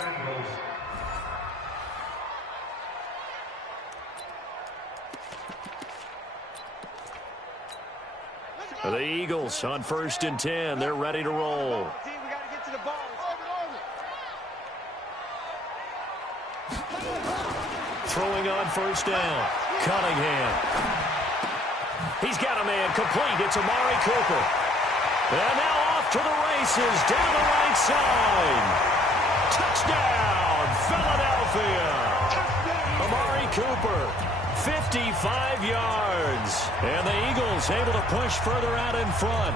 The Eagles on 1st and 10. They're ready to roll. Team, we got to get to the ball. Throwing on 1st down. Cunningham. He's got a man complete. It's Amari Cooper. And now off to the races down the right side. Touchdown, Philadelphia. Amari Cooper, 55 yards. And the Eagles able to push further out in front.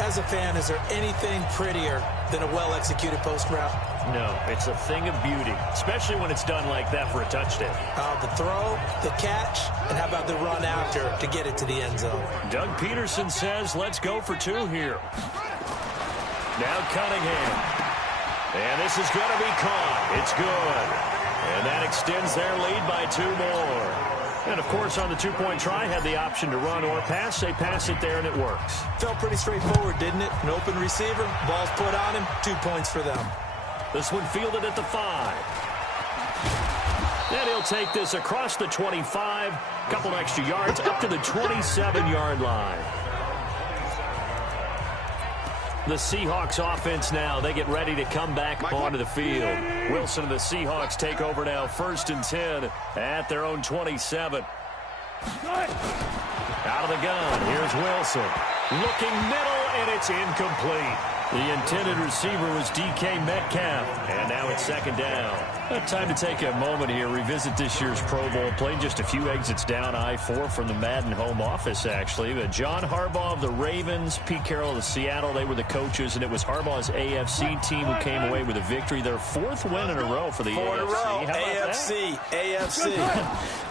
As a fan, is there anything prettier than a well-executed post route? No, it's a thing of beauty, especially when it's done like that for a touchdown. The throw, the catch, and how about the run after to get it to the end zone? Doug Peterson says, let's go for 2 here. Now Cunningham. And this is going to be caught. It's good. And that extends their lead by 2 more. And, of course, on the 2-point try, had the option to run or pass. They pass it there, and it works. Felt pretty straightforward, didn't it? An open receiver, ball's put on him, 2 points for them. This one fielded at the 5. And he'll take this across the 25, couple extra yards, up to the 27-yard line. The Seahawks offense now, they get ready to come back onto the field. Wilson and the Seahawks take over now, 1st and 10 at their own 27. Out of the gun, here's Wilson. Looking middle, and it's incomplete. The intended receiver was DK Metcalf, and now it's 2nd down. Time to take a moment here, revisit this year's Pro Bowl. Played just a few exits down I-4 from the Madden home office, actually. But John Harbaugh of the Ravens, Pete Carroll of the Seattle, they were the coaches, and it was Harbaugh's AFC team who came away with a victory. Their 4th win in a row for the AFC. How about AFC.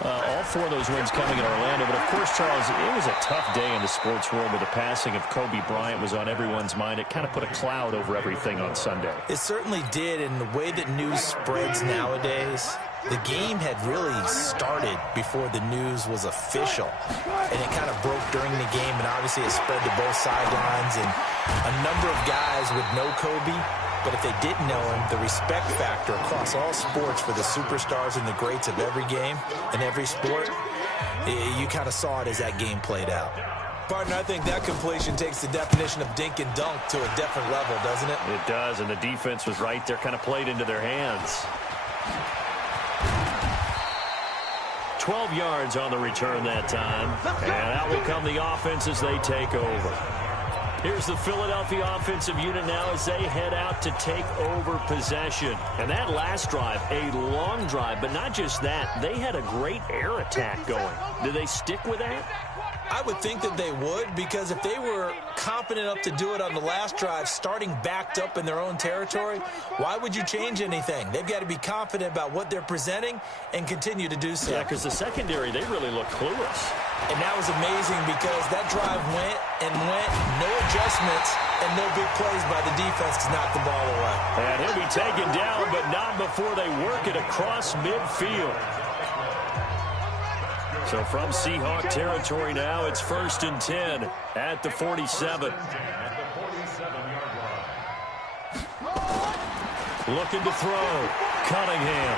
All 4 of those wins coming in Orlando. But, of course, Charles, it was a tough day in the sports world with the passing of Kobe Bryant was on everyone's mind. It kind of put a cloud over everything on Sunday. It certainly did, and the way that news spreads nowadays, the game had really started before the news was official, and it kind of broke during the game, and obviously it spread to both sidelines, and a number of guys would know Kobe, but if they didn't know him, the respect factor across all sports for the superstars and the greats of every game and every sport, you kind of saw it as that game played out. Partner, I think that completion takes the definition of dink and dunk to a different level, doesn't it? It does, and the defense was right there, kind of played into their hands. 12 yards on the return that time, and out will come the offense as they take over. Here's the Philadelphia offensive unit now as they head out to take over possession. And that last drive, a long drive, but not just that, they had a great air attack going. Did they stick with that? I would think that they would, because if they were confident enough to do it on the last drive, starting backed up in their own territory, why would you change anything? They've got to be confident about what they're presenting and continue to do so. Yeah, because the secondary, they really look clueless. And that was amazing because that drive went and went, no adjustments, and no big plays by the defense to knock the ball away. And he'll be taken down, but not before they work it across midfield. So from Seahawk territory now, it's 1st and 10 at the 47. Looking to throw. Cunningham.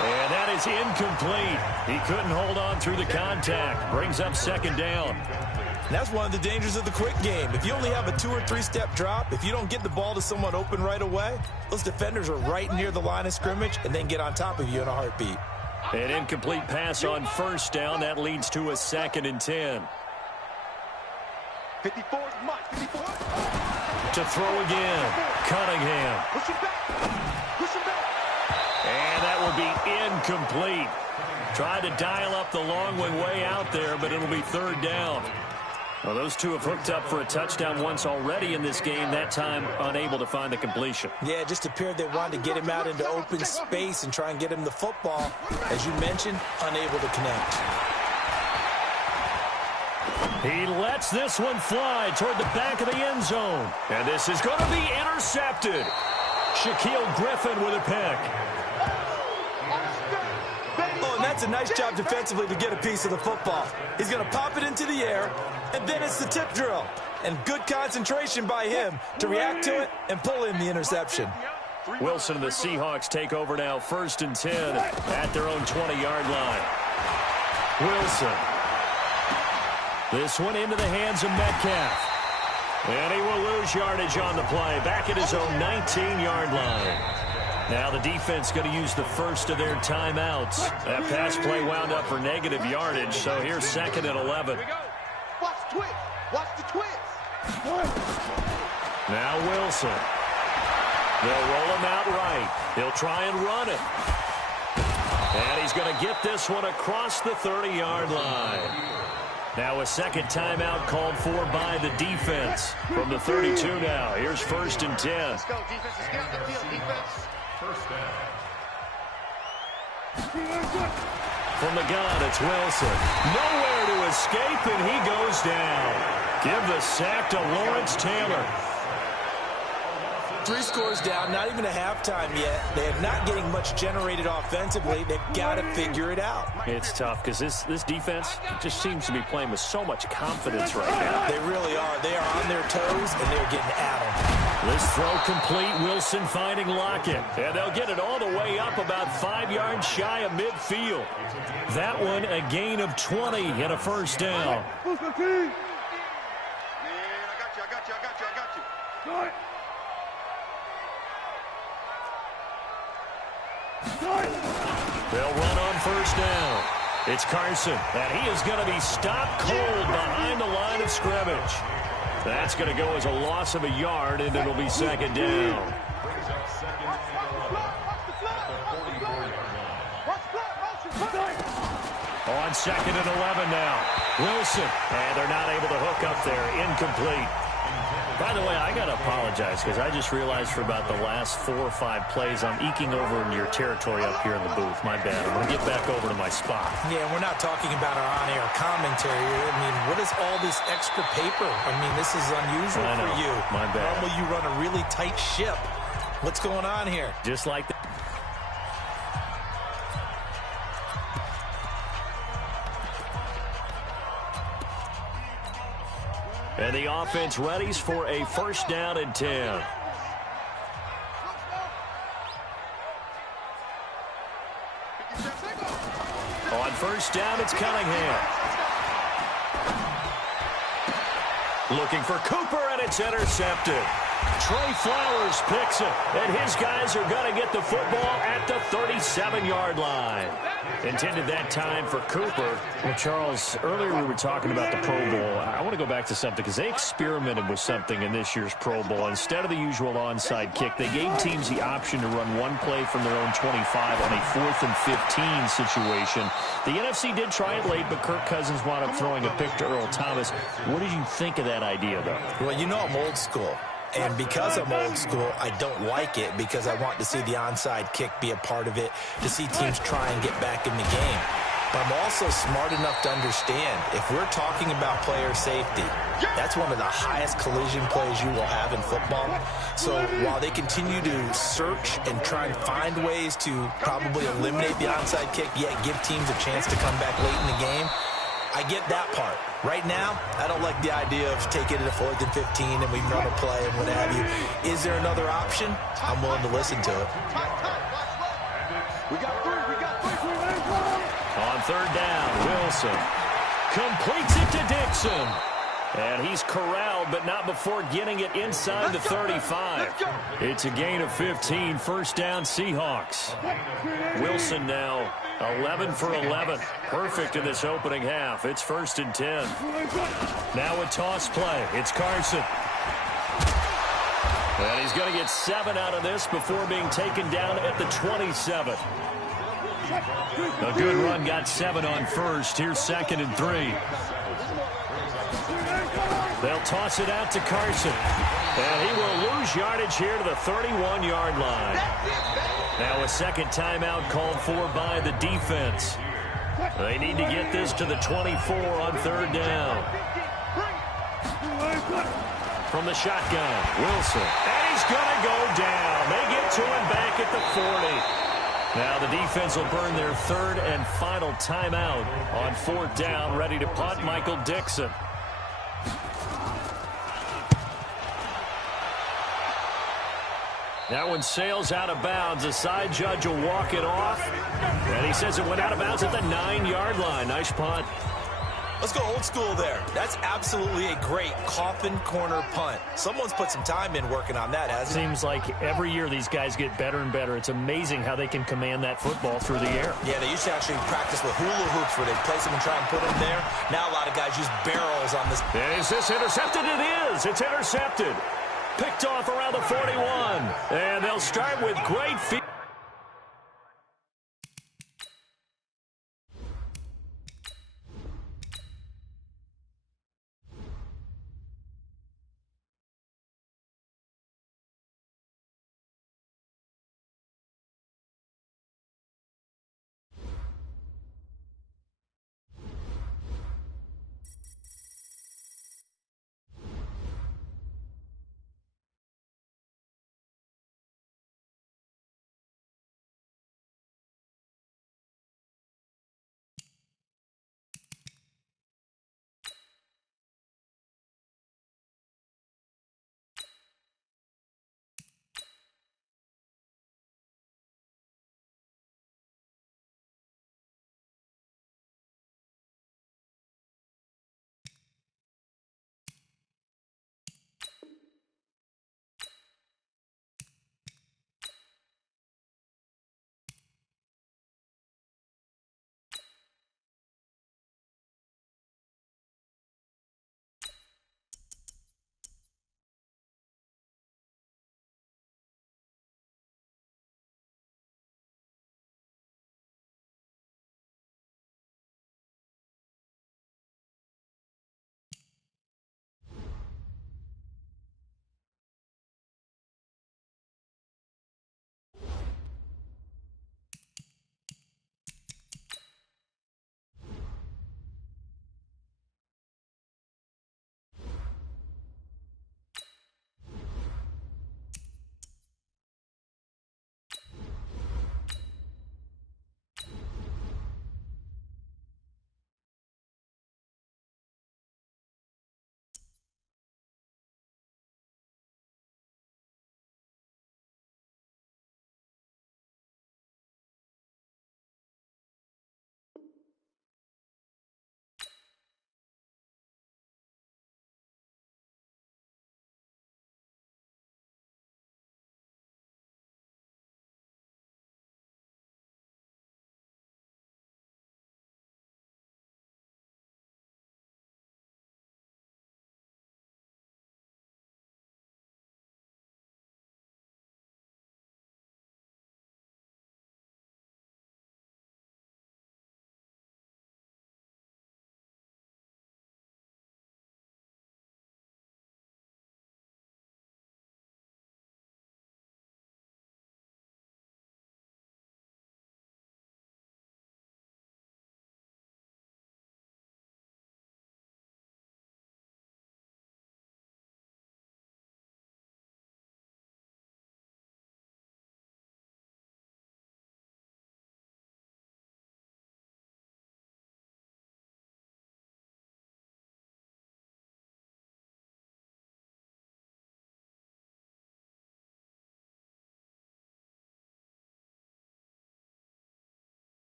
And that is incomplete. He couldn't hold on through the contact. Brings up 2nd down. And that's one of the dangers of the quick game. If you only have a 2- or 3-step drop, if you don't get the ball to someone open right away, those defenders are right near the line of scrimmage and then get on top of you in a heartbeat. An incomplete pass on 1st down. That leads to a 2nd and 10. 54 is Mike. 54. To throw again. Cunningham. Push him back. Push him back. And that will be incomplete. Tried to dial up the long one way out there, but it'll be 3rd down. Well, those two have hooked up for a touchdown once already in this game, that time unable to find the completion. Yeah, it just appeared they wanted to get him out into open space and try and get him the football. As you mentioned, unable to connect. He lets this one fly toward the back of the end zone. And this is going to be intercepted. Shaquille Griffin with a pick. Oh, and that's a nice job defensively to get a piece of the football. He's going to pop it into the air, and then it's the tip drill. And good concentration by him to react to it and pull in the interception. Wilson and the Seahawks take over now, 1st and 10 at their own 20-yard line. Wilson. This one into the hands of Metcalf. And he will lose yardage on the play, back at his own 19-yard line. Now the defense going to use the first of their timeouts. That pass play wound up for negative yardage, so here's 2nd and 11. Watch the twist. Watch the twist. Now Wilson. They'll roll him out right. He'll try and run it. And he's going to get this one across the 30-yard line. Now a 2nd timeout called for by the defense from the 32 now. Here's 1st and 10. Let's go, defense. Let's get out the field, defense. 1st down. From the gun, it's Wilson. Nowhere to escape, and he goes down. Give the sack to Lawrence Taylor. 3 scores down, not even a halftime yet. They are not getting much generated offensively. They've got to figure it out. It's tough because this defense just seems to be playing with so much confidence right now. They really are. They are on their toes, and they're getting at them. This throw complete. Wilson finding Lockett. And they'll get it all the way up about 5 yards shy of midfield. That one a gain of 20 and a 1st down. Man, I got you. They'll run on 1st down. It's Carson, and he is going to be stopped cold behind the line of scrimmage. That's going to go as a loss of a yard, and it'll be second down. Brings up second and 11 at the 44-yard line. On second and 11 now. Wilson. And they're not able to hook up there. Incomplete. By the way, I got to apologize because I just realized for about the last 4 or 5 plays, I'm eking over into your territory up here in the booth. My bad. I'm going to get back over to my spot. Yeah, we're not talking about our on-air commentary. I mean, what is all this extra paper? I mean, this is unusual for you. My bad. Normally you run a really tight ship. What's going on here? Just like that. And the offense readies for a first down and 10. On first down, it's Cunningham. Looking for Cooper, and it's intercepted. Trey Flowers picks it, and his guys are going to get the football at the 37-yard line. Intended that time for Cooper. Well, Charles, earlier we were talking about the Pro Bowl. I want to go back to something because they experimented with something in this year's Pro Bowl. Instead of the usual onside kick, they gave teams the option to run one play from their own 25 on a 4th and 15 situation. The NFC did try it late, but Kirk Cousins wound up throwing a pick to Earl Thomas. What did you think of that idea, though? Well, you know I'm old school. And because I'm old school, I don't like it because I want to see the onside kick be a part of it, to see teams try and get back in the game. But I'm also smart enough to understand if we're talking about player safety, that's one of the highest collision plays you will have in football. So while they continue to search and try and find ways to probably eliminate the onside kick, yet give teams a chance to come back late in the game, I get that part. Right now, I don't like the idea of taking it to 4th and 15 and we run a play and what have you. Is there another option? I'm willing to listen to it. We got three. On third down, Wilson completes it to Dixon. And he's corralled, but not before getting it inside the 35. It's a gain of 15. First down, Seahawks. Wilson now 11 for 11. Perfect in this opening half. It's 1st and 10. Now a toss play. It's Carson. And he's going to get 7 out of this before being taken down at the 27. A good run, got 7 on first. Here's 2nd and 3. They'll toss it out to Carson. And he will lose yardage here to the 31-yard line. Now a second timeout called for by the defense. They need to get this to the 24 on third down. From the shotgun, Wilson. And he's going to go down. They get to him back at the 40. Now the defense will burn their 3rd and final timeout on 4th down, ready to punt Michael Dixon. That one sails out of bounds. The side judge will walk it off. And he says it went out of bounds at the 9-yard line. Nice punt. Let's go old school there. That's absolutely a great coffin corner punt. Someone's put some time in working on that, hasn't it? Seems like every year these guys get better and better. It's amazing how they can command that football through the air. Yeah, they used to actually practice with hula hoops where they'd place them and try and put them there. Now a lot of guys use barrels on this. Is this intercepted? It is. It's intercepted. Picked off around the 41. And they'll start with great field